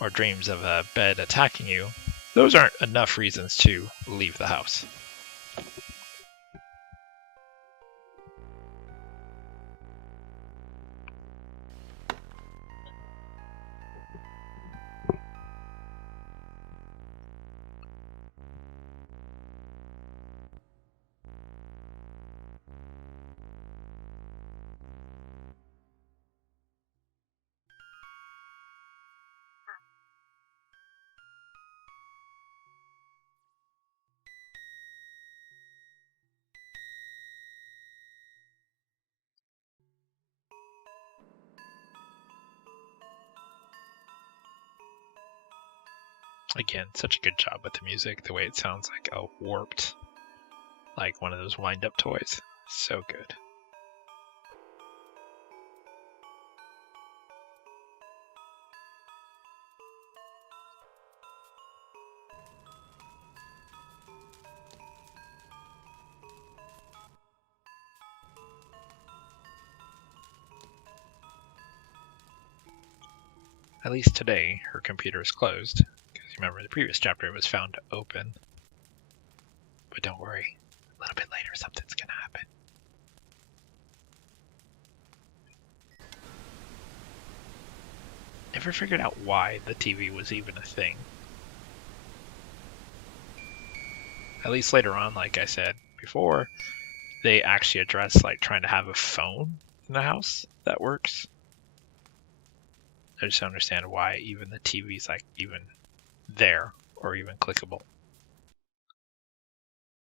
or dreams of a bed attacking you, those aren't enough reasons to leave the house. Again, such a good job with the music, the way it sounds like a warped, like one of those wind-up toys. So good. At least today, her computer is closed, because you remember in the previous chapter it was found open. But don't worry, a little bit later something's gonna happen. Never figured out why the TV was even a thing. At least later on, like I said before, they actually address like trying to have a phone in the house that works. I just don't understand why even the TV's like even there or even clickable.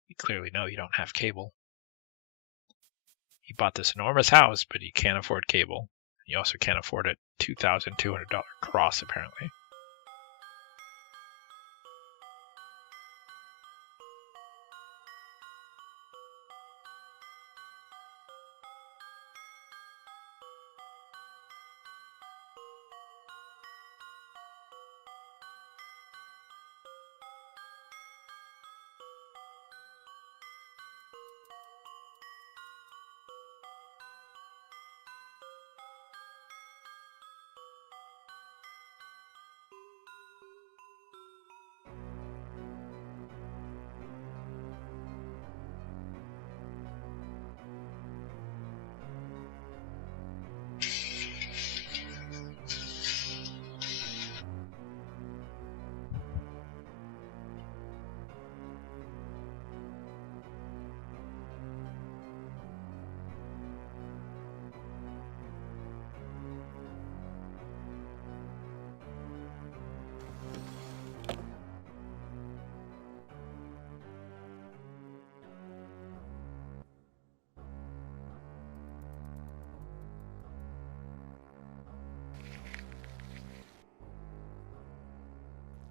You clearly know you don't have cable. You bought this enormous house, but you can't afford cable. You also can't afford a $2,200 cross, apparently.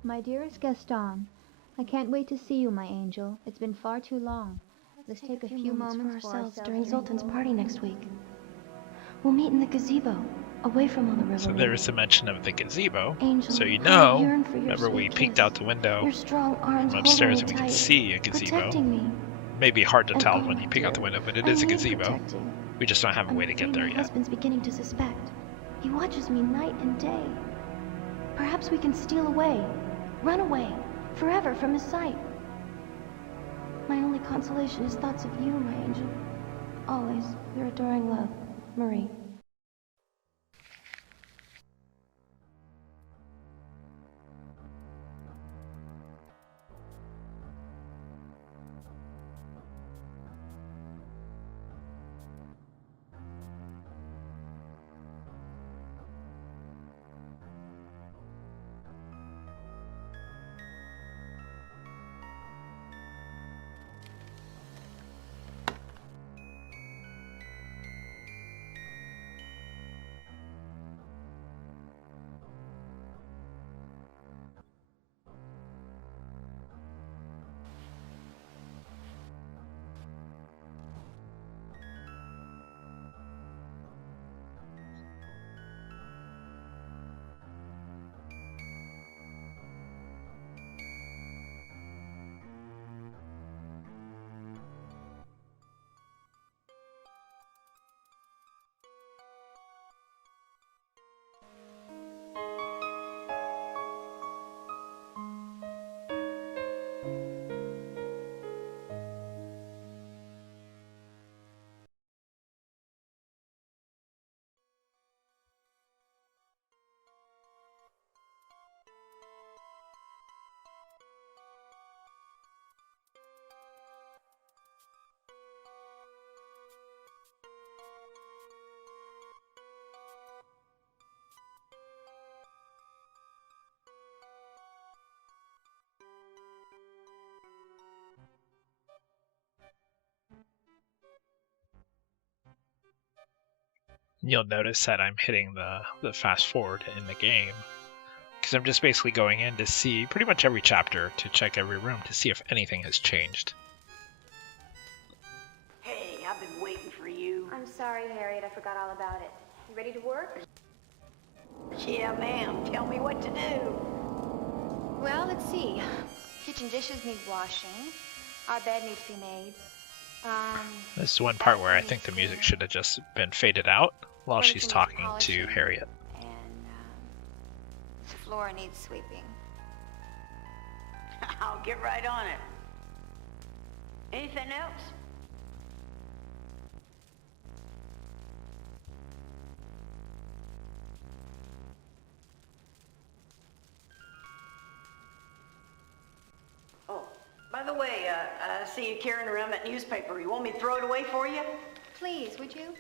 My dearest Gaston, I can't wait to see you, my angel. It's been far too long. Let's take a few moments for ourselves during Zoltan's party next week. We'll meet in the gazebo, away from all the river. So there is a mention of the gazebo. Angel, so you how I know, yearn for your remember we sweet peeked kiss. out the window Your strong arms from upstairs and holding we me can tight, see a gazebo. protecting me. Maybe hard to And tell oh, when you peek out the dear, window, but it I is a need gazebo. protecting. We just don't have a way to get there My yet. husband's beginning to suspect. He watches me night and day. Perhaps we can steal away, run away, forever from his sight. My only consolation is thoughts of you, my angel. Always, your adoring love, Marie. you'll notice that I'm hitting the fast forward in the game. Because I'm just basically going in to see pretty much every chapter to check every room to see if anything has changed. Hey, I've been waiting for you. I'm sorry, Harriet. I forgot all about it. You ready to work? Yeah, ma'am. Tell me what to do. Well, let's see. Kitchen dishes need washing. Our bed needs to be made. This is one part where I think the music should have just been faded out while she's talking to Harriet. The floor needs sweeping. I'll get right on it. Anything else? Oh, by the way, I see you carrying around that newspaper. You want me to throw it away for you? Please, would you?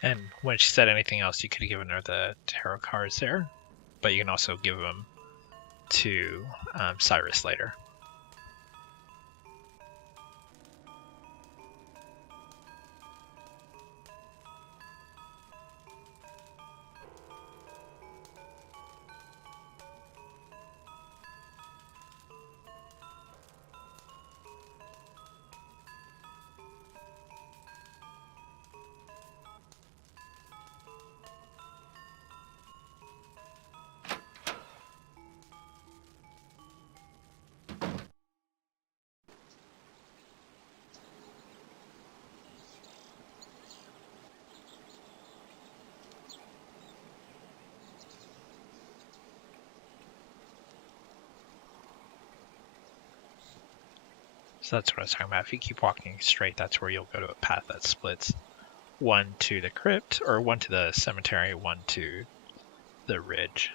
And when she said anything else, you could have given her the tarot cards there, but you can also give them to Cyrus later. So that's what I was talking about. If you keep walking straight, that's where you'll go to a path that splits. One to the crypt, or one to the cemetery, one to the ridge.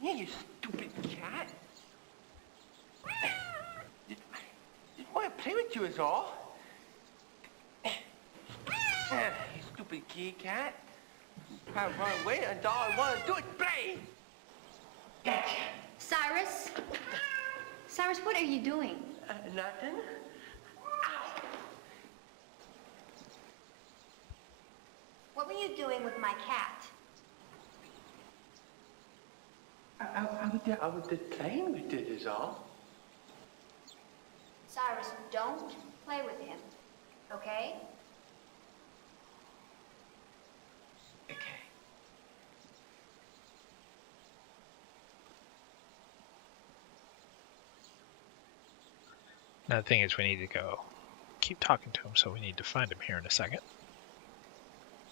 Yeah, you stupid cat. Just want to play with you is all. You stupid kitty cat. I run away and all I want to do is play. Cyrus? Cyrus, what are you doing? Nothing. What were you doing with my cat? I was just playing with it is all. Cyrus, don't play with him, okay? Now the thing is, we need to go keep talking to him, so we need to find him here in a second.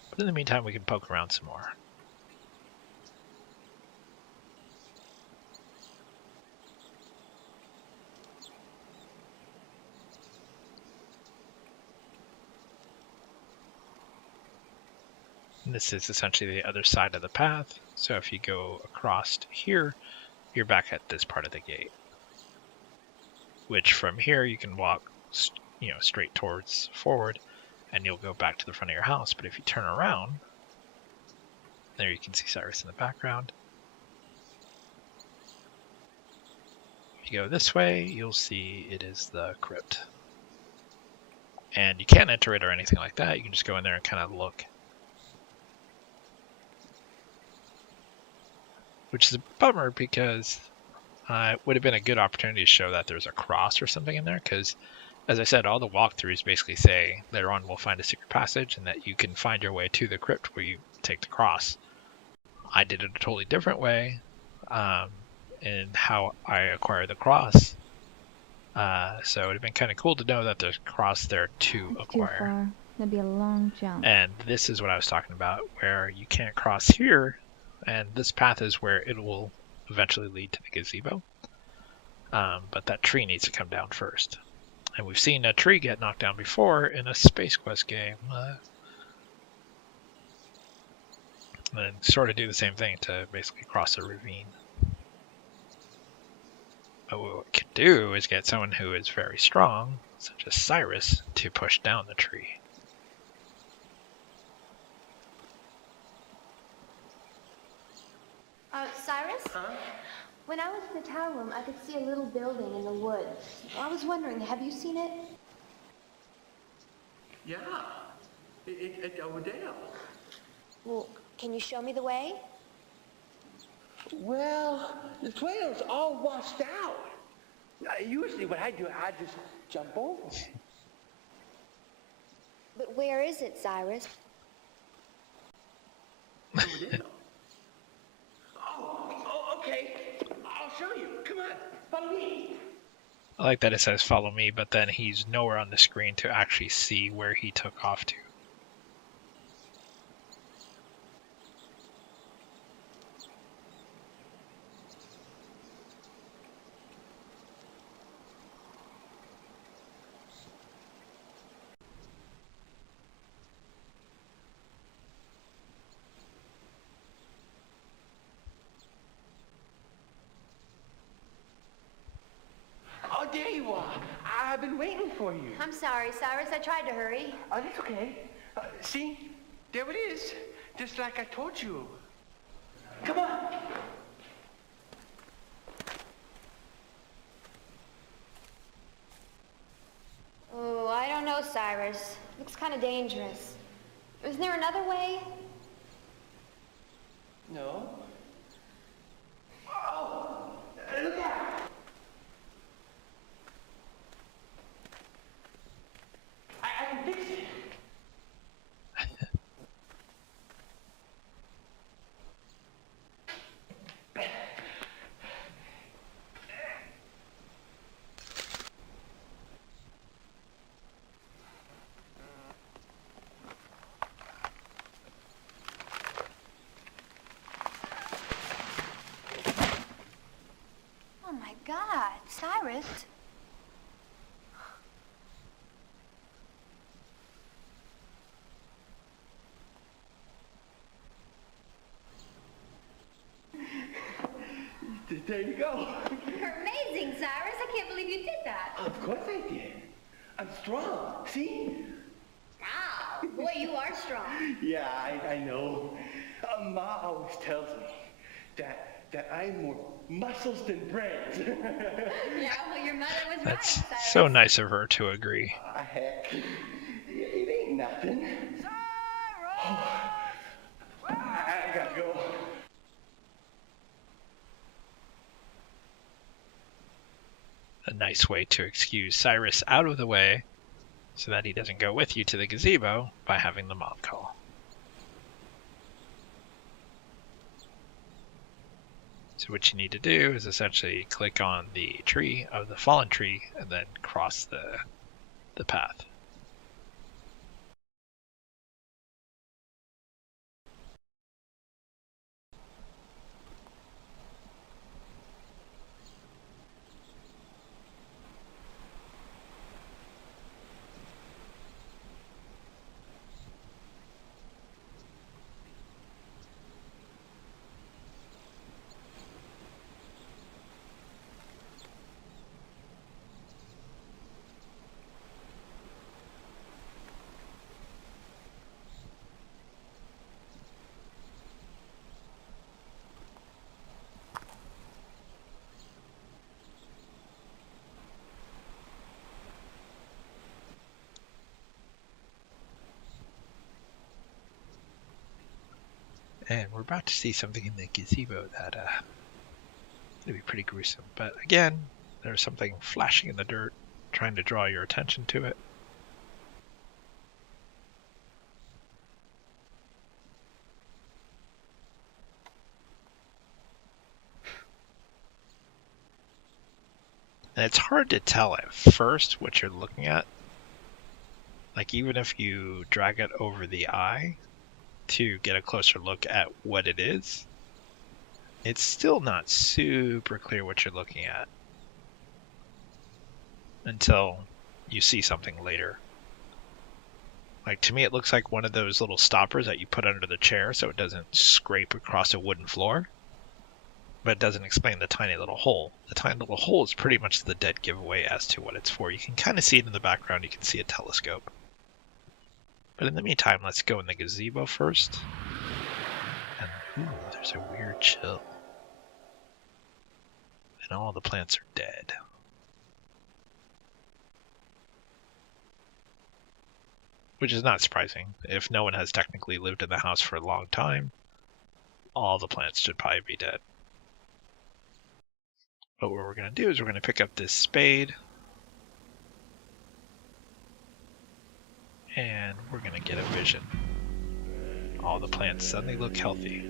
But in the meantime, we can poke around some more. And this is essentially the other side of the path, so if you go across here, you're back at this part of the gate. Which from here you can walk, straight towards forward, and you'll go back to the front of your house. But if you turn around, there you can see Cyrus in the background. If you go this way, you'll see it is the crypt. And you can't enter it or anything like that. You can just go in there and kind of look. Which is a bummer because it would have been a good opportunity to show that there's a cross or something in there, because, as I said, all the walkthroughs basically say later on we'll find a secret passage and that you can find your way to the crypt where you take the cross. I did it a totally different way in how I acquired the cross. So it would have been kind of cool to know that there's a cross there to acquire. Too far. That'd be a long jump. And this is what I was talking about, where you can't cross here, and this path is where it will eventually lead to the gazebo. But that tree needs to come down first. And we've seen a tree get knocked down before in a Space Quest game. And sort of do the same thing to basically cross a ravine. But what we could do is get someone who is very strong, such as Cyrus, to push down the tree. Cyrus? Huh? When I was in the tower room, I could see a little building in the woods. I was wondering, have you seen it? Yeah, it's over there. Well, can you show me the way? Well, the trail's all washed out. Usually what I do, I just jump over it. But where is it, Cyrus? Over there. Oh, okay. I'll show you. Come on, follow me. I like that it says follow me, but then he's nowhere on the screen to actually see where he took off to. Oh, there you are. I've been waiting for you. I'm sorry, Cyrus. I tried to hurry. Oh, that's okay. See? There it is. Just like I told you. Come on. Oh, I don't know, Cyrus. Looks kind of dangerous. Isn't there another way? No. Oh, look out. I can fix it. Oh my God, Cyrus. There you go. You're amazing, Cyrus. I can't believe you did that. Of course I did. I'm strong. See? Wow. Boy, you are strong. Yeah, I know. Ma always tells me that I'm more muscles than brains. Yeah, well, your mother was That's right, Cyrus. so nice of her to agree. Heck, it ain't nothing. Oh, I gotta go. A nice way to excuse Cyrus out of the way so that he doesn't go with you to the gazebo by having the mom call. So what you need to do is essentially click on the tree of the fallen tree and then cross the path. And we're about to see something in the gazebo that it'll be pretty gruesome. But again, there's something flashing in the dirt, trying to draw your attention to it. And it's hard to tell at first what you're looking at. Like even if you drag it over the eye to get a closer look at what it is, it's still not super clear what you're looking at until you see something later. Like to me it looks like one of those little stoppers that you put under the chair so it doesn't scrape across a wooden floor, but it doesn't explain the tiny little hole. The tiny little hole is pretty much the dead giveaway as to what it's for. You can kind of see it in the background, you can see a telescope. But in the meantime, let's go in the gazebo first. And ooh, there's a weird chill. And all the plants are dead. Which is not surprising. If no one has technically lived in the house for a long time, all the plants should probably be dead. But what we're going to do is we're going to pick up this spade. And we're going to get a vision. All the plants suddenly look healthy.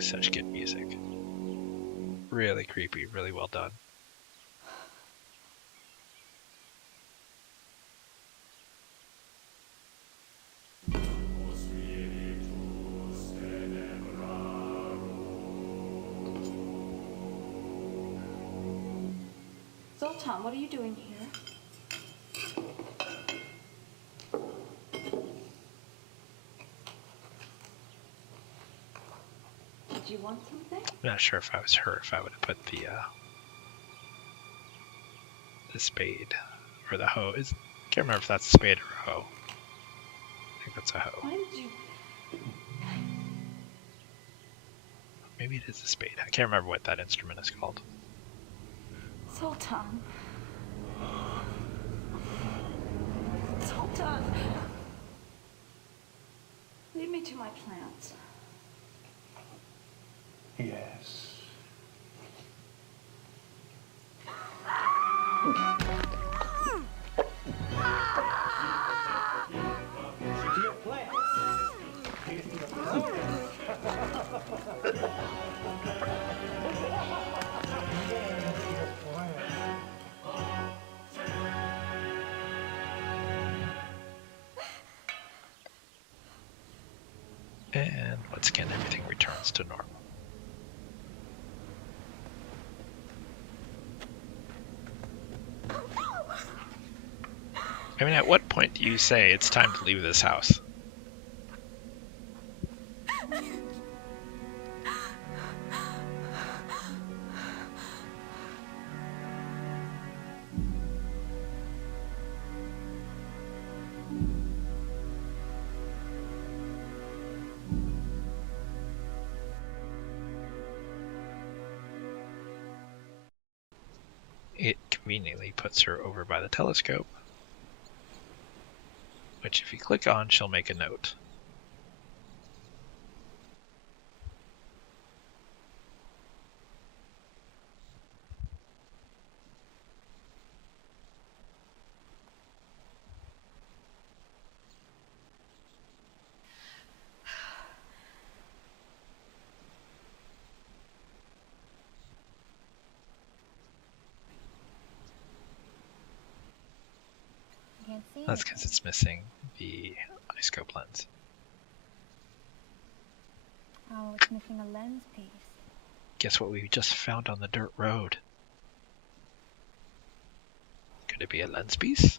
Such good music. Really creepy, really well done. Zoltan, what are you doing here? Did you want something? I'm not sure if I was her, if I would have put the spade or the hoe. I can't remember if that's a spade or a hoe. I think that's a hoe. Why did you... Maybe it is a spade. I can't remember what that instrument is called. Zoltan. Zoltan. Lead me to my plants. Yes. And once again, everything returns to normal. I mean, at what point do you say it's time to leave this house? It conveniently puts her over by the telescope, which if you click on, she'll make a note. Can't see That's it. because it's missing the iScope lens. Oh, it's missing a lens piece. Guess what we just found on the dirt road? Could it be a lens piece?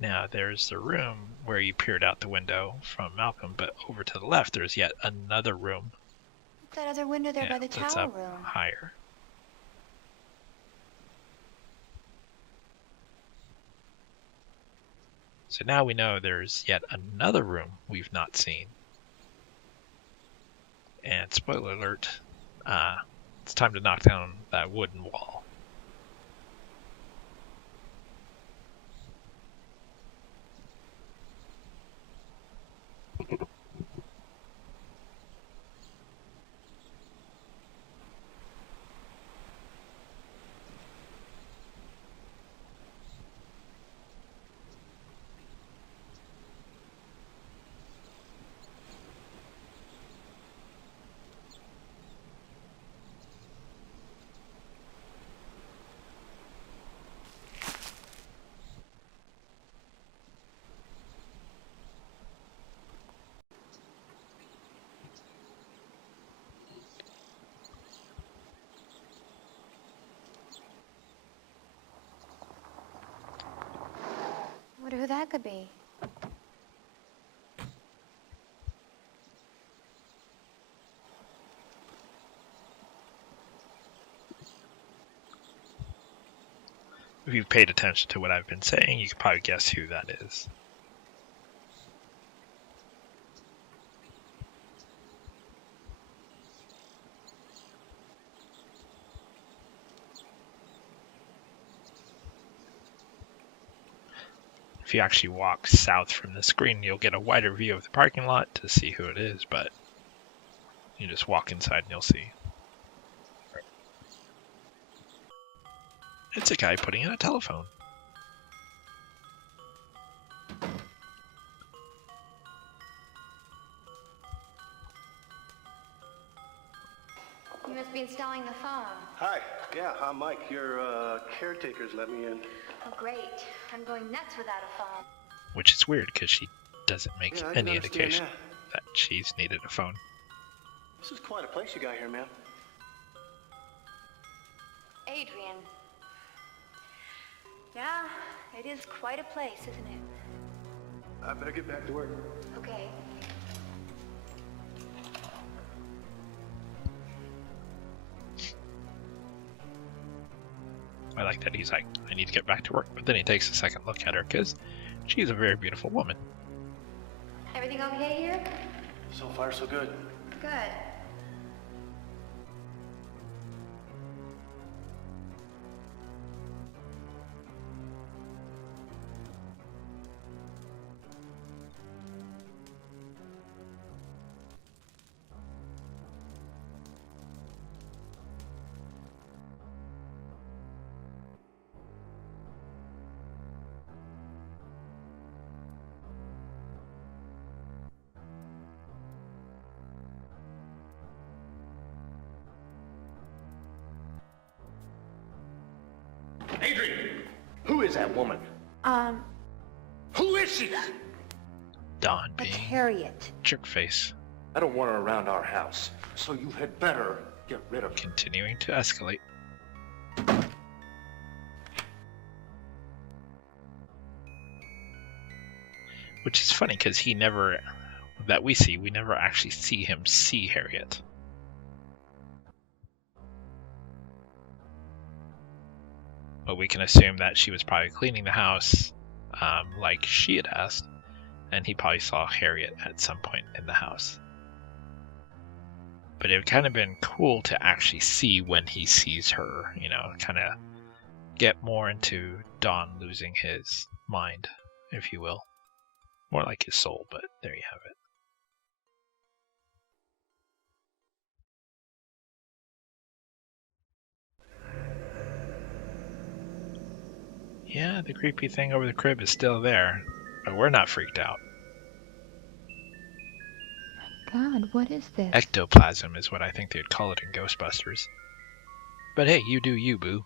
Now there's the room where you peered out the window from Malcolm, but over to the left there's yet another room. That other window there by the that's tower up room. higher. So now we know there's yet another room we've not seen. And spoiler alert, it's time to knock down that wooden wall. Wonder who that could be. If you've paid attention to what I've been saying, you can probably guess who that is. If you actually walk south from the screen, you'll get a wider view of the parking lot to see who it is, but you just walk inside and you'll see. It's a guy putting in a telephone. You must be installing the phone. Hi. Yeah, I'm Mike. Your caretakers let me in. Oh, great. I'm going nuts without a phone. Which is weird because she doesn't make Yeah, I can any understand indication that she's needed a phone. This is quite a place you got here, ma'am. Adrian. Yeah, it is quite a place, isn't it? I better get back to work. Okay. I like that he's like, I need to get back to work, but then he takes a second look at her because she's a very beautiful woman. Everything okay here? So far, so good. Good. Adrian! Who is that woman? Who is she? Dawn That's being Harriet. jerk face, I don't want her around our house, so you had better get rid of her. continuing to escalate. Which is funny because we never actually see him see Harriet. But we can assume that she was probably cleaning the house, like she had asked, and he probably saw Harriet at some point in the house. But it would kind of been cool to actually see when he sees her, you know, kind of get more into Don losing his mind, if you will. More like his soul, but there you have it. Yeah, the creepy thing over the crib is still there, but we're not freaked out. God, what is this? Ectoplasm is what I think they'd call it in Ghostbusters. But hey, you do you, boo.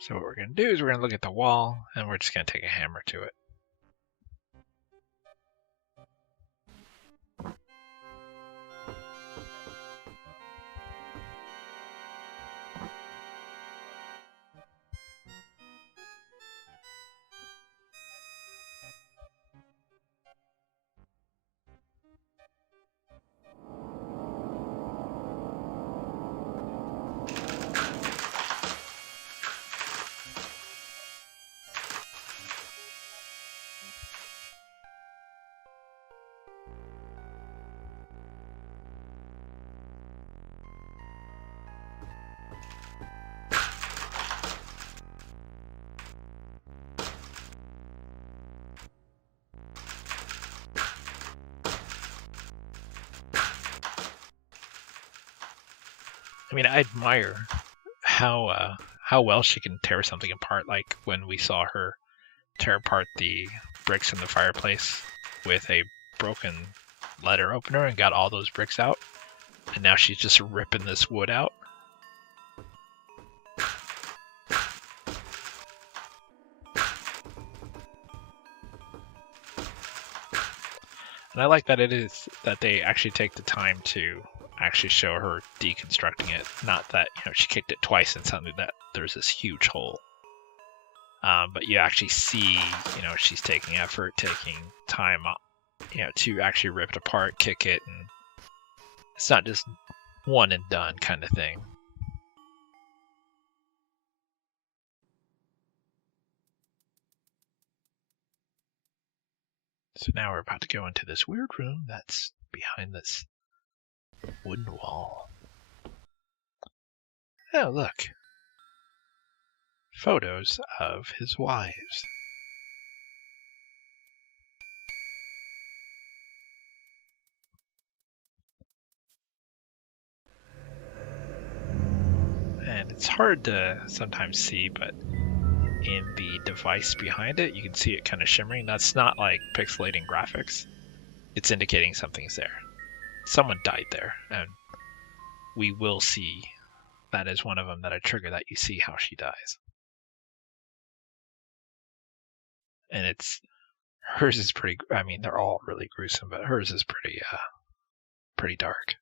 So what we're going to do is we're going to look at the wall, and we're just going to take a hammer to it. I mean, I admire how well she can tear something apart, like when we saw her tear apart the bricks in the fireplace with a broken letter opener and got all those bricks out. And now she's just ripping this wood out. And I like that they actually take the time to actually show her deconstructing it. Not that, she kicked it twice and suddenly that there's this huge hole. But you actually see, she's taking effort, taking time, to actually rip it apart, kick it, and it's not just one and done kind of thing. So now we're about to go into this weird room that's behind this wooden wall. Oh, look. Photos of his wives. And it's hard to sometimes see, but in the device behind it, you can see it kind of shimmering. That's not like pixelating graphics. It's indicating something's there. Someone died there, and we will see that is one of them that I trigger that you see how she dies. And hers is pretty, they're all really gruesome, but hers is pretty dark.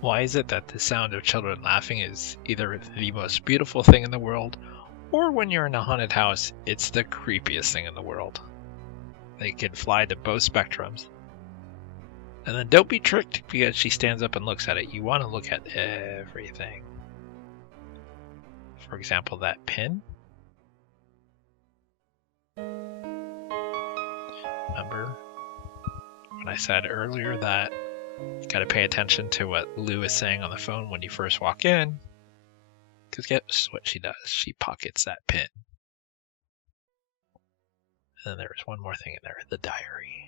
Why is it that the sound of children laughing is either the most beautiful thing in the world, or when you're in a haunted house, it's the creepiest thing in the world? They can fly to both spectrums. And then don't be tricked because she stands up and looks at it. You want to look at everything. For example, that pin. Remember when I said earlier that you got to pay attention to what Lou is saying on the phone when you first walk in? Because guess what she does? She pockets that pin. And then there's one more thing in there, the diary.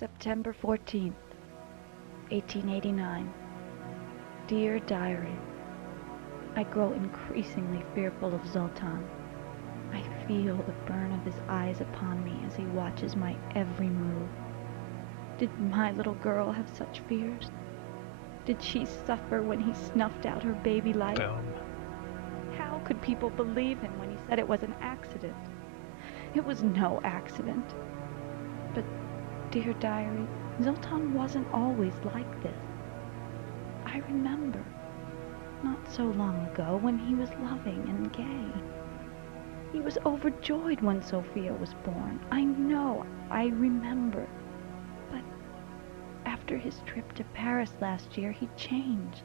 September 14th, 1889. Dear Diary, I grow increasingly fearful of Zoltan. I feel the burn of his eyes upon me as he watches my every move. Did my little girl have such fears? Did she suffer when he snuffed out her baby life? Boom. How could people believe him when he said it was an accident? It was no accident. But, dear diary, Zoltan wasn't always like this. I remember, not so long ago, when he was loving and gay. He was overjoyed when Sophia was born. I know, I remember. But after his trip to Paris last year, he changed.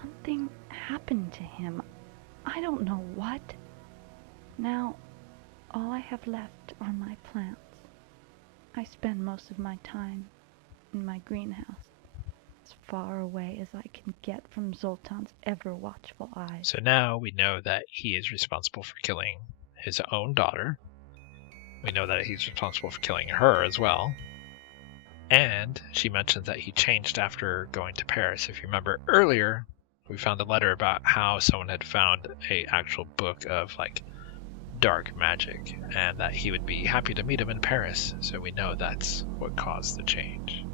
Something happened to him. I don't know what. Now, all I have left are my plants. I spend most of my time in my greenhouse. as far away as I can get from Zoltan's ever-watchful eyes. So now we know that he is responsible for killing his own daughter. We know that he's responsible for killing her as well. And she mentions that he changed after going to Paris. If you remember earlier, we found a letter about how someone had found a actual book of like dark magic, and that he would be happy to meet him in Paris. So we know that's what caused the change.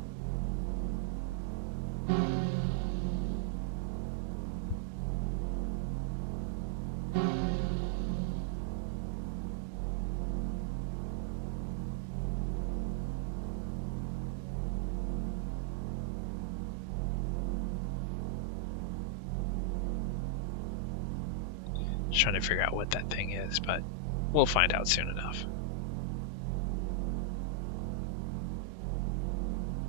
Just trying to figure out what that thing is, but we'll find out soon enough.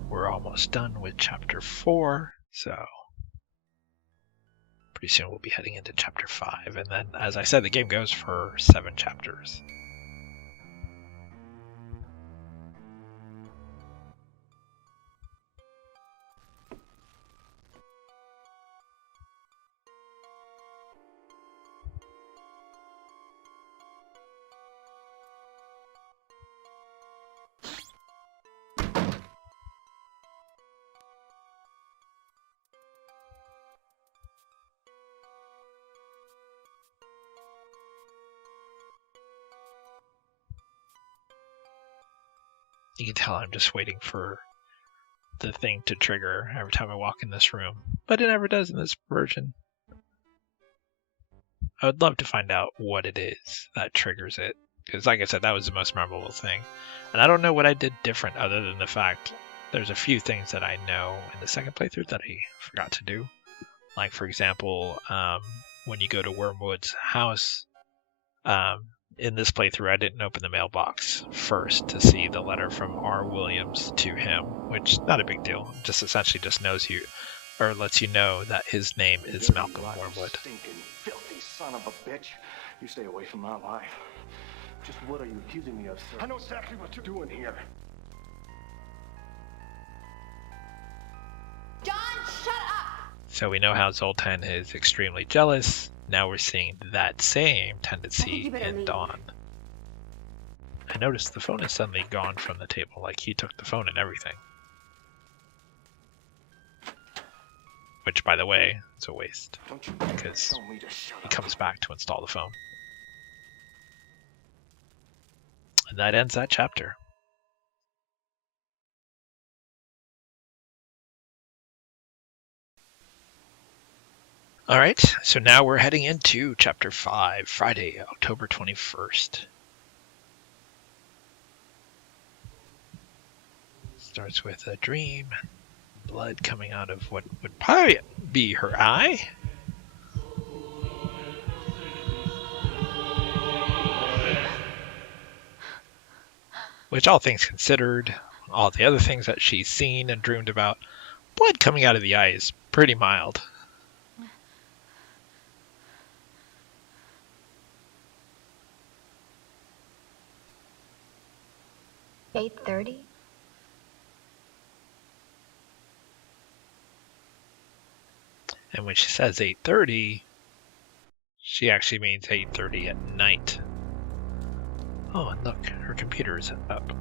We're almost done with chapter 4, so pretty soon we'll be heading into chapter 5, and then, as I said, the game goes for 7 chapters. You can tell I'm just waiting for the thing to trigger every time I walk in this room, but it never does in this version. I would love to find out what it is that triggers it, because like I said, that was the most memorable thing. And I don't know what I did different other than the fact there's a few things that I know in the second playthrough that I forgot to do. Like, for example, when you go to Wormwood's house, in this playthrough, I didn't open the mailbox first to see the letter from R. Williams to him, which not a big deal. Just essentially just knows you, or lets you know that his name is Malcolm Wormwood. Stinking, filthy son of a bitch. You stay away from my life. Just what are you accusing me of, sir? I know exactly what you're doing here. John, shut up! So we know how Zoltan is extremely jealous. Now we're seeing that same tendency in Dawn. I noticed the phone is suddenly gone from the table, like he took the phone and everything. Which, by the way, is a waste, because he comes back to install the phone. And that ends that chapter. Alright, so now we're heading into Chapter 5, Friday, October 21st. Starts with a dream, blood coming out of what would probably be her eye. Which, all things considered, all the other things that she's seen and dreamed about, blood coming out of the eye is pretty mild. $8:30? And when she says 8:30, she actually means 8:30 at night. Oh, and look, her computer is up.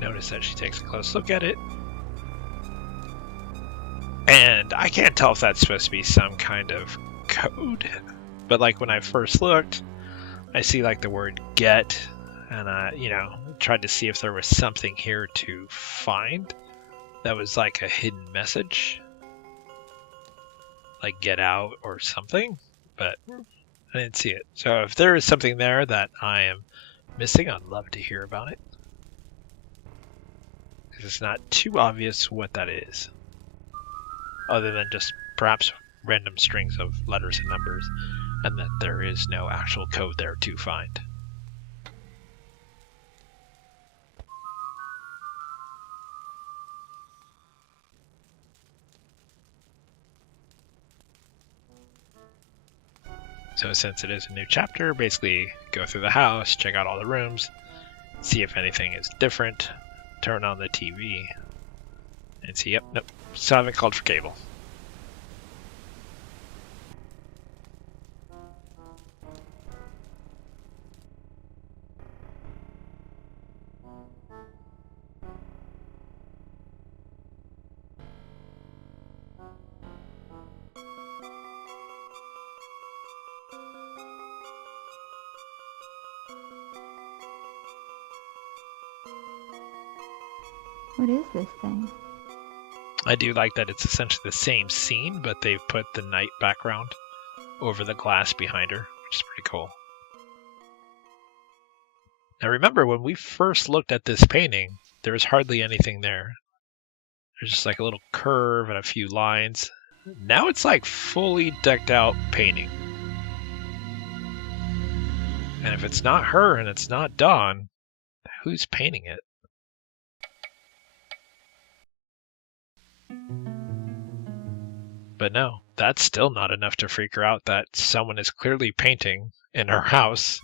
Notice that she takes a close look at it. And I can't tell if that's supposed to be some kind of code. But like when I first looked, I see like the word get, and I, tried to see if there was something here to find that was like a hidden message. Like get out or something, but I didn't see it. So if there is something there that I am missing, I'd love to hear about it. It's not too obvious what that is, other than just perhaps random strings of letters and numbers, and that there is no actual code there to find. So since it is a new chapter, basically go through the house, check out all the rooms, see if anything is different, turn on the TV, and see, yep, nope, still haven't called for cable. What is this thing? I do like that it's essentially the same scene, but they've put the night background over the glass behind her, which is pretty cool. Now remember, when we first looked at this painting, there was hardly anything there. There's just like a little curve and a few lines. Now it's like fully decked out painting. And if it's not her and it's not Dawn, who's painting it? But no, that's still not enough to freak her out that someone is clearly painting in her house.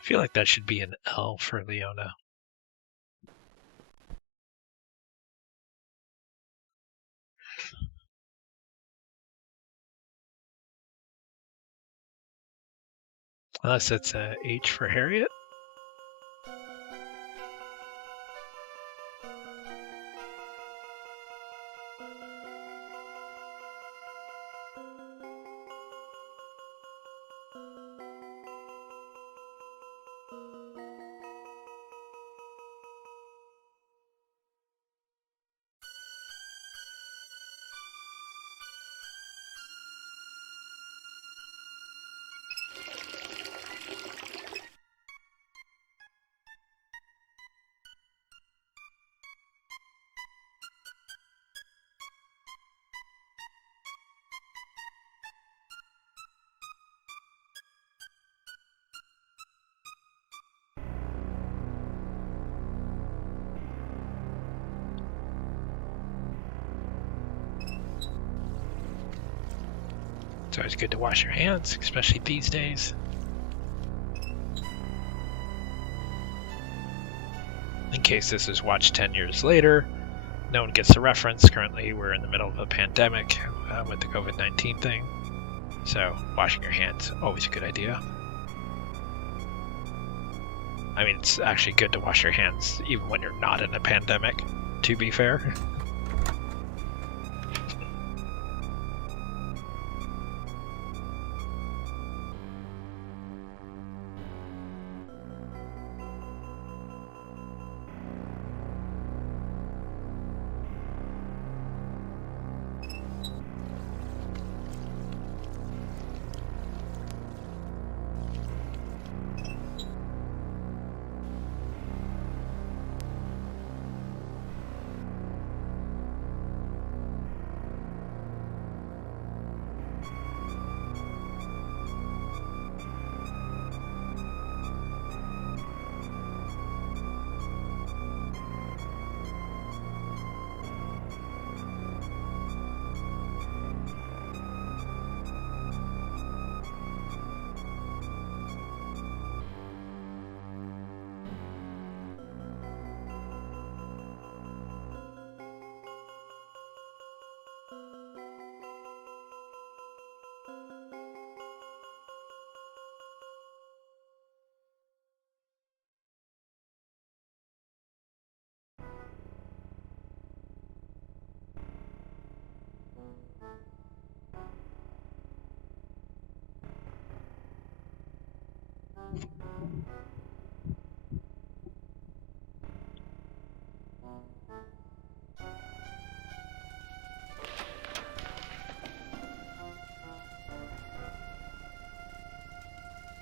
I feel like that should be an L for Leona. Unless it's a H for Harriet. It's always good to wash your hands, especially these days. In case this is watched 10 years later, no one gets the reference. Currently, we're in the middle of a pandemic with the COVID-19 thing. So, washing your hands, always a good idea. I mean, it's actually good to wash your hands even when you're not in a pandemic, to be fair.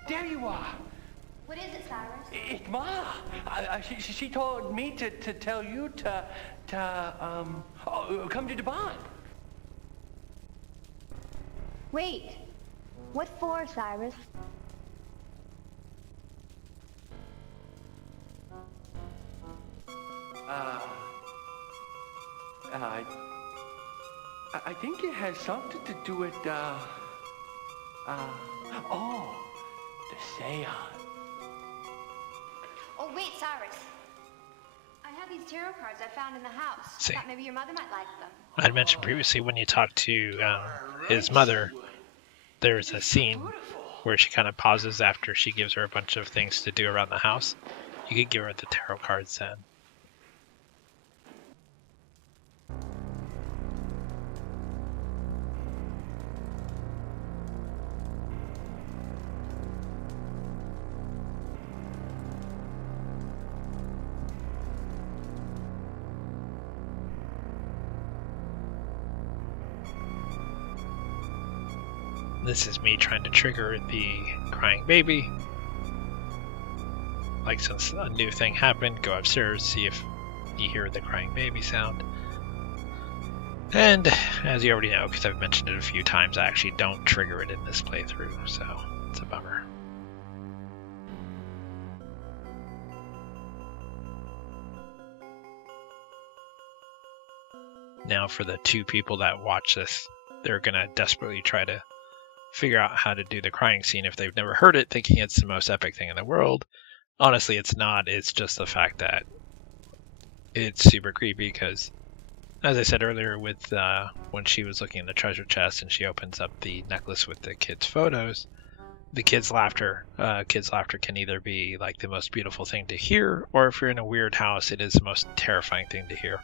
There you are. What is it, Cyrus? It's Ma. She told me to tell you come to the barn. Wait. What for, Cyrus? I think it has something to do with, the seance. Oh, wait, Cyrus. I have these tarot cards I found in the house. See. Thought maybe your mother might like them. I had mentioned previously when you talk to his mother, there's a scene where she kind of pauses after she gives her a bunch of things to do around the house. You could give her the tarot cards then. This is me trying to trigger the crying baby. Like, since a new thing happened, go upstairs, see if you hear the crying baby sound. And as you already know, because I've mentioned it a few times, I actually don't trigger it in this playthrough, so it's a bummer. Now for the two people that watch this, they're gonna desperately try to figure out how to do the crying scene if they've never heard it, thinking it's the most epic thing in the world. Honestly, it's not. It's just the fact that it's super creepy because, as I said earlier, with when she was looking in the treasure chest and she opens up the necklace with the kids' photos, the kids' laughter. Kids' laughter can either be like the most beautiful thing to hear, or if you're in a weird house, it is the most terrifying thing to hear.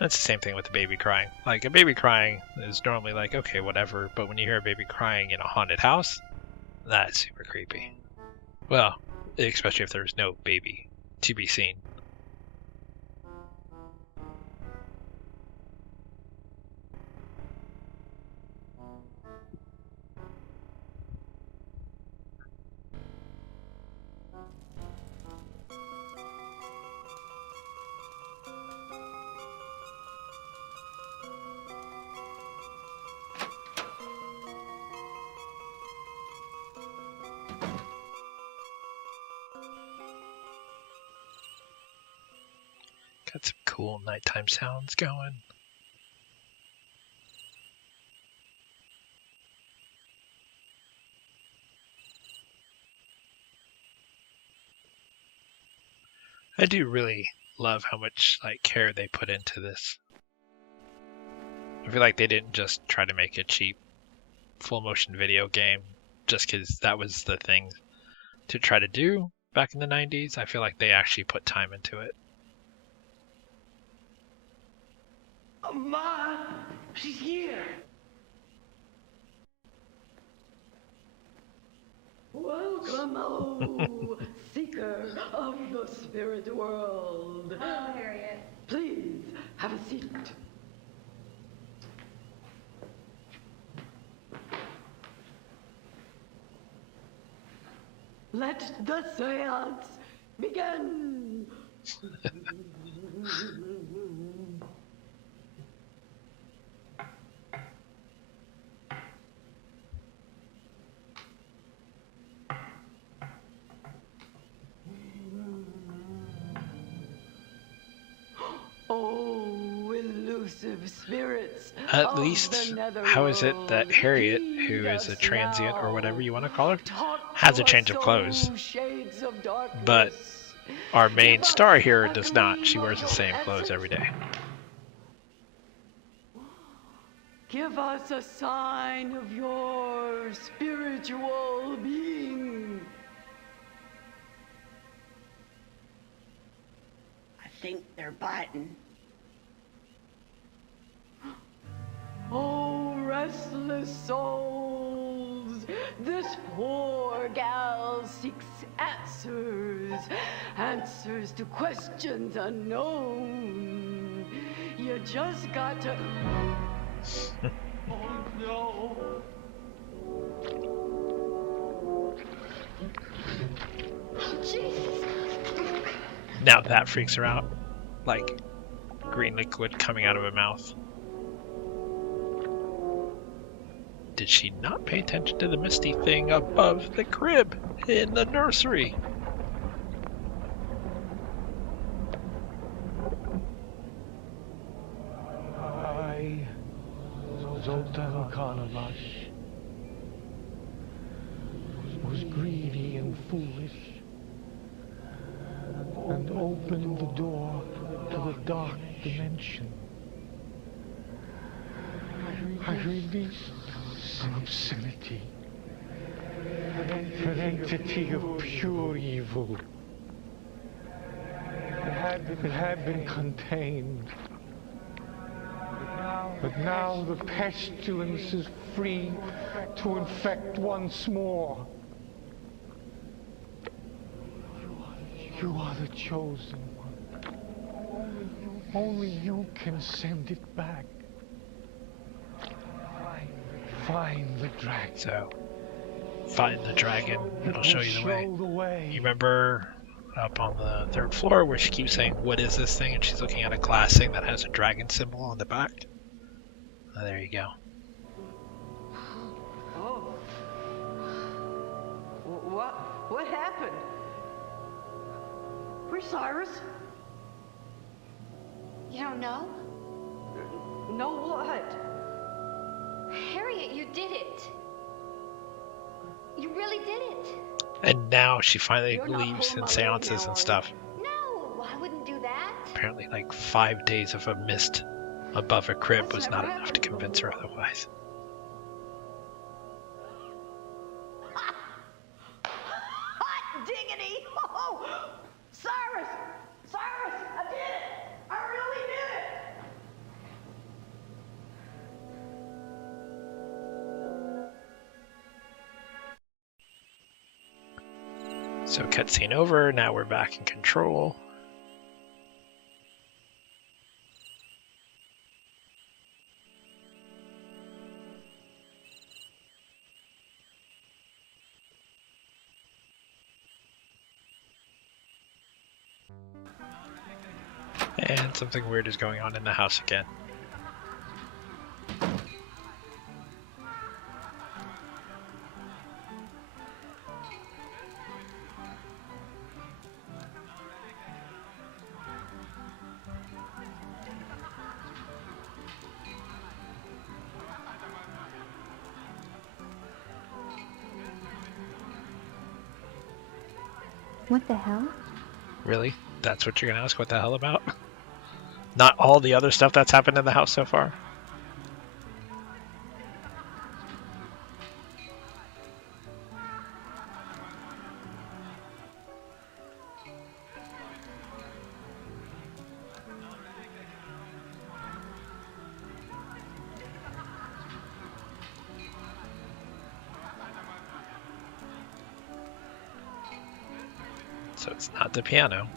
That's the same thing with the baby crying. Like, a baby crying is normally like, okay, whatever, but when you hear a baby crying in a haunted house, that's super creepy. Well, especially if there's no baby to be seen. Got some cool nighttime sounds going. I do really love how much care they put into this. I feel like they didn't just try to make a cheap full motion video game just because that was the thing to try to do back in the 90s. I feel like they actually put time into it. Ma, she's here. Welcome, oh, seeker of the spirit world. Hello, Harriet. Please, have a seat. Let the seance begin. Oh, elusive spirits. At least, how is it that Harriet, who is a transient or whatever you want to call her, has a change of clothes, but our main star here does not? She wears the same clothes every day. Give us a sign of your spiritual being. I think they're biting. Oh, restless souls, This poor gal seeks answers. Answers to questions unknown. You just got to... Oh no. Now that freaks her out. Like green liquid coming out of her mouth. Did she not pay attention to the misty thing above the crib in the nursery? I, Zoltan Karnavash, was greedy and foolish, and opened the door to the dark dimension. I released obscenity, an entity of pure evil. It had been contained, but now the pestilence is free to infect once more. You are the chosen one. Only you can send it back. Find the dragon. So, find the dragon. It'll show you the way. You remember up on the 3rd floor where she keeps saying, "What is this thing?" and she's looking at a glass thing that has a dragon symbol on the back? Oh, there you go. Oh. What happened? Where's Cyrus? You don't know? No what? Harriet, you did it. You really did it. And now she finally believes in seances and stuff. No, I wouldn't do that. Apparently like 5 days of a mist above a crib was not enough to convince her otherwise. Hot diggity! Oh, Cyrus! Cyrus! I did it! I really did it! So cutscene over, now we're back in control. And something weird is going on in the house again. What the hell? Really? That's what you're gonna ask what the hell about? Not all the other stuff that's happened in the house so far? So it's not the piano.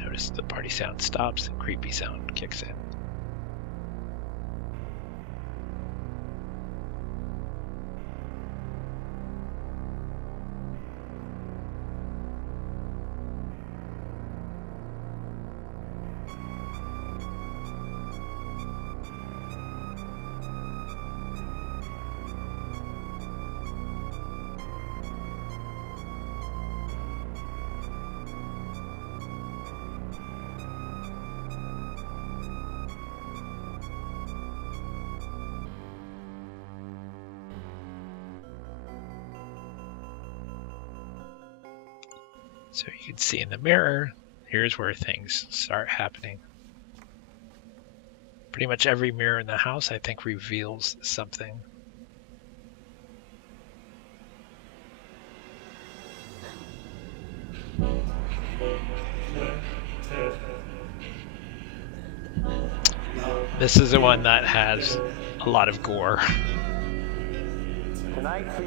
Notice the party sound stops and creepy sound kicks in. So you can see in the mirror, here's where things start happening. Pretty much every mirror in the house, I think, reveals something. This is the one that has a lot of gore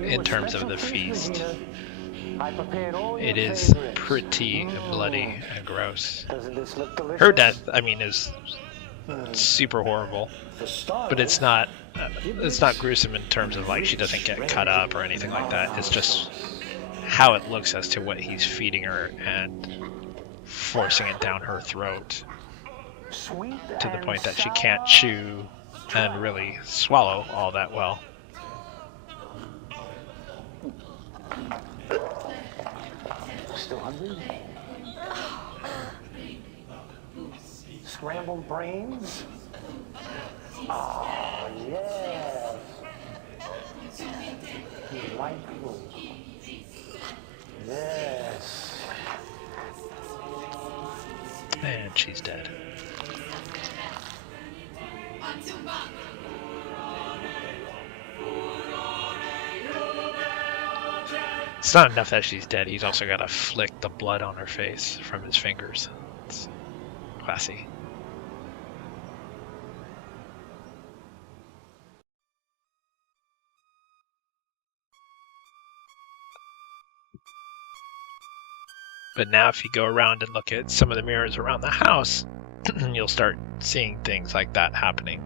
in terms of the feast. It is pretty bloody and gross. Her death, I mean, is super horrible, but it's not gruesome in terms of like she doesn't get cut up or anything like that. It's just how it looks as to what he's feeding her and forcing it down her throat to the point that she can't chew and really swallow all that well. Still hungry? Scrambled brains? Oh, yes. Delightful. Yes. And she's dead. It's not enough that she's dead, he's also got to flick the blood on her face from his fingers. It's classy. But now if you go around and look at some of the mirrors around the house, you'll start seeing things like that happening.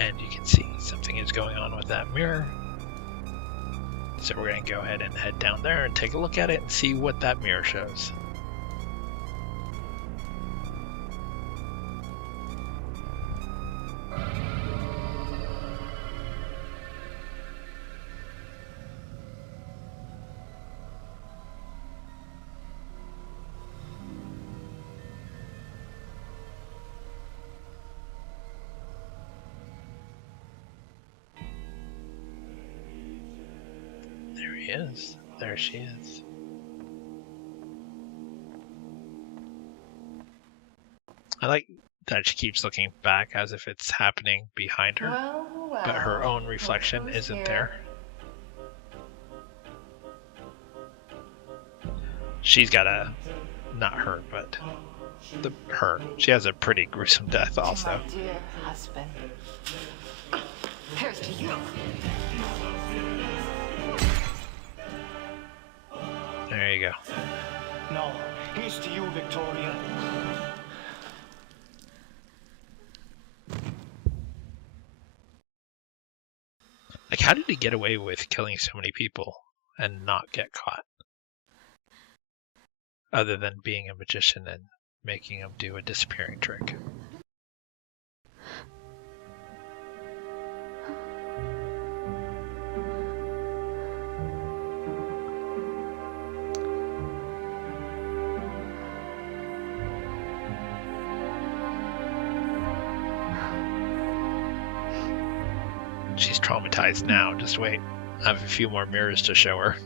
And you can see something is going on with that mirror. So we're going to go ahead and head down there and take a look at it and see what that mirror shows. There he is. There she is. I like that she keeps looking back as if it's happening behind her, but her own reflection isn't there. She's got a, not her, but her. She has a pretty gruesome death also. My dear husband. Here's to you. There you go. No, here's to you, Victoria. Like, how did he get away with killing so many people and not get caught? Other than being a magician and making him do a disappearing trick. She's traumatized now. Just wait. I have a few more mirrors to show her.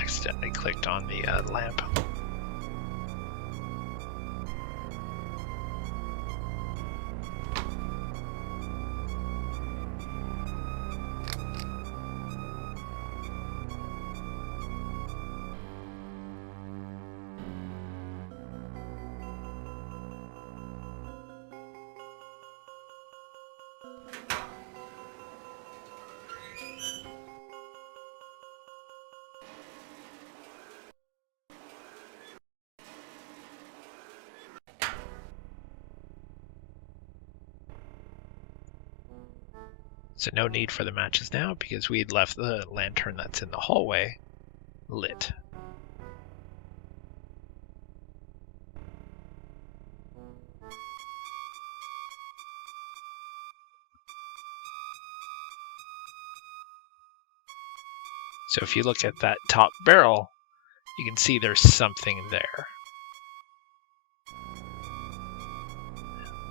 Accidentally clicked on the lamp. So no need for the matches now because we'd left the lantern that's in the hallway lit. So if you look at that top barrel, you can see there's something there.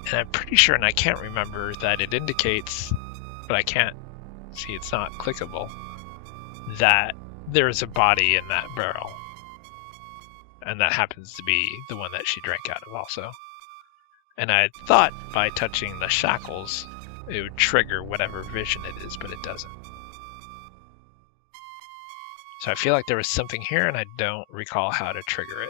And I'm pretty sure, and I can't remember, that it indicates, but I can't see, it's not clickable, that there's a body in that barrel. And that happens to be the one that she drank out of also. And I thought by touching the shackles, it would trigger whatever vision it is, but it doesn't. So I feel like there was something here, and I don't recall how to trigger it.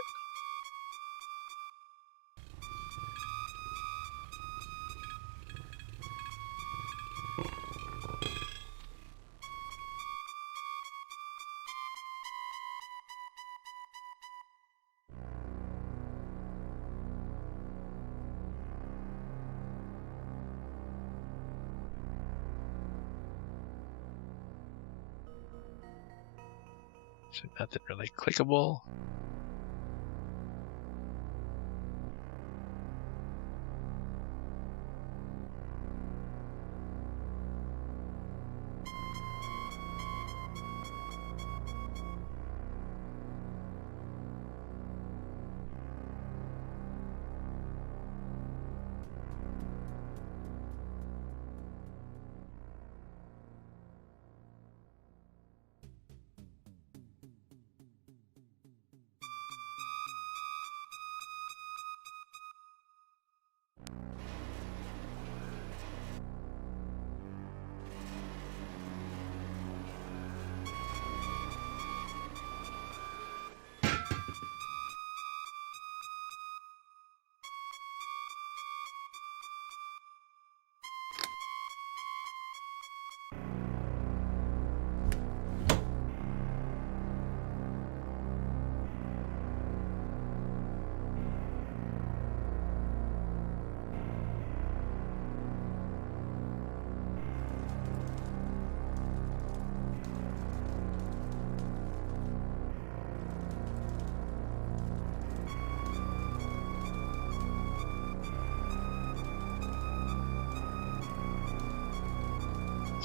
So nothing really clickable.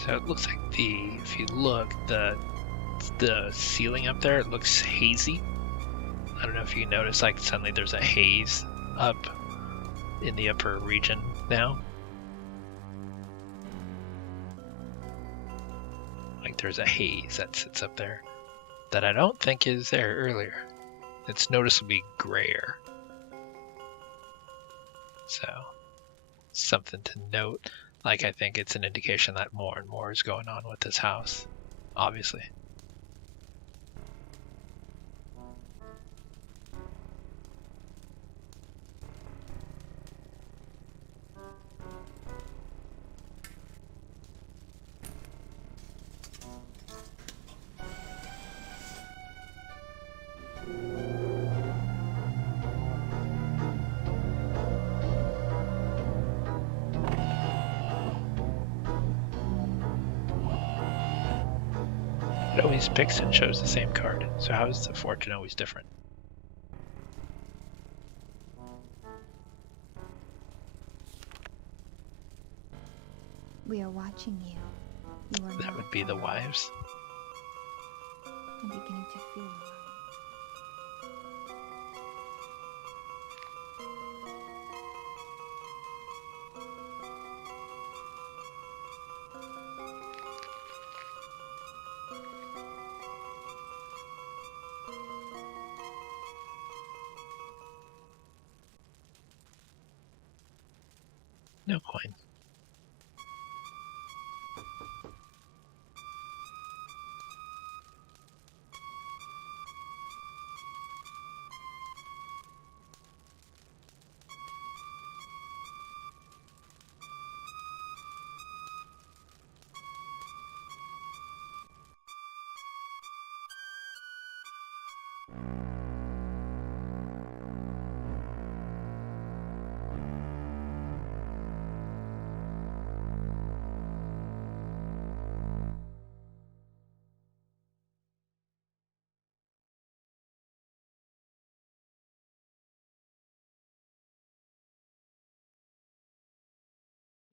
So it looks like if you look, the ceiling up there, it looks hazy. I don't know if you notice, like suddenly there's a haze up in the upper region now. Like there's a haze that sits up there that I don't think is there earlier. It's noticeably grayer. So, something to note. Like, I think it's an indication that more and more is going on with this house, obviously. It always picks and shows the same card. So how is the fortune always different? We are watching you. You are That not would be the wives. I'm beginning to feel alone. No coin.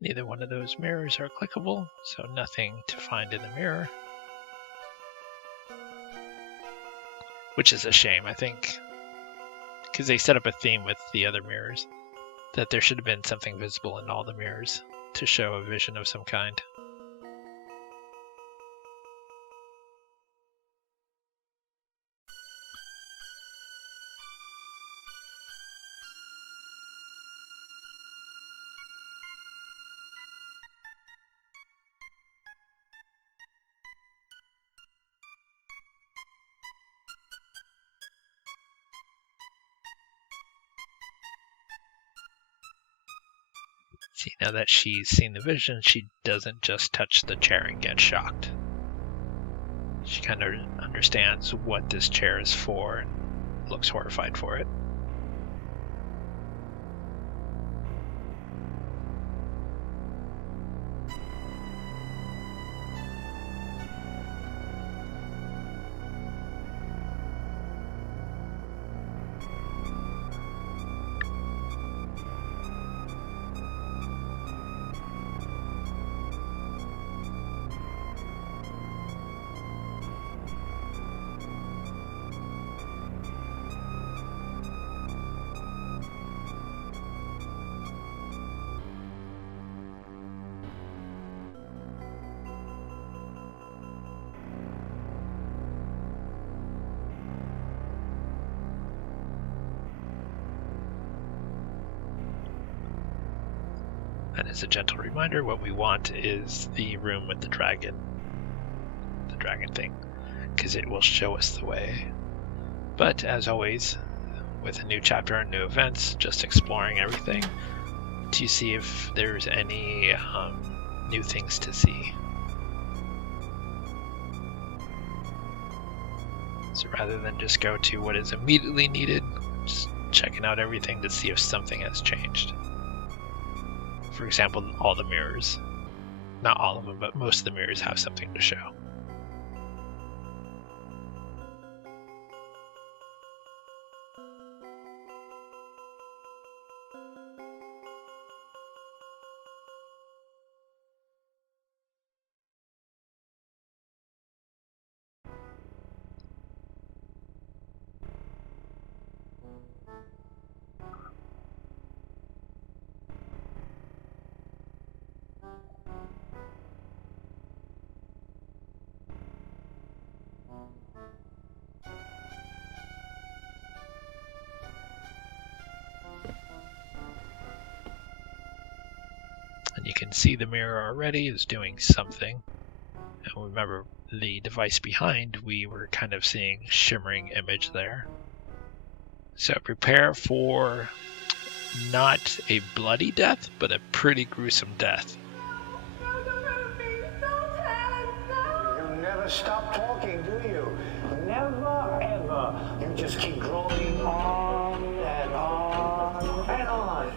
Neither one of those mirrors are clickable, so nothing to find in the mirror. Which is a shame, I think, because they set up a theme with the other mirrors, that there should have been something visible in all the mirrors to show a vision of some kind. See, now that she's seen the vision, she doesn't just touch the chair and get shocked. She kind of understands what this chair is for and looks horrified for it. And as a gentle reminder, what we want is the room with the dragon thing, because it will show us the way. But as always, with a new chapter and new events, just exploring everything to see if there's any new things to see. So rather than just go to what is immediately needed, just checking out everything to see if something has changed. For example, all the mirrors. Not all of them, but most of the mirrors have something to show. And you can see the mirror already is doing something. And remember, the device behind, we were kind of seeing shimmering image there. So prepare for not a bloody death, but a pretty gruesome death. You never stop talking, do you? Never, ever. You just keep droning on and on and on.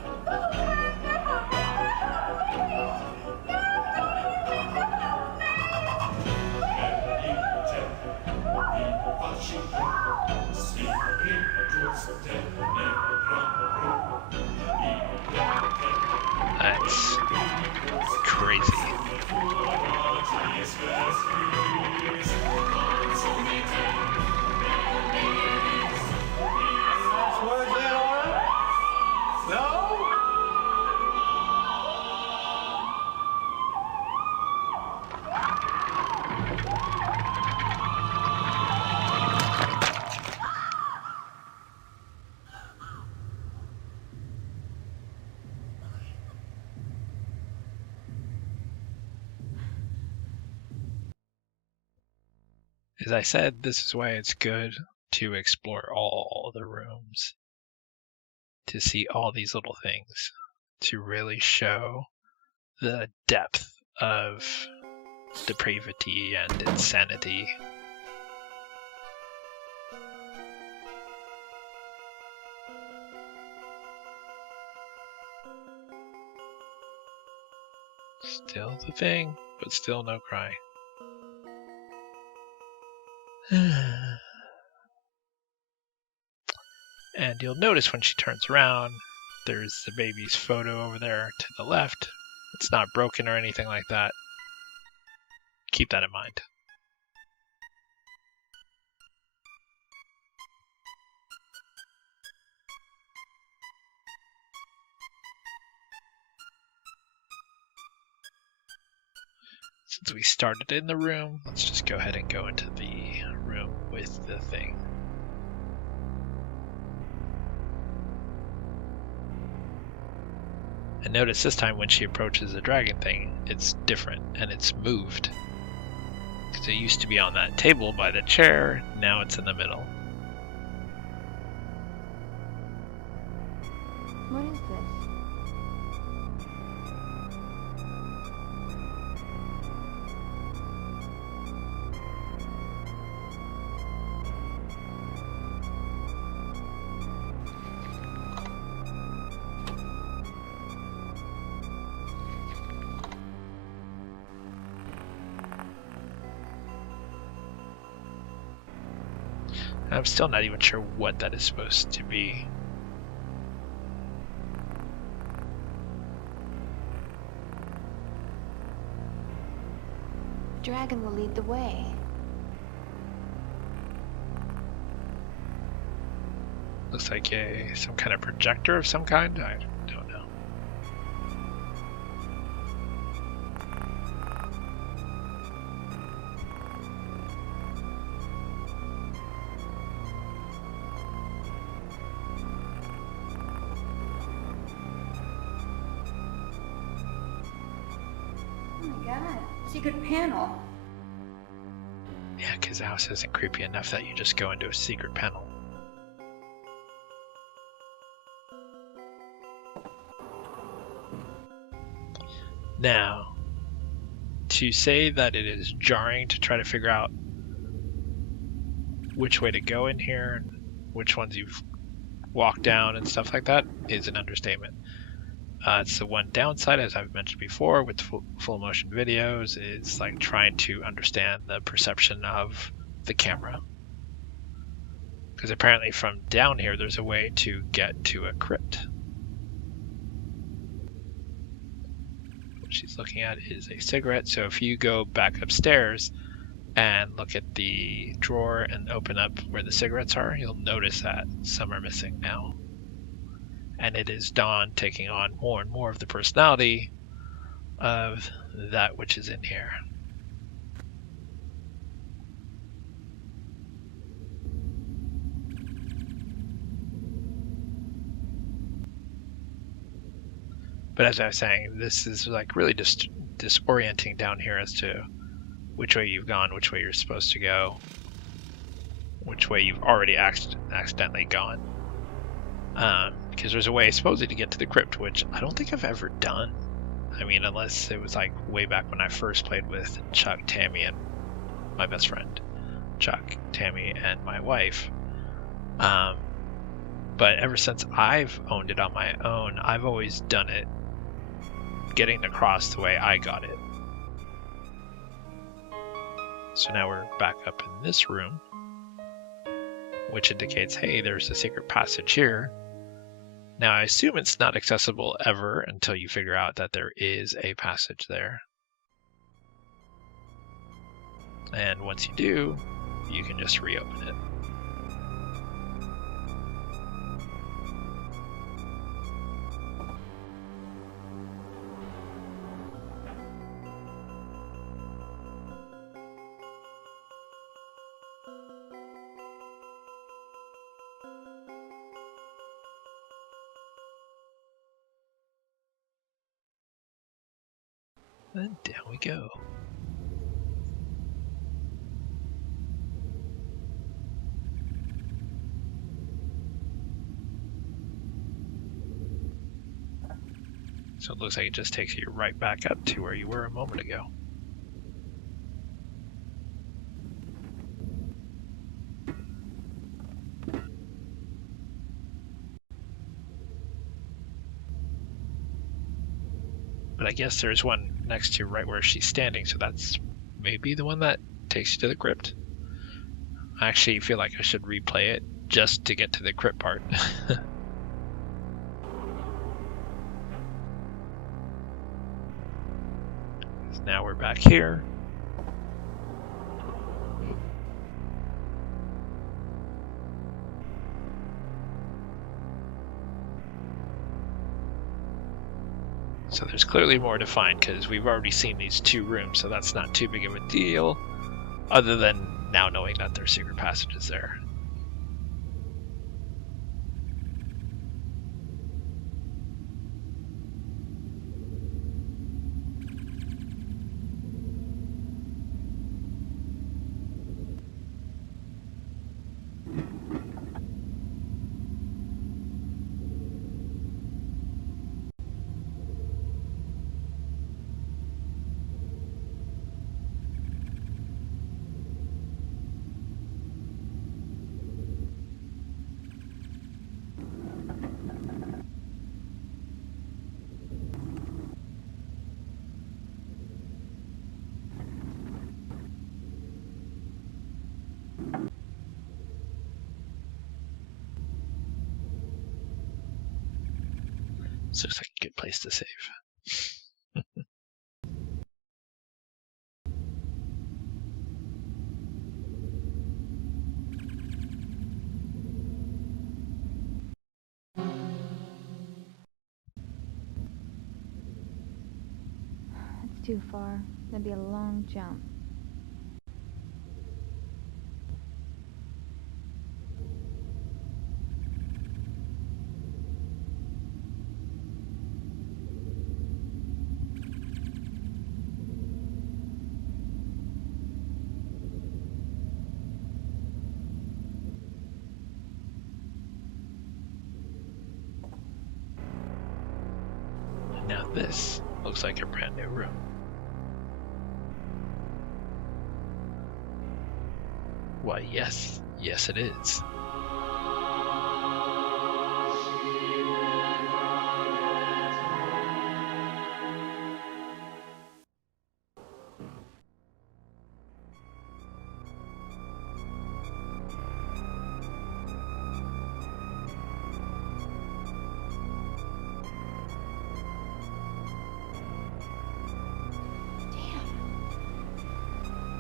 As I said, this is why it's good to explore all the rooms, to see all these little things, to really show the depth of depravity and insanity. Still the thing, but still no crying. And you'll notice when she turns around, there's the baby's photo over there to the left. It's not broken or anything like that. Keep that in mind. Since we started in the room, let's just go ahead and go into the room with the thing. And notice this time when she approaches the dragon thing, it's different and it's moved. Because it used to be on that table by the chair, now it's in the middle. What is this? I'm still not even sure what that is supposed to be. Dragon will lead the way. Looks like some kind of projector of some kind. I don't know. Oh my god, secret panel. Yeah, because the house isn't creepy enough that you just go into a secret panel. Now, to say that it is jarring to try to figure out which way to go in here and which ones you've walked down and stuff like that is an understatement. It's the one downside, as I've mentioned before, with full motion videos, is like trying to understand the perception of the camera. Because apparently from down here, there's a way to get to a crypt. What she's looking at is a cigarette, so if you go back upstairs and look at the drawer and open up where the cigarettes are, you'll notice that some are missing now. And it is Dawn taking on more and more of the personality of that which is in here. But as I was saying, this is like really just disorienting down here as to which way you've gone, which way you're supposed to go, which way you've already accidentally gone. Because there's a way supposedly to get to the crypt, which I don't think I've ever done. I mean, unless it was like way back when I first played with Chuck, Tammy, and my best friend. Chuck, Tammy, and my wife. But ever since I've owned it on my own, I've always done it getting across the way I got it. So now we're back up in this room, which indicates, hey, there's a secret passage here. Now I assume it's not accessible ever until you figure out that there is a passage there. And once you do, you can just reopen it. And down we go. So it looks like it just takes you right back up to where you were a moment ago. But I guess there's one next to right where she's standing, so that's maybe the one that takes you to the crypt. I actually feel like I should replay it just to get to the crypt part. Now we're back here. So there's clearly more to find because we've already seen these 2 rooms, so that's not too big of a deal, other than now knowing that there's secret passages there. So it's like a good place to save. That's too far. That'd be a long jump. And now this looks like a brand new room. Why, yes. Yes, it is.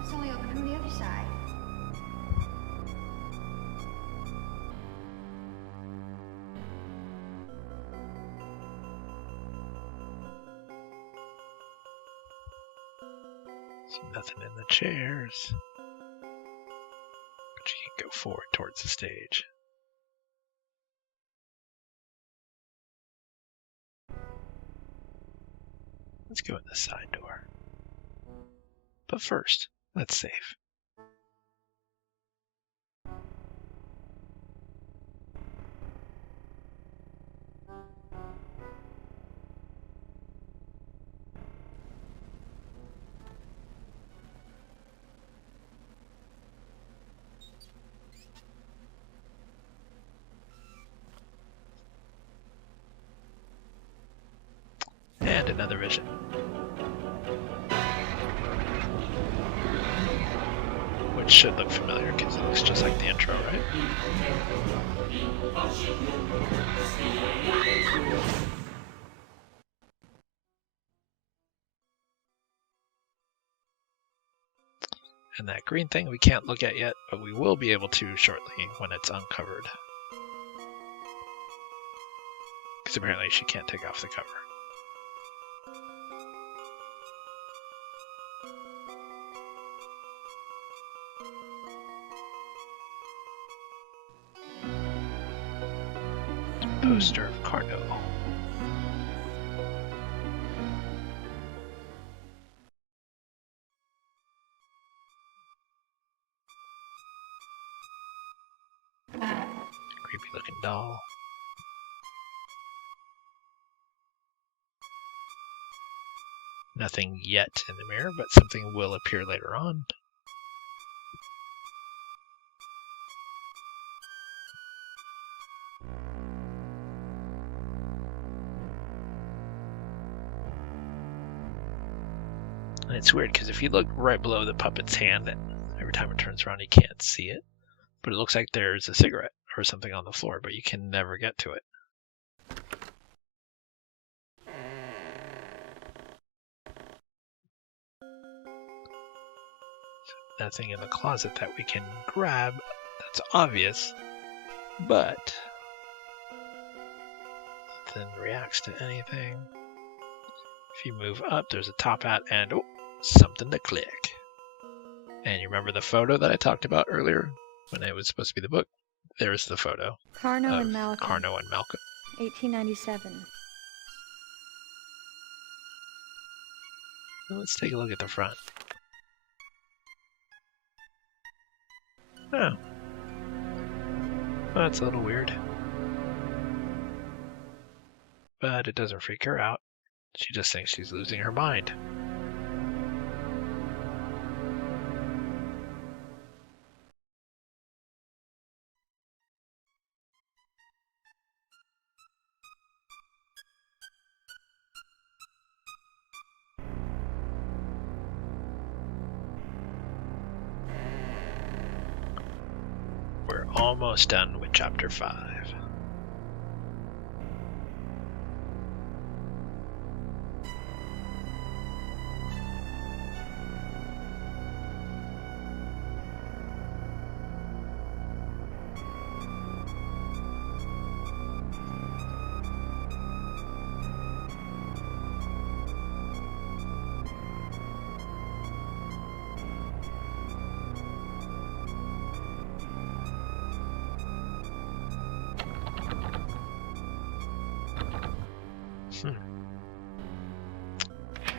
It's only open from the other side. So nothing in the chairs. But you can go forward towards the stage. Let's go in the side door. But first, let's save. And another vision. Which should look familiar because it looks just like the intro, right? And that green thing we can't look at yet, but we will be able to shortly when it's uncovered. Because apparently she can't take off the cover. Poster of Carno. Creepy looking doll. Nothing yet in the mirror, but something will appear later on. And it's weird because if you look right below the puppet's hand, every time it turns around you can't see it. But it looks like there's a cigarette or something on the floor, but you can never get to it. Nothing in the closet that we can grab that's obvious, but then reacts to anything. If you move up, there's a top hat and something to click. And you remember the photo that I talked about earlier when it was supposed to be the book? There's the photo. Carno and Malcolm. Carno and Malcolm. 1897. Well, let's take a look at the front. Oh. That's a little weird. But it doesn't freak her out. She just thinks she's losing her mind. We're almost done with chapter 5.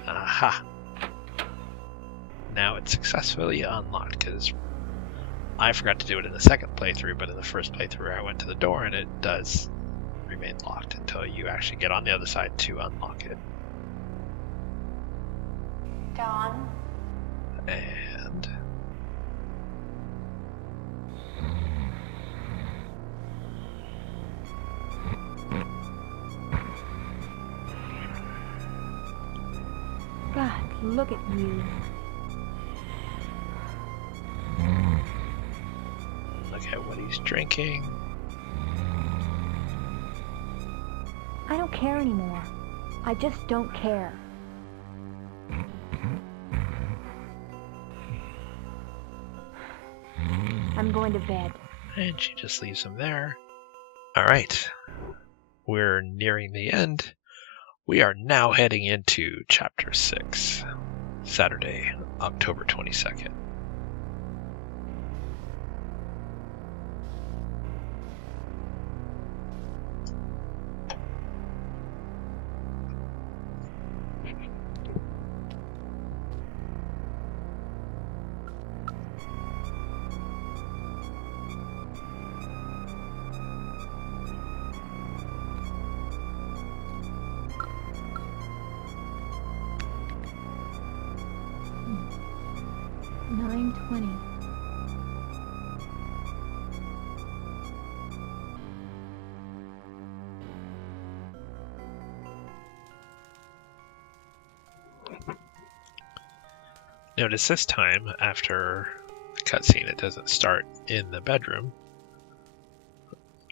Aha! Now it's successfully unlocked because I forgot to do it in the second playthrough, but in the first playthrough I went to the door and it does remain locked until you actually get on the other side to unlock it. Dawn? And God, look at you. look at what he's drinking. I don't care anymore. I just don't care. I'm going to bed. And she just leaves him there. Alright. We're nearing the end. We are now heading into chapter 6. Saturday, October 22nd. Notice this time, after the cutscene, it doesn't start in the bedroom.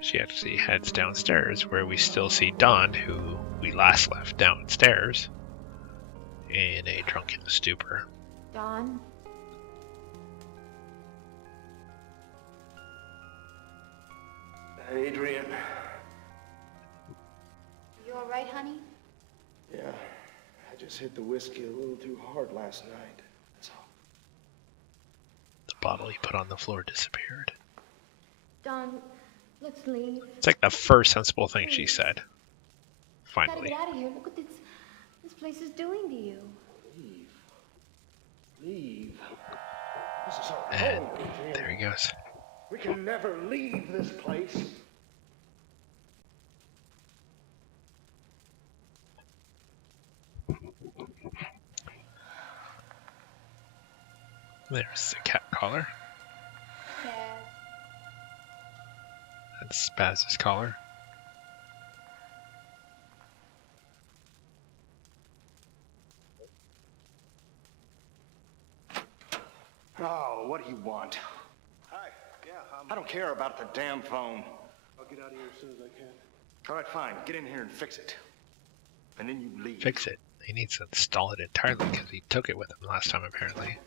She actually heads downstairs, where we still see Dawn, who we last left downstairs, in a drunken stupor. Dawn? Adrian. You all right, honey? Yeah, I just hit the whiskey a little too hard last night. That's all. The bottle he put on the floor disappeared. Dawn, let's leave. It's like the first sensible thing she said. Gotta Finally. get out of here. Look what this place is doing to you. Leave. This is our And home, Adrian. there he goes. We can never leave this place. There's the cat collar. That's Spaz's collar. Oh, what do you want? Hi. Yeah, I don't care about the damn phone. I'll get out of here as soon as I can. All right, fine. Get in here and fix it. And then you leave. Fix it. He needs to install it entirely because he took it with him last time, apparently.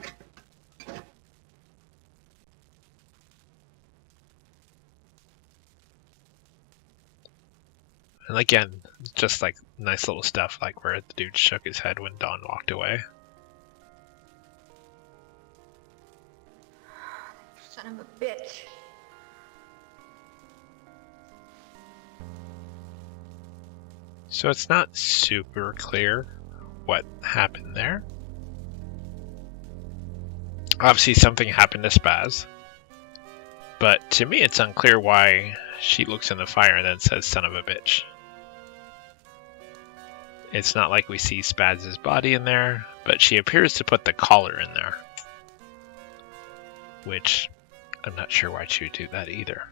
And again, just like nice little stuff, like where the dude shook his head when Dawn walked away. Son of a bitch. So it's not super clear what happened there. Obviously something happened to Spaz. But to me it's unclear why she looks in the fire and then says son of a bitch. It's not like we see Spaz's body in there, but she appears to put the collar in there. Which I'm not sure why she would do that either.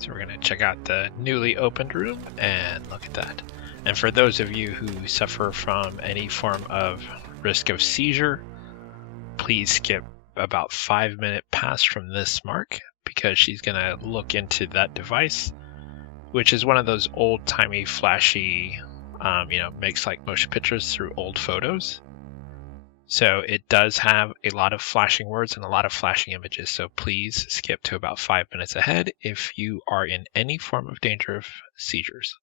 So we're going to check out the newly opened room and look at that. And for those of you who suffer from any form of risk of seizure, please skip about 5 minutes past from this mark because she's going to look into that device, which is one of those old-timey flashy, makes like motion pictures through old photos. So it does have a lot of flashing words and a lot of flashing images, so please skip to about 5 minutes ahead if you are in any form of danger of seizures.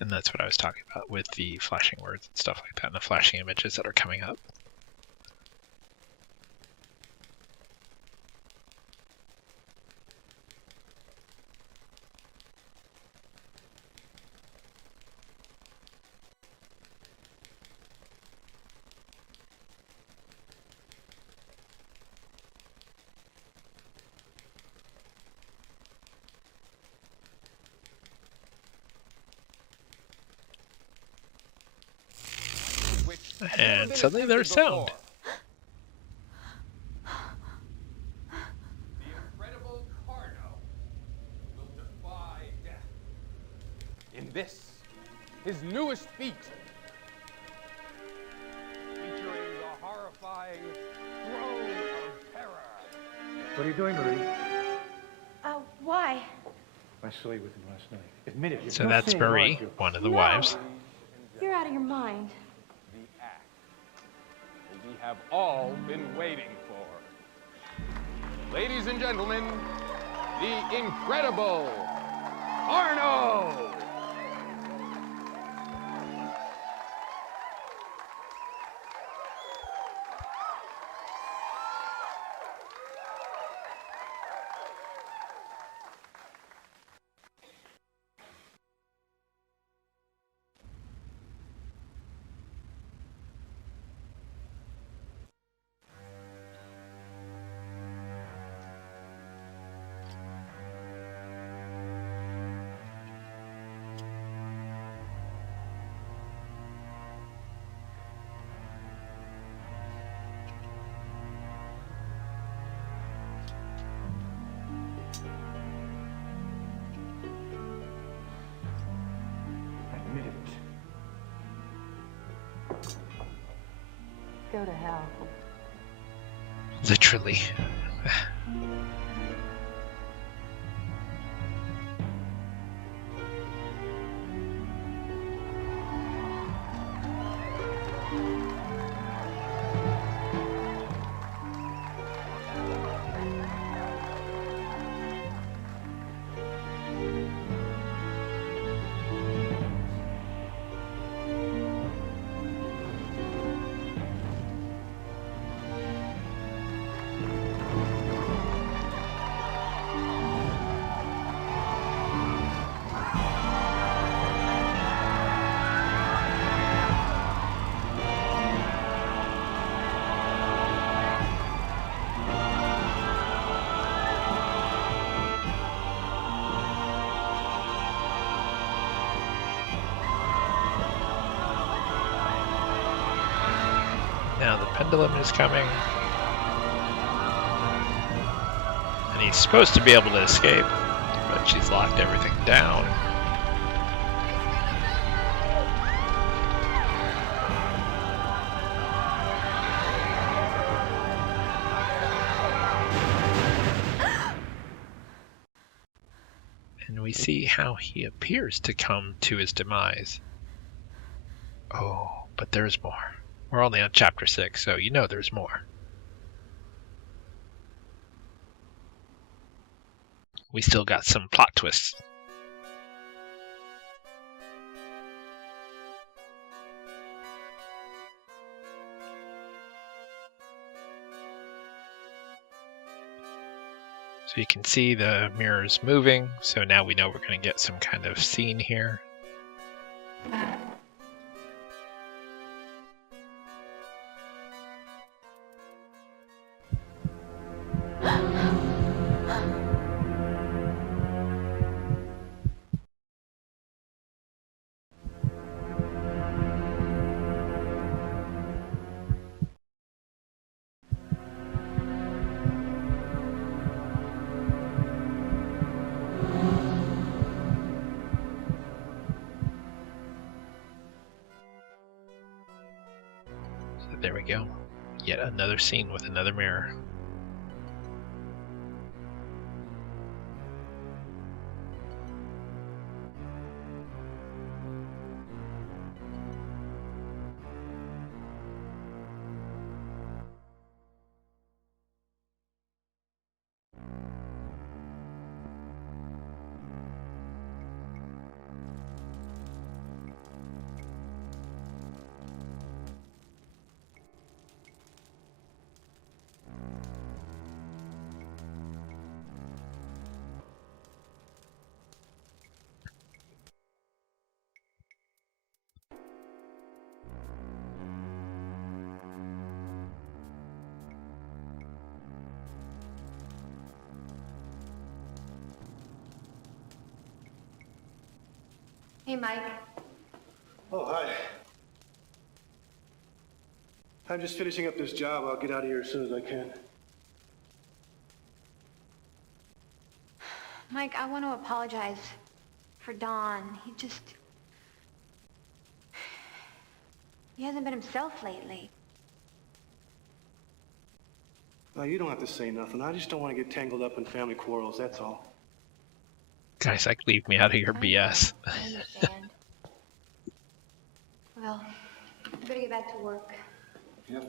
And that's what I was talking about with the flashing words and stuff like that, and the flashing images that are coming up. And suddenly there's sound. The incredible Carno will defy death. In this, his newest feat, featuring the horrifying Throne of Terror. What are you doing, Marie? Why? I saw you with him last night. Admit it. So that's Marie, one of the wives. You're out of your mind. The act we have all been waiting for. Ladies and gentlemen, the incredible Arno! Admit it. Go to hell. Literally. pendulum is coming. And he's supposed to be able to escape, but she's locked everything down. And we see how he appears to come to his demise. Oh, but there's more. We're only on chapter 6, so you know there's more. We still got some plot twists. So you can see the mirrors moving, so now we know we're going to get some kind of scene here. So there we go. Yet another scene with another mirror. Hey, Mike. Oh, hi. I'm just finishing up this job. I'll get out of here as soon as I can. Mike, I want to apologize for Don. He hasn't been himself lately. No, you don't have to say nothing. I just don't want to get tangled up in family quarrels, that's all. Guys, like, leave me out of your BS. I understand. Well, I better get back to work. Yep.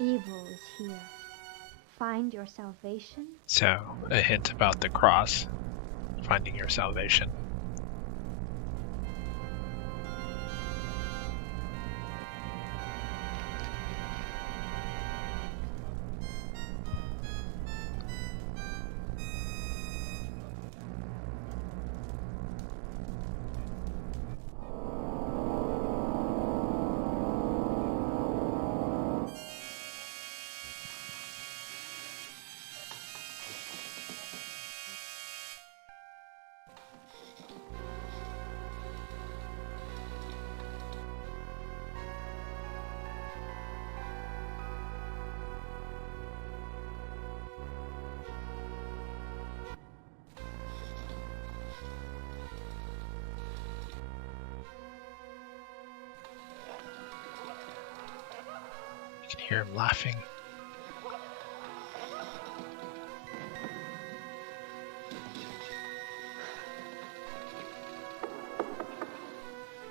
Evil is here. Find your salvation. So, a hint about the cross, finding your salvation. You can hear him laughing.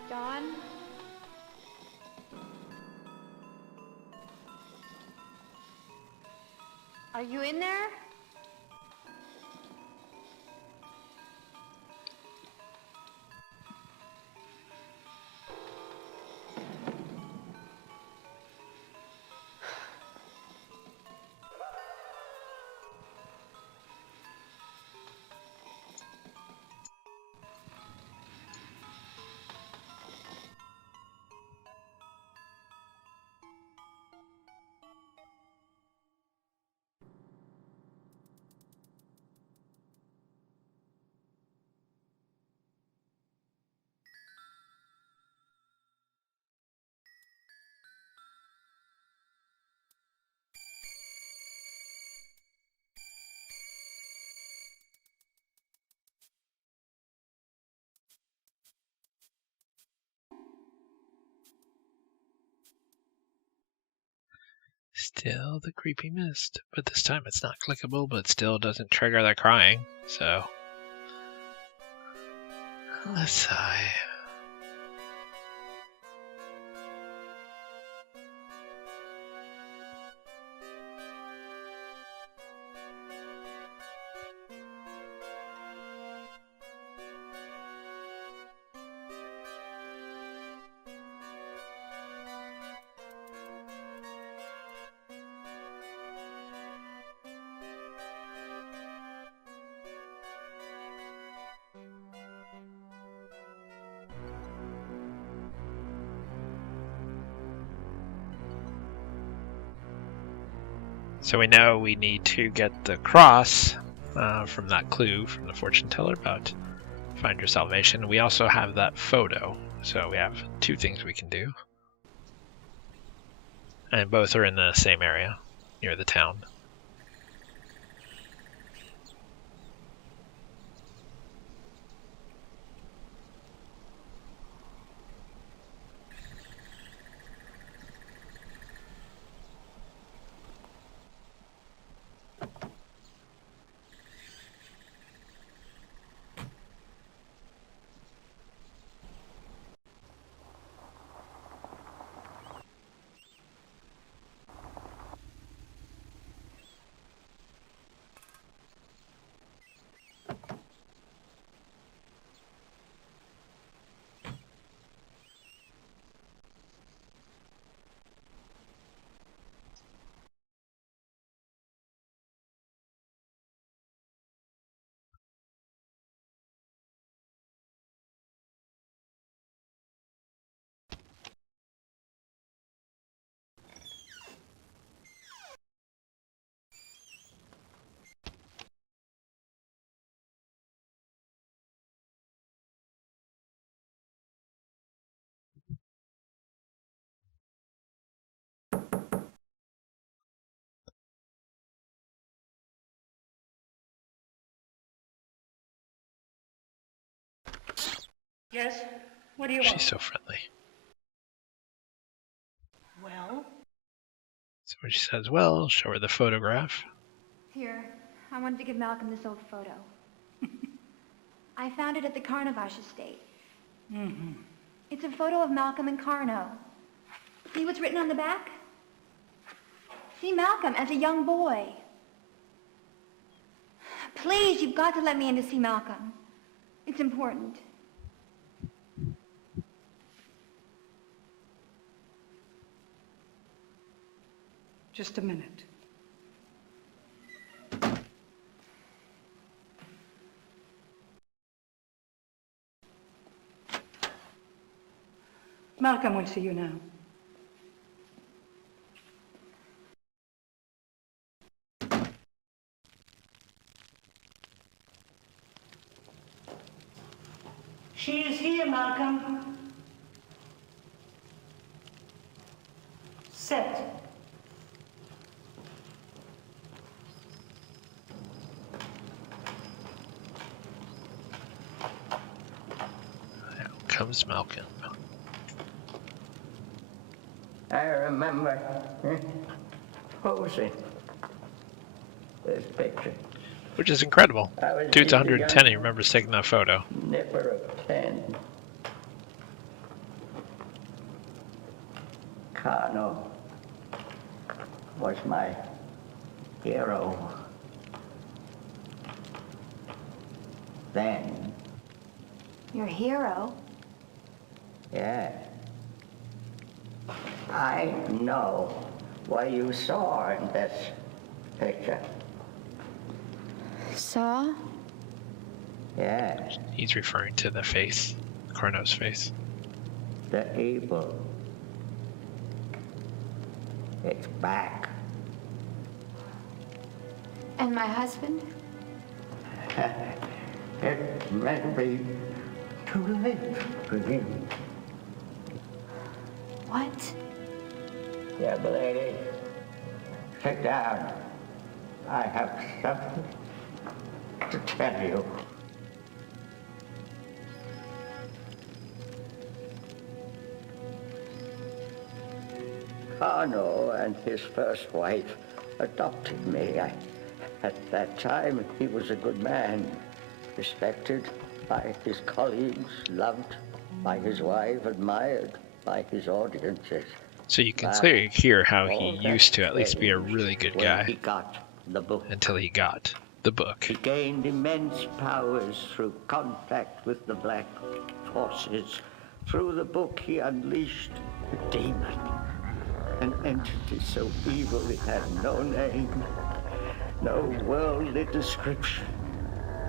Don? Are you in there? Still the creepy mist, but this time it's not clickable, but still doesn't trigger the crying, so let's sigh. So we know we need to get the cross from that clue from the fortune teller about find your salvation. We also have that photo, so we have two things we can do. And both are in the same area, near the town. Yes? What do you She's want? so friendly. Well? So she says, well, show her the photograph. Here, I wanted to give Malcolm this old photo. I found it at the Carnavash estate. Mm-hmm. It's a photo of Malcolm and Carno. See what's written on the back? See Malcolm as a young boy. Please, you've got to let me in to see Malcolm. It's important. Just a minute. Malcolm will see you now. She is here, Malcolm. Sit. There comes Malcolm. I remember posing this picture. Which is incredible. I was Dude's just a 110 and he young remembers taking that photo. Nipper of 10. Carno was my hero. Then, Your hero? yeah. I know what you saw in this picture. Saw? Yeah, He's referring to the face, Carno's face. the evil. It's back. And my husband? It may be too late for him. What? Yeah, lady, sit down. I have something to tell you. Carno and his first wife adopted me. At that time, he was a good man, respected by his colleagues, loved by his wife, admired by his audiences. So you can But clearly hear how he all that used to at least be a changed really good when guy he got the book. until he got the book. He gained immense powers through contact with the black forces. Through the book, he unleashed a demon, an entity so evil it had no name, no worldly description.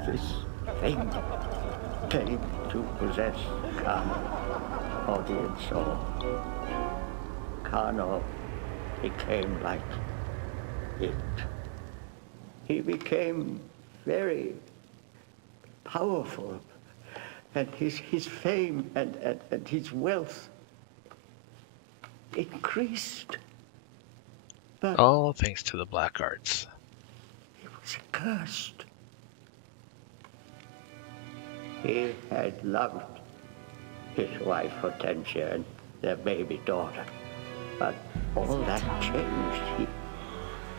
This thing came to possess Carno, audience saw. Carno became like it. He became very powerful, and his fame and his wealth increased. But all thanks to the black arts. he was cursed. He had loved his wife Hortensia and their baby daughter, but all that changed. He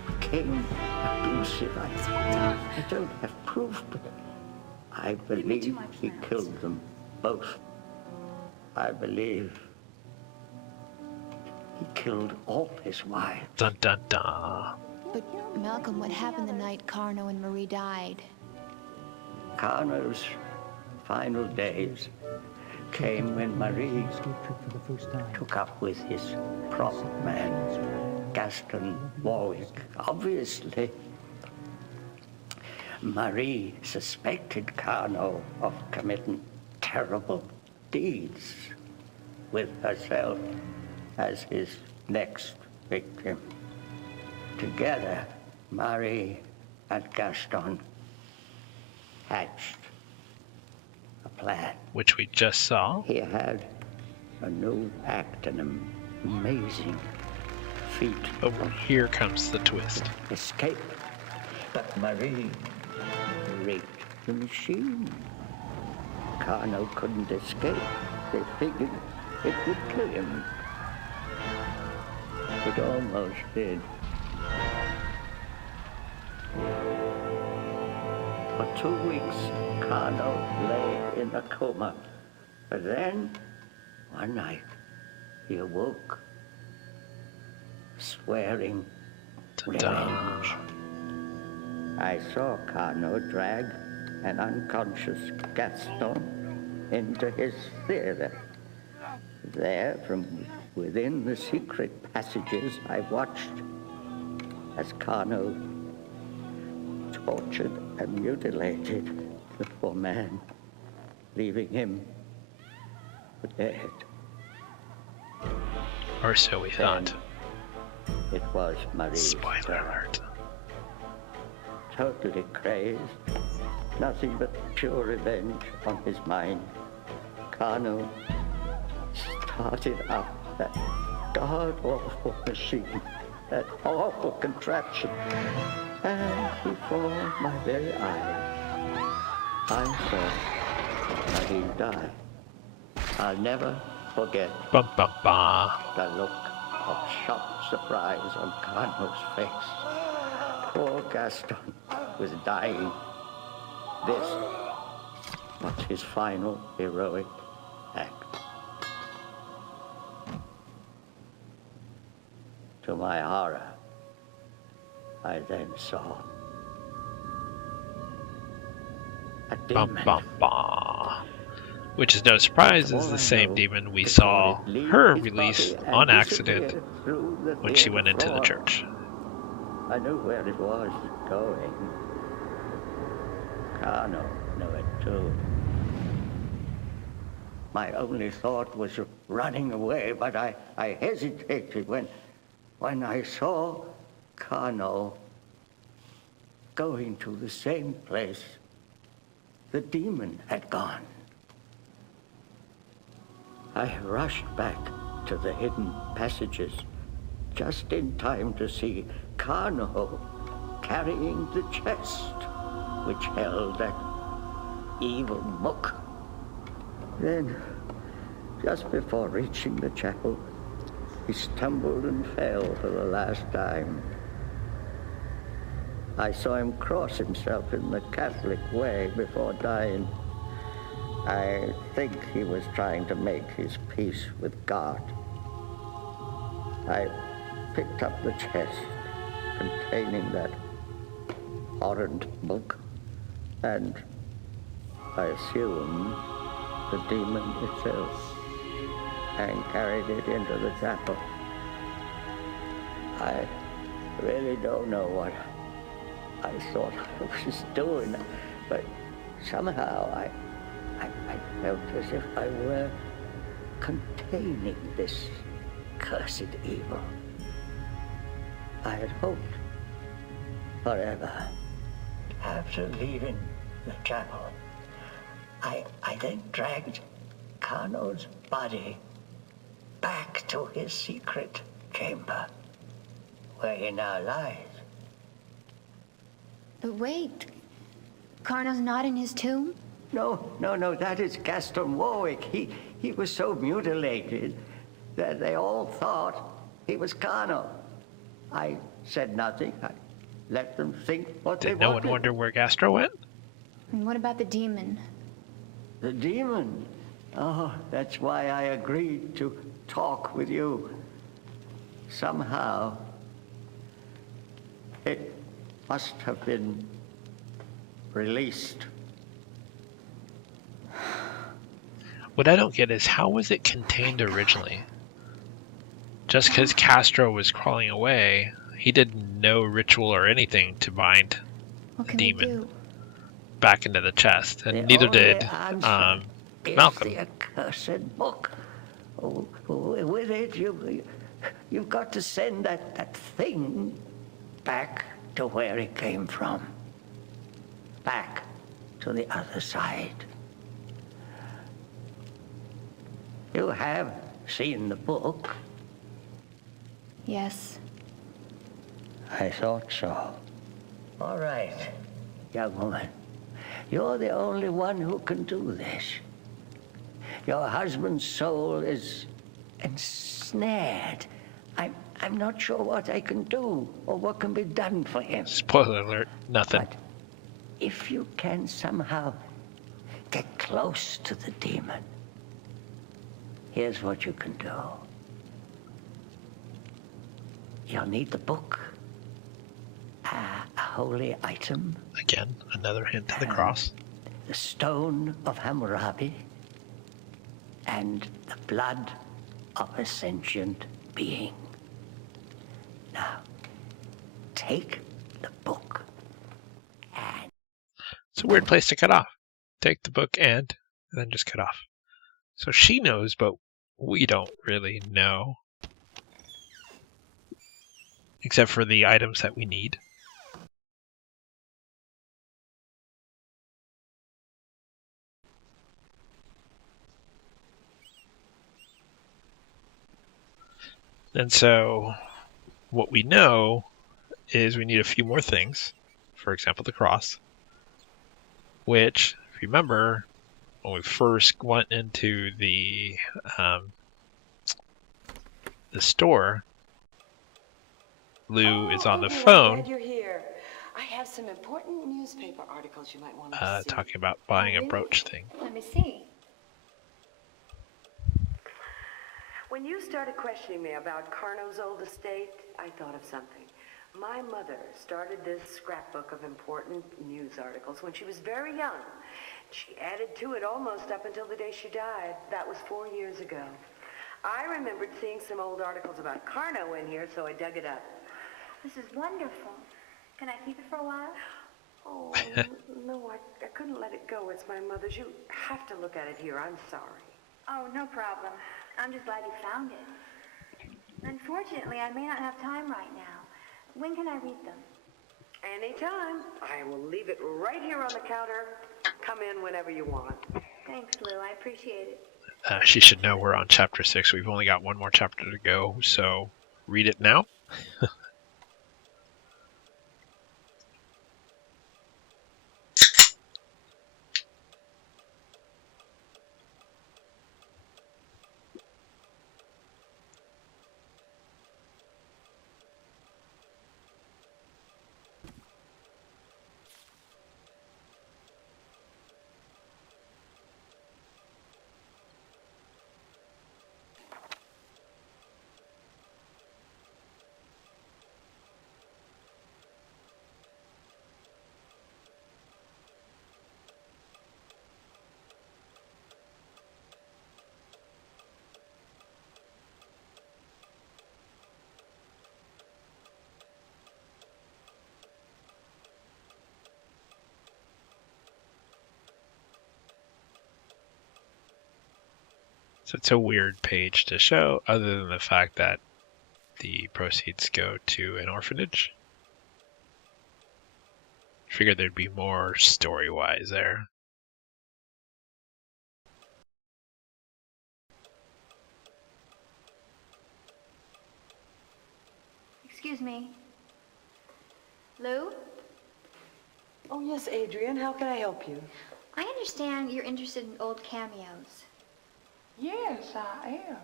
became abusive. I don't have proof, but I believe he killed them both. I believe he killed all his wives. Dun dun dun. But Malcolm, what happened the night Carno and Marie died? Carno's final days came when Marie took up with his prop man, Gaston Warwick. Obviously, Marie suspected Carno of committing terrible deeds with herself as his next victim. Together, Marie and Gaston hatched a plan. Which we just saw. He had a new act, an amazing feat. But here comes the twist. Escape. But Marie raped the machine. Carno couldn't escape. They figured it would kill him. It almost did. For 2 weeks, Carno lay in a coma. But then, one night, he awoke, swearing revenge. I saw Carno drag an unconscious Gaston into his theater. There, from within the secret passages, I watched as Carno tortured and mutilated the poor man, leaving him for dead. Or so we thought. It was Marie's Spoiler turn. alert. Totally crazed, nothing but pure revenge on his mind. Carno started up that god-awful machine, that awful contraption, and before my very eyes, I saw Marie die. I'll never forget Bum, bum, bum. the look of shocked surprise on Carno's face. Poor Gaston was dying. This was his final heroic act. To my horror, I then saw a demon. Bum, bum, bum. Which is no surprise, is the same demon we saw her release on accident when she went into the church. I knew where it was going. Carno knew it too. My only thought was of running away, but I hesitated when I saw Carno going to the same place the demon had gone. I rushed back to the hidden passages just in time to see Carno carrying the chest which held that evil book. Then, just before reaching the chapel, He stumbled and fell for the last time. I saw him cross himself in the Catholic way before dying. I think he was trying to make his peace with God. I picked up the chest containing that horrid book, and I assume the demon itself, and carried it into the chapel. I really don't know what I thought I was doing, but somehow I felt as if I were containing this cursed evil. I had hoped forever. After leaving the chapel, I then dragged Kano's body back to his secret chamber, where he now lies. But wait, Carno's not in his tomb? No, that is Gaston Warwick. He was so mutilated that they all thought he was Kano. I said nothing. I let them think what they Did no wanted. one wonder where Gastro went? And what about the demon? The demon? Oh, that's why I agreed to talk with you. Somehow, it must have been released. What I don't get is how was it contained originally? Just because Castro was crawling away, he did no ritual or anything to bind What the can demon we do? back into the chest, and The neither only did answer is Malcolm. the accursed book. Oh, with it, you've got to send that thing back to where it came from. Back to the other side. You have seen the book. Yes. I thought so. All right, young woman. You're the only one who can do this. Your husband's soul is ensnared. I'm not sure what I can do or what can be done for him. Spoiler alert, nothing. But if you can somehow get close to the demon, here's what you can do. You'll need the book, a holy item. Again, another hint to the cross. The stone of Hammurabi, and the blood of a sentient being. Now, take the book and... It's a weird place to cut off. Take the book and then just cut off. So she knows, but we don't really know. Except for the items that we need. And so what we know is we need a few more things. For example, the cross. Which, if you remember, when we first went into the store, Lou is on the phone. Glad you're here. I have some important newspaper articles you might want to see. Talking about buying a brooch thing. Let me see. When you started questioning me about Carno's old estate, I thought of something. My mother started this scrapbook of important news articles when she was very young. She added to it almost up until the day she died. That was 4 years ago. I remembered seeing some old articles about Carno in here, so I dug it up. This is wonderful. Can I keep it for a while? Oh, no, I couldn't let it go. It's my mother's. You have to look at it here. I'm sorry. Oh, no problem. I'm just glad you found it. Unfortunately, I may not have time right now. When can I read them? Anytime. I will leave it right here on the counter. Come in whenever you want. Thanks, Lou. I appreciate it. She should know we're on chapter 6. We've only got one more chapter to go, so read it now. So it's a weird page to show, other than the fact that the proceeds go to an orphanage. Figured there'd be more story-wise there. Excuse me. Lou? Oh, yes, Adrian. How can I help you? I understand you're interested in old cameos. Yes, I am.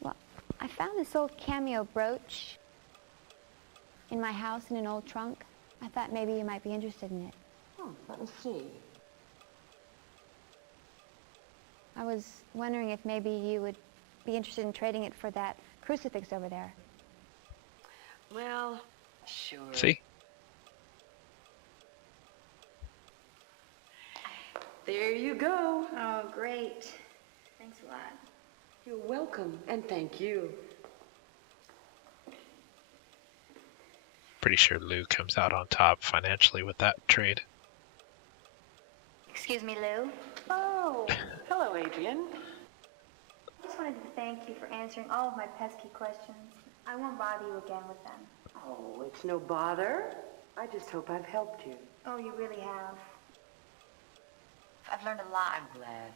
Well, I found this old cameo brooch in my house in an old trunk. I thought maybe you might be interested in it. Let me see. I was wondering if maybe you would be interested in trading it for that crucifix over there. Well, sure. See? There you go. Oh, great. Thanks a lot. You're welcome, and thank you. Pretty sure Lou comes out on top financially with that trade. Excuse me, Lou. Oh, hello, Adrian. I just wanted to thank you for answering all of my pesky questions. I won't bother you again with them. Oh, it's no bother. I just hope I've helped you. Oh, you really have. I've learned a lot. I'm glad.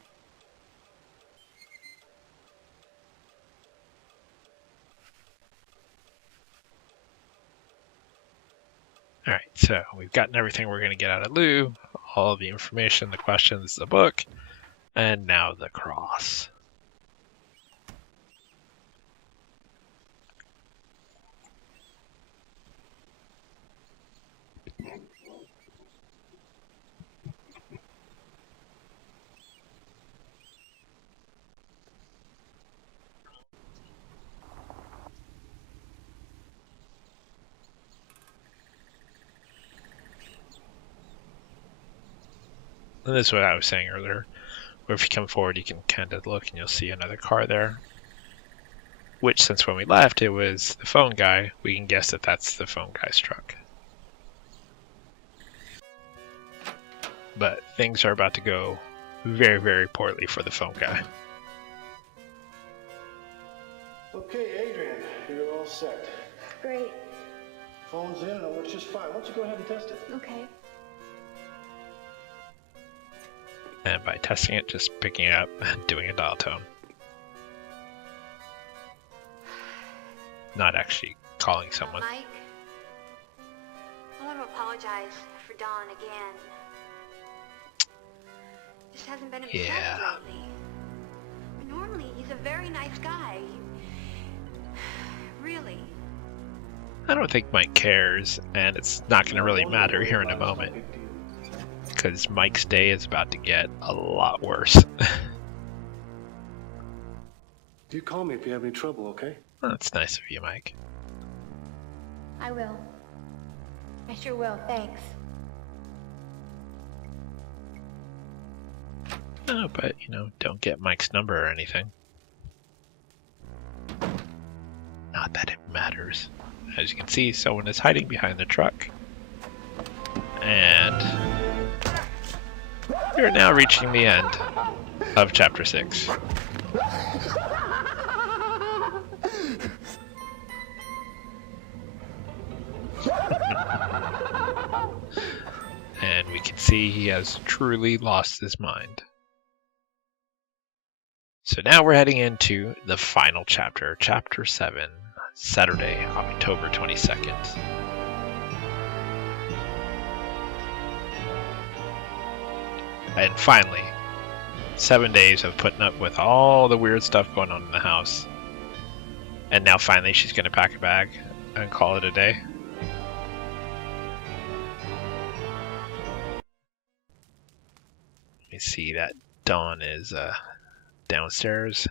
Alright, so we've gotten everything we're going to get out of Lou, all the information, the questions, the book, and now the cross. And this is what I was saying earlier, where if you come forward you can kind of look and you'll see another car there. Which, since when we left it was the phone guy, we can guess that that's the phone guy's truck. But things are about to go very, very poorly for the phone guy. Okay, Adrian, you're all set. Great. Phone's in and it works just fine. Why don't you go ahead and test it? Okay. And by testing it, just picking it up and doing a dial tone. Not actually calling someone. Mike, I want to apologize for Don again. Just hasn't been himself lately. Normally, he's a very nice guy. Really. I don't think Mike cares, and it's not going to really matter here in a moment. Because Mike's day is about to get a lot worse. Do call me if you have any trouble, okay? That's nice of you, Mike. I will. I sure will, thanks. Oh, but, don't get Mike's number or anything. Not that it matters. As you can see, someone is hiding behind the truck. And we are now reaching the end of Chapter 6. And we can see he has truly lost his mind. So now we're heading into the final chapter, Chapter 7, Saturday, October 22nd. And finally, 7 days of putting up with all the weird stuff going on in the house. And now finally she's going to pack a bag and call it a day. You see that Dawn is downstairs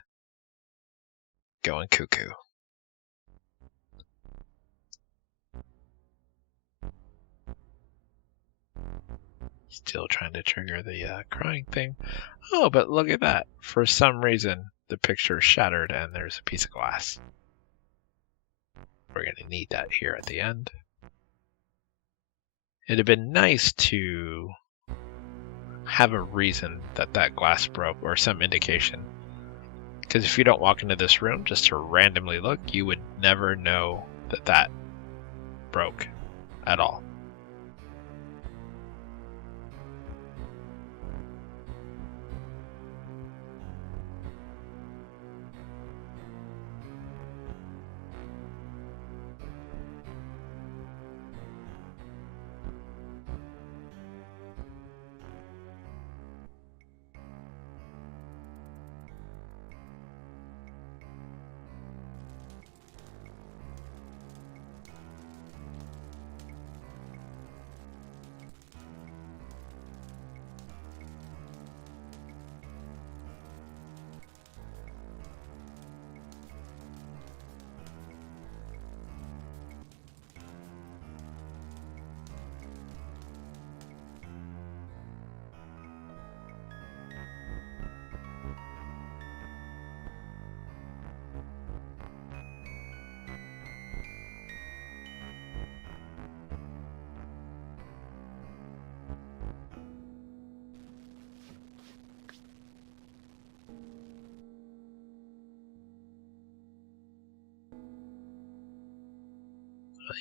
going cuckoo. Still trying to trigger the crying thing. Oh, but look at that. For some reason, the picture is shattered and there's a piece of glass. We're going to need that here at the end. It'd have been nice to have a reason that that glass broke or some indication. Because if you don't walk into this room just to randomly look, you would never know that that broke at all.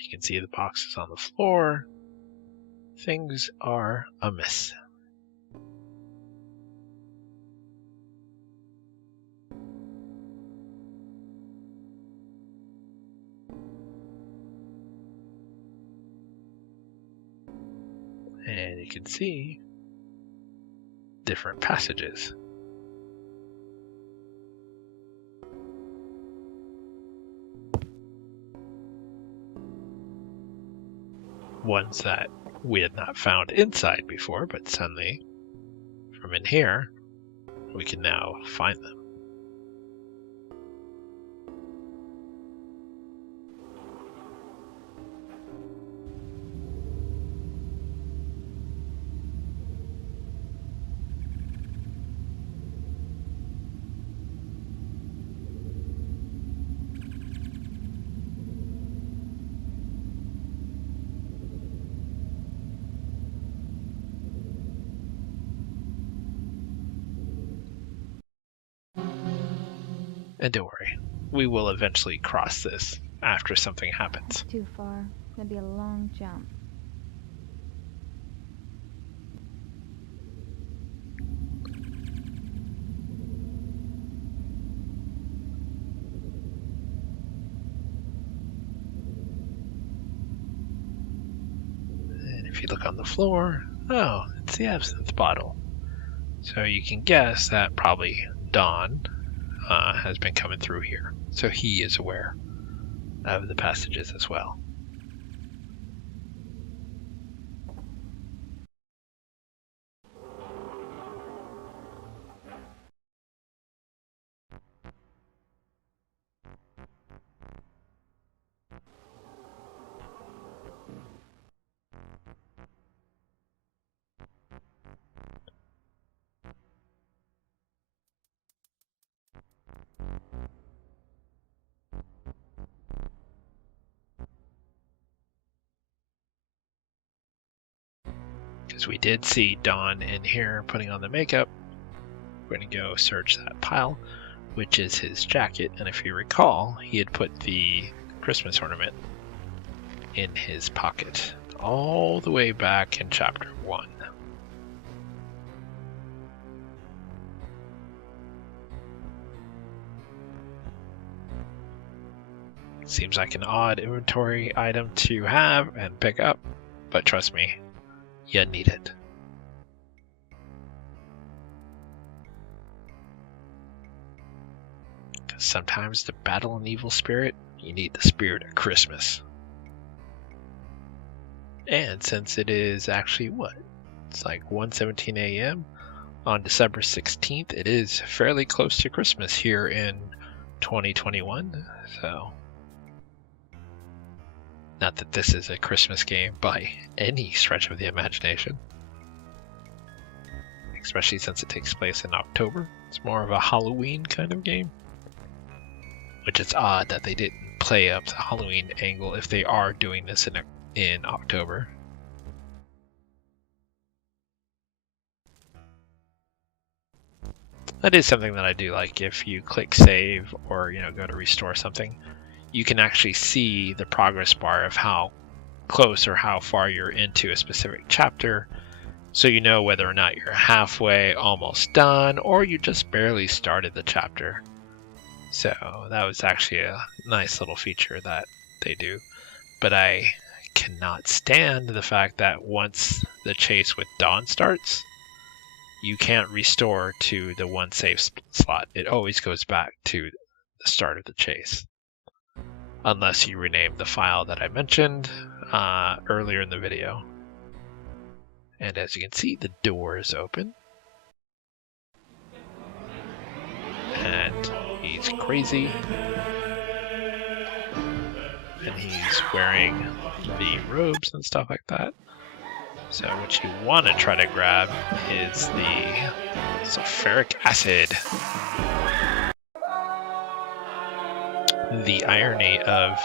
You can see the boxes on the floor. Things are amiss. And you can see different passages. Ones that we had not found inside before, but suddenly from in here, we can now find them. And don't worry, we will eventually cross this after something happens. Too far. That'd be a long jump. And if you look on the floor, oh, it's the absinthe bottle. So you can guess that probably Don has been coming through here. So he is aware of the passages as well. Because we did see Don in here putting on the makeup. We're going to go search that pile, which is his jacket. And if you recall, he had put the Christmas ornament in his pocket all the way back in chapter 1. Seems like an odd inventory item to have and pick up, but trust me, you need it. Because sometimes to battle an evil spirit, you need the spirit of Christmas. And since it is actually what? It's like 1:17 a.m. on December 16th. It is fairly close to Christmas here in 2021. So, not that this is a Christmas game by any stretch of the imagination. Especially since it takes place in October. It's more of a Halloween kind of game. Which is odd that they didn't play up the Halloween angle if they are doing this in October. That is something that I do like. If you click save or go to restore something, you can actually see the progress bar of how close or how far you're into a specific chapter, so you know whether or not you're halfway, almost done, or you just barely started the chapter. So that was actually a nice little feature that they do. But I cannot stand the fact that once the chase with Dawn starts, you can't restore to the one save slot. It always goes back to the start of the chase. Unless you rename the file that I mentioned earlier in the video. And as you can see, the door is open. And he's crazy. And he's wearing the robes and stuff like that. So what you want to try to grab is the sulfuric acid. The irony of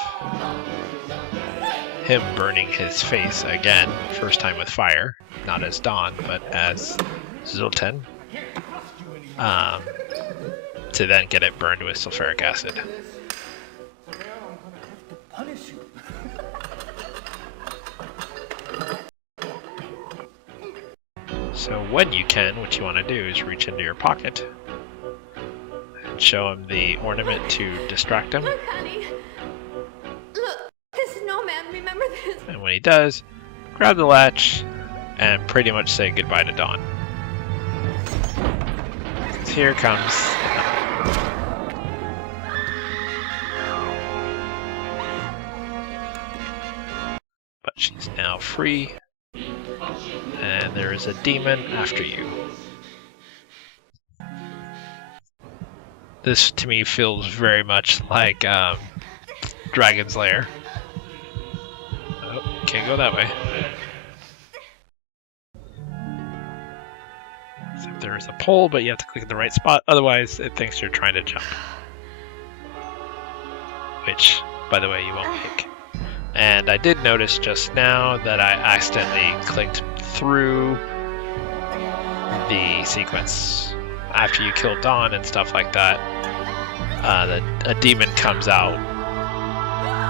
him burning his face again, first time with fire, not as Dawn, but as Zoltan, to then get it burned with sulfuric acid. So when you can, what you want to do is reach into your pocket and show him the ornament to distract him. Look, honey. Look, this snowman, remember this? And when he does, grab the latch and pretty much say goodbye to Dawn. Here comes but she's now free, and there is a demon after you. This to me feels very much like Dragon's Lair. Oh, can't go that way. So there is a pole, but you have to click the right spot, otherwise it thinks you're trying to jump. Which, by the way, you won't make. And I did notice just now that I accidentally clicked through the sequence. After you kill Dawn and stuff like that, a demon comes out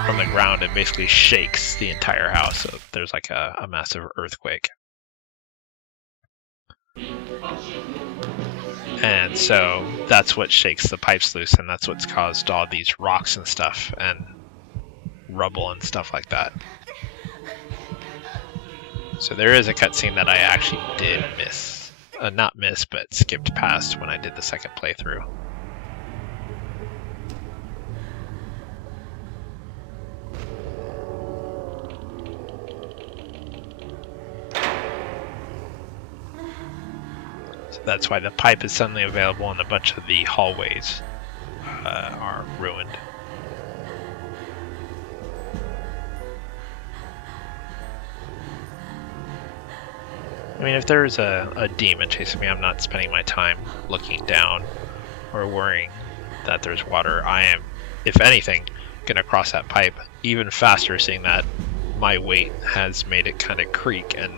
from the ground and basically shakes the entire house. So there's like a massive earthquake. And so that's what shakes the pipes loose, and that's what's caused all these rocks and stuff and rubble and stuff like that. So there is a cutscene that I actually did miss. Not miss, but skipped past when I did the second playthrough. So that's why the pipe is suddenly available and a bunch of the hallways are ruined. I mean, if there's a demon chasing me, I'm not spending my time looking down or worrying that there's water. I am, if anything, going to cross that pipe even faster, seeing that my weight has made it kind of creak and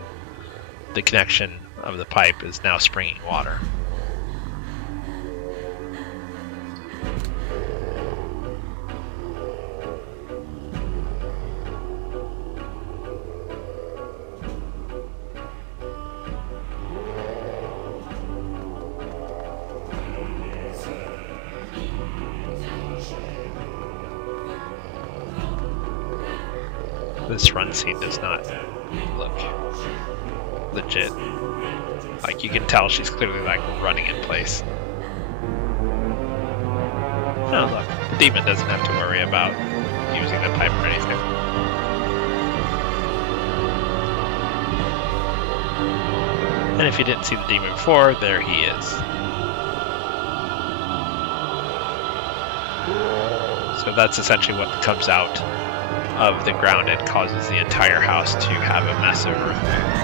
the connection of the pipe is now springing water. This run scene does not look legit. Like, you can tell she's clearly like running in place. Oh look, the demon doesn't have to worry about using the pipe or anything. And if you didn't see the demon before, there he is. So that's essentially what comes out of the ground and causes the entire house to have a massive earthquake.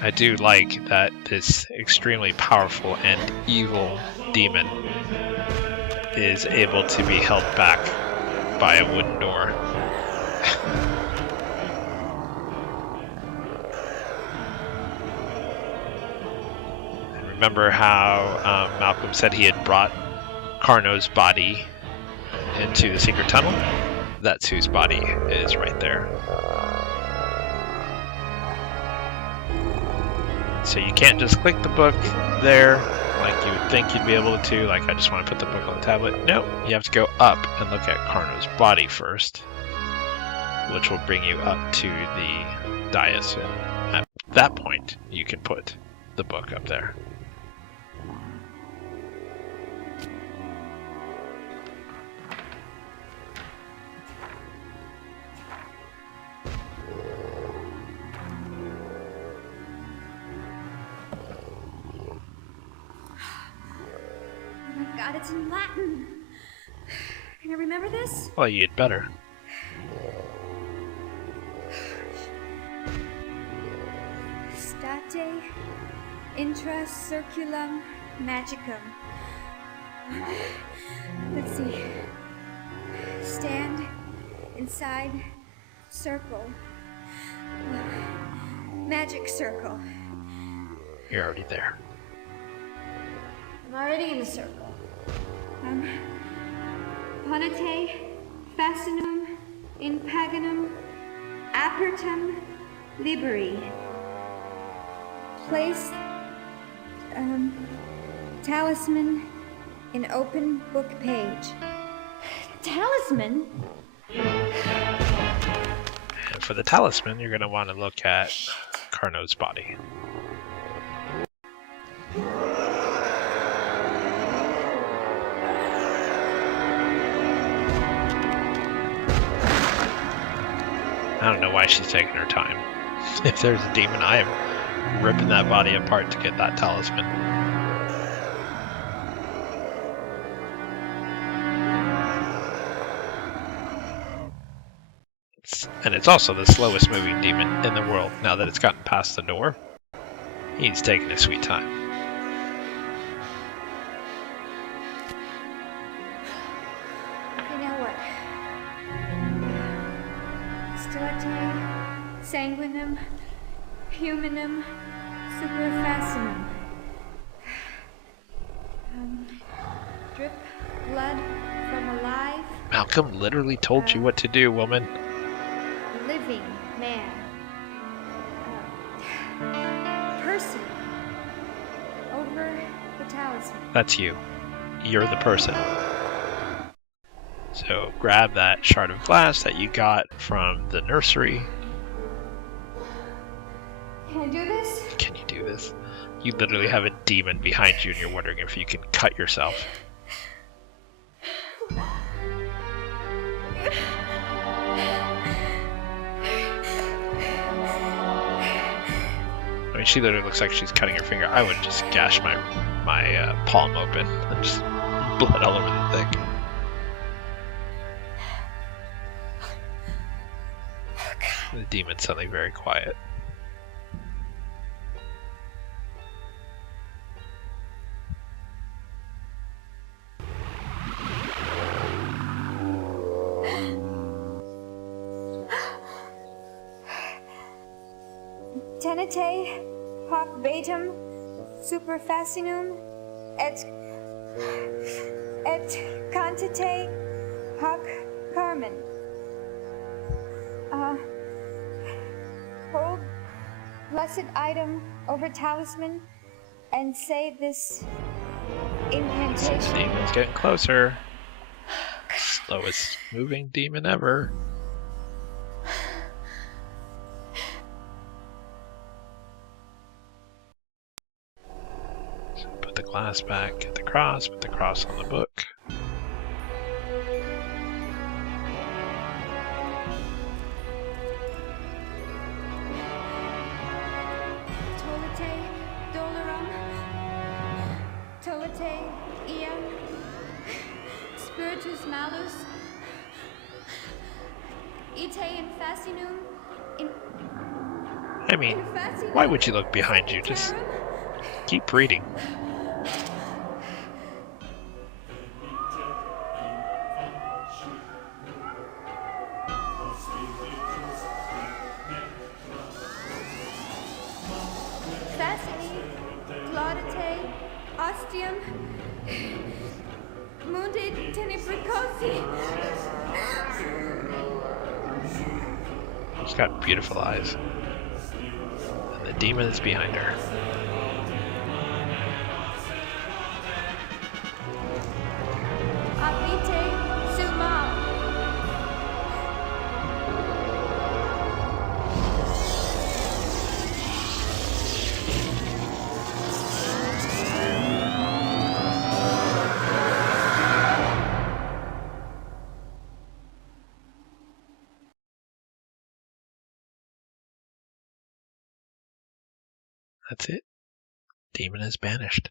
I do like that this extremely powerful and evil demon is able to be held back by a wooden door. Remember how Malcolm said he had brought Carno's body into the secret tunnel? That's whose body is right there. So you can't just click the book there like you would think you'd be able to, like I just want to put the book on the tablet. No, you have to go up and look at Carno's body first, which will bring you up to the dais. And at that point, you can put the book up there. Oh my god, it's in Latin. Can I remember this? Well, you'd better. State intra circulum magicum. Let's see. Stand inside circle. Magic circle. You're already there. I'm already in the circle. Ponete fascinum in paganum apertum liberi. Place talisman in open book page. Talisman? And for the talisman, you're going to want to look at Carno's body. I don't know why she's taking her time. If there's a demon, I am ripping that body apart to get that talisman. And it's also the slowest moving demon in the world now that it's gotten past the door. He's taking his sweet time. Okay, now what? Stilate sanguinum humanum superfacinum. Drip blood from alive. Malcolm literally told you what to do, woman. Living man. Person. Over the talisman. That's you. You're the person. So grab that shard of glass that you got from the nursery. Can I do this? Can you do this? You literally have a demon behind you and you're wondering if you can cut yourself. I mean, she literally looks like she's cutting her finger. I would just gash my palm open and just blood all over the thing. The demon's suddenly very quiet. Tenete hoc betum superfacinum et cantite hoc carmen. Hold blessed item over talisman and say this incantation. This demon's getting closer. Slowest moving demon ever. So put the glass back, get the cross, put the cross on the book. Tolete dolorum, tolete iam, spiritus malus, ite in fascinum, in I mean, why would you look behind you? Just keep reading. Mundi tenebricosi. She's got beautiful eyes. And the demon is behind her. Abite suma. That's it. Demon is banished.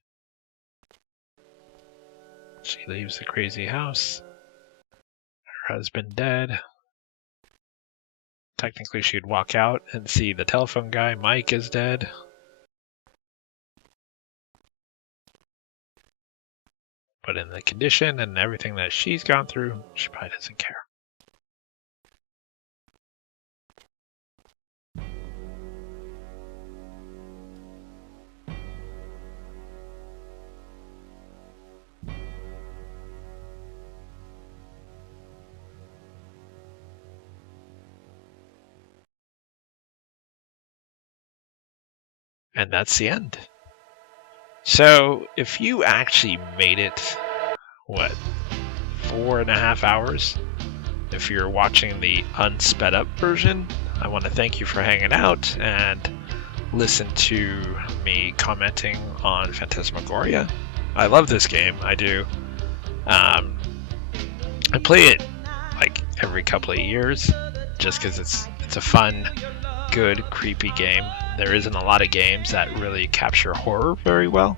She leaves the crazy house. Her husband dead. Technically, she'd walk out and see the telephone guy. Mike is dead. But in the condition and everything that she's gone through, she probably doesn't care. And that's the end. So if you actually made it, what, 4.5 hours? If you're watching the unsped up version, I want to thank you for hanging out and listen to me commenting on Phantasmagoria. I love this game, I do. I play it like every couple of years just because it's a fun, good, creepy game. There isn't a lot of games that really capture horror very well.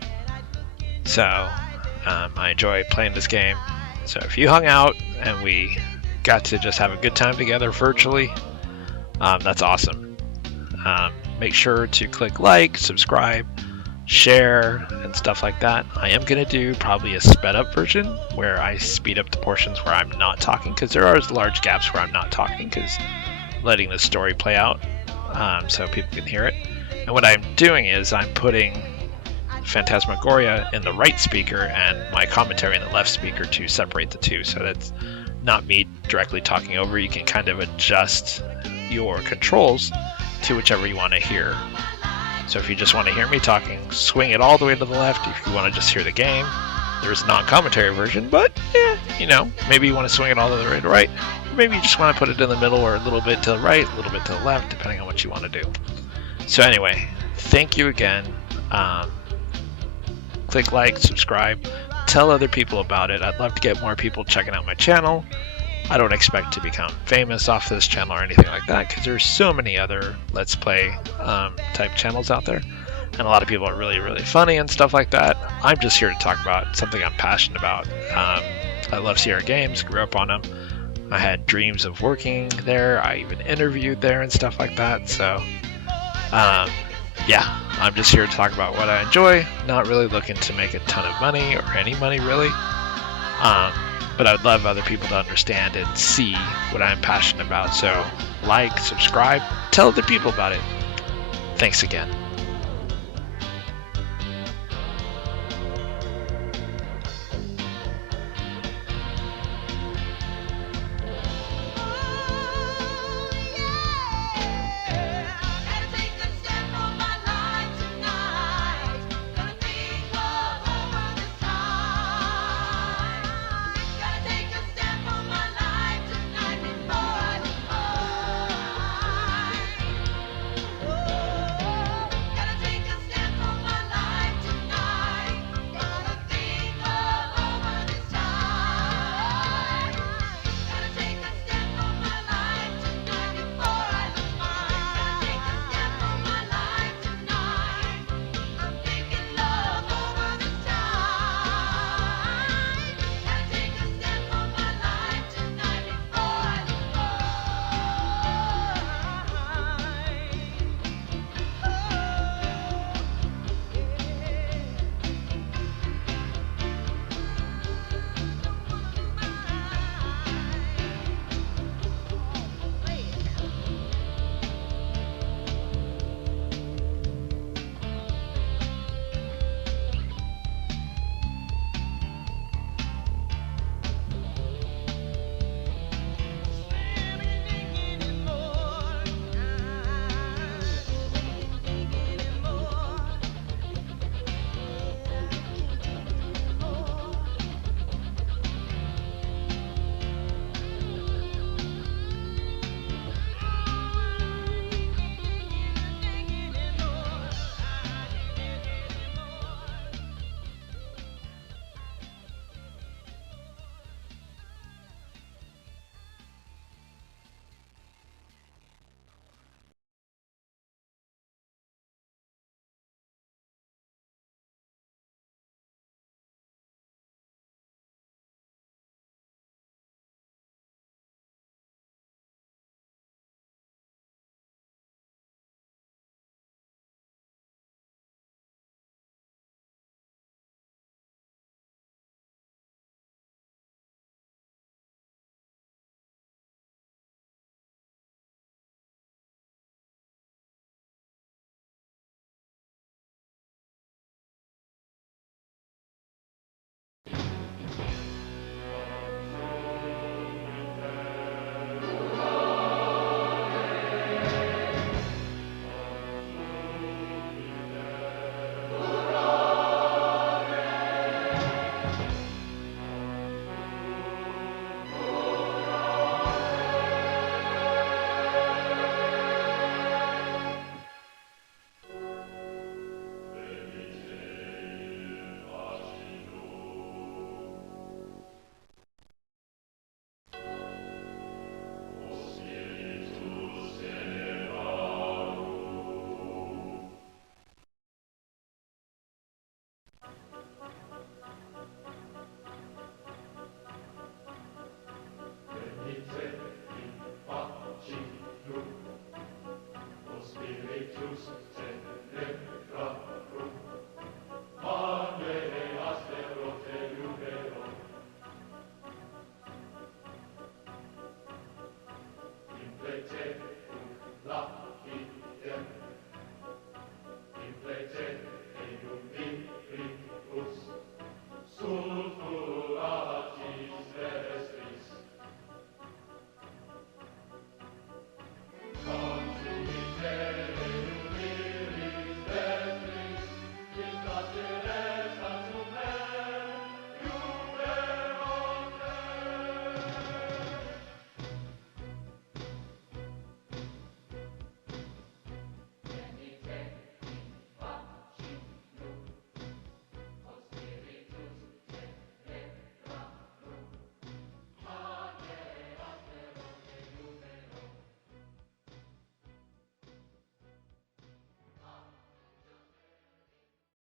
So I enjoy playing this game. So if you hung out and we got to just have a good time together virtually, that's awesome. Make sure to click like, subscribe, share, and stuff like that. I am going to do probably a sped up version where I speed up the portions where I'm not talking, because there are large gaps where I'm not talking because letting the story play out. So people can hear it. And what I'm doing is I'm putting Phantasmagoria in the right speaker and my commentary in the left speaker to separate the two, so that's not me directly talking over. You can kind of adjust your controls to whichever you want to hear. So if you just want to hear me talking, swing it all the way to the left. If you want to just hear the game, there's a non-commentary version, but yeah, you know, maybe you want to swing it all the way to the right. Maybe you just want to put it in the middle or a little bit to the right, a little bit to the left, depending on what you want to do. So anyway, thank you again. Click like, subscribe, tell other people about it. I'd love to get more people checking out my channel. I don't expect to become famous off this channel or anything like that, because there's so many other Let's Play type channels out there. And a lot of people are really, really funny and stuff like that. I'm just here to talk about something I'm passionate about. I love Sierra Games, grew up on them. I had dreams of working there. I even interviewed there and stuff like that. So, yeah, I'm just here to talk about what I enjoy. Not really looking to make a ton of money or any money, really. But I would love other people to understand and see what I'm passionate about. So, like, subscribe, tell other people about it. Thanks again.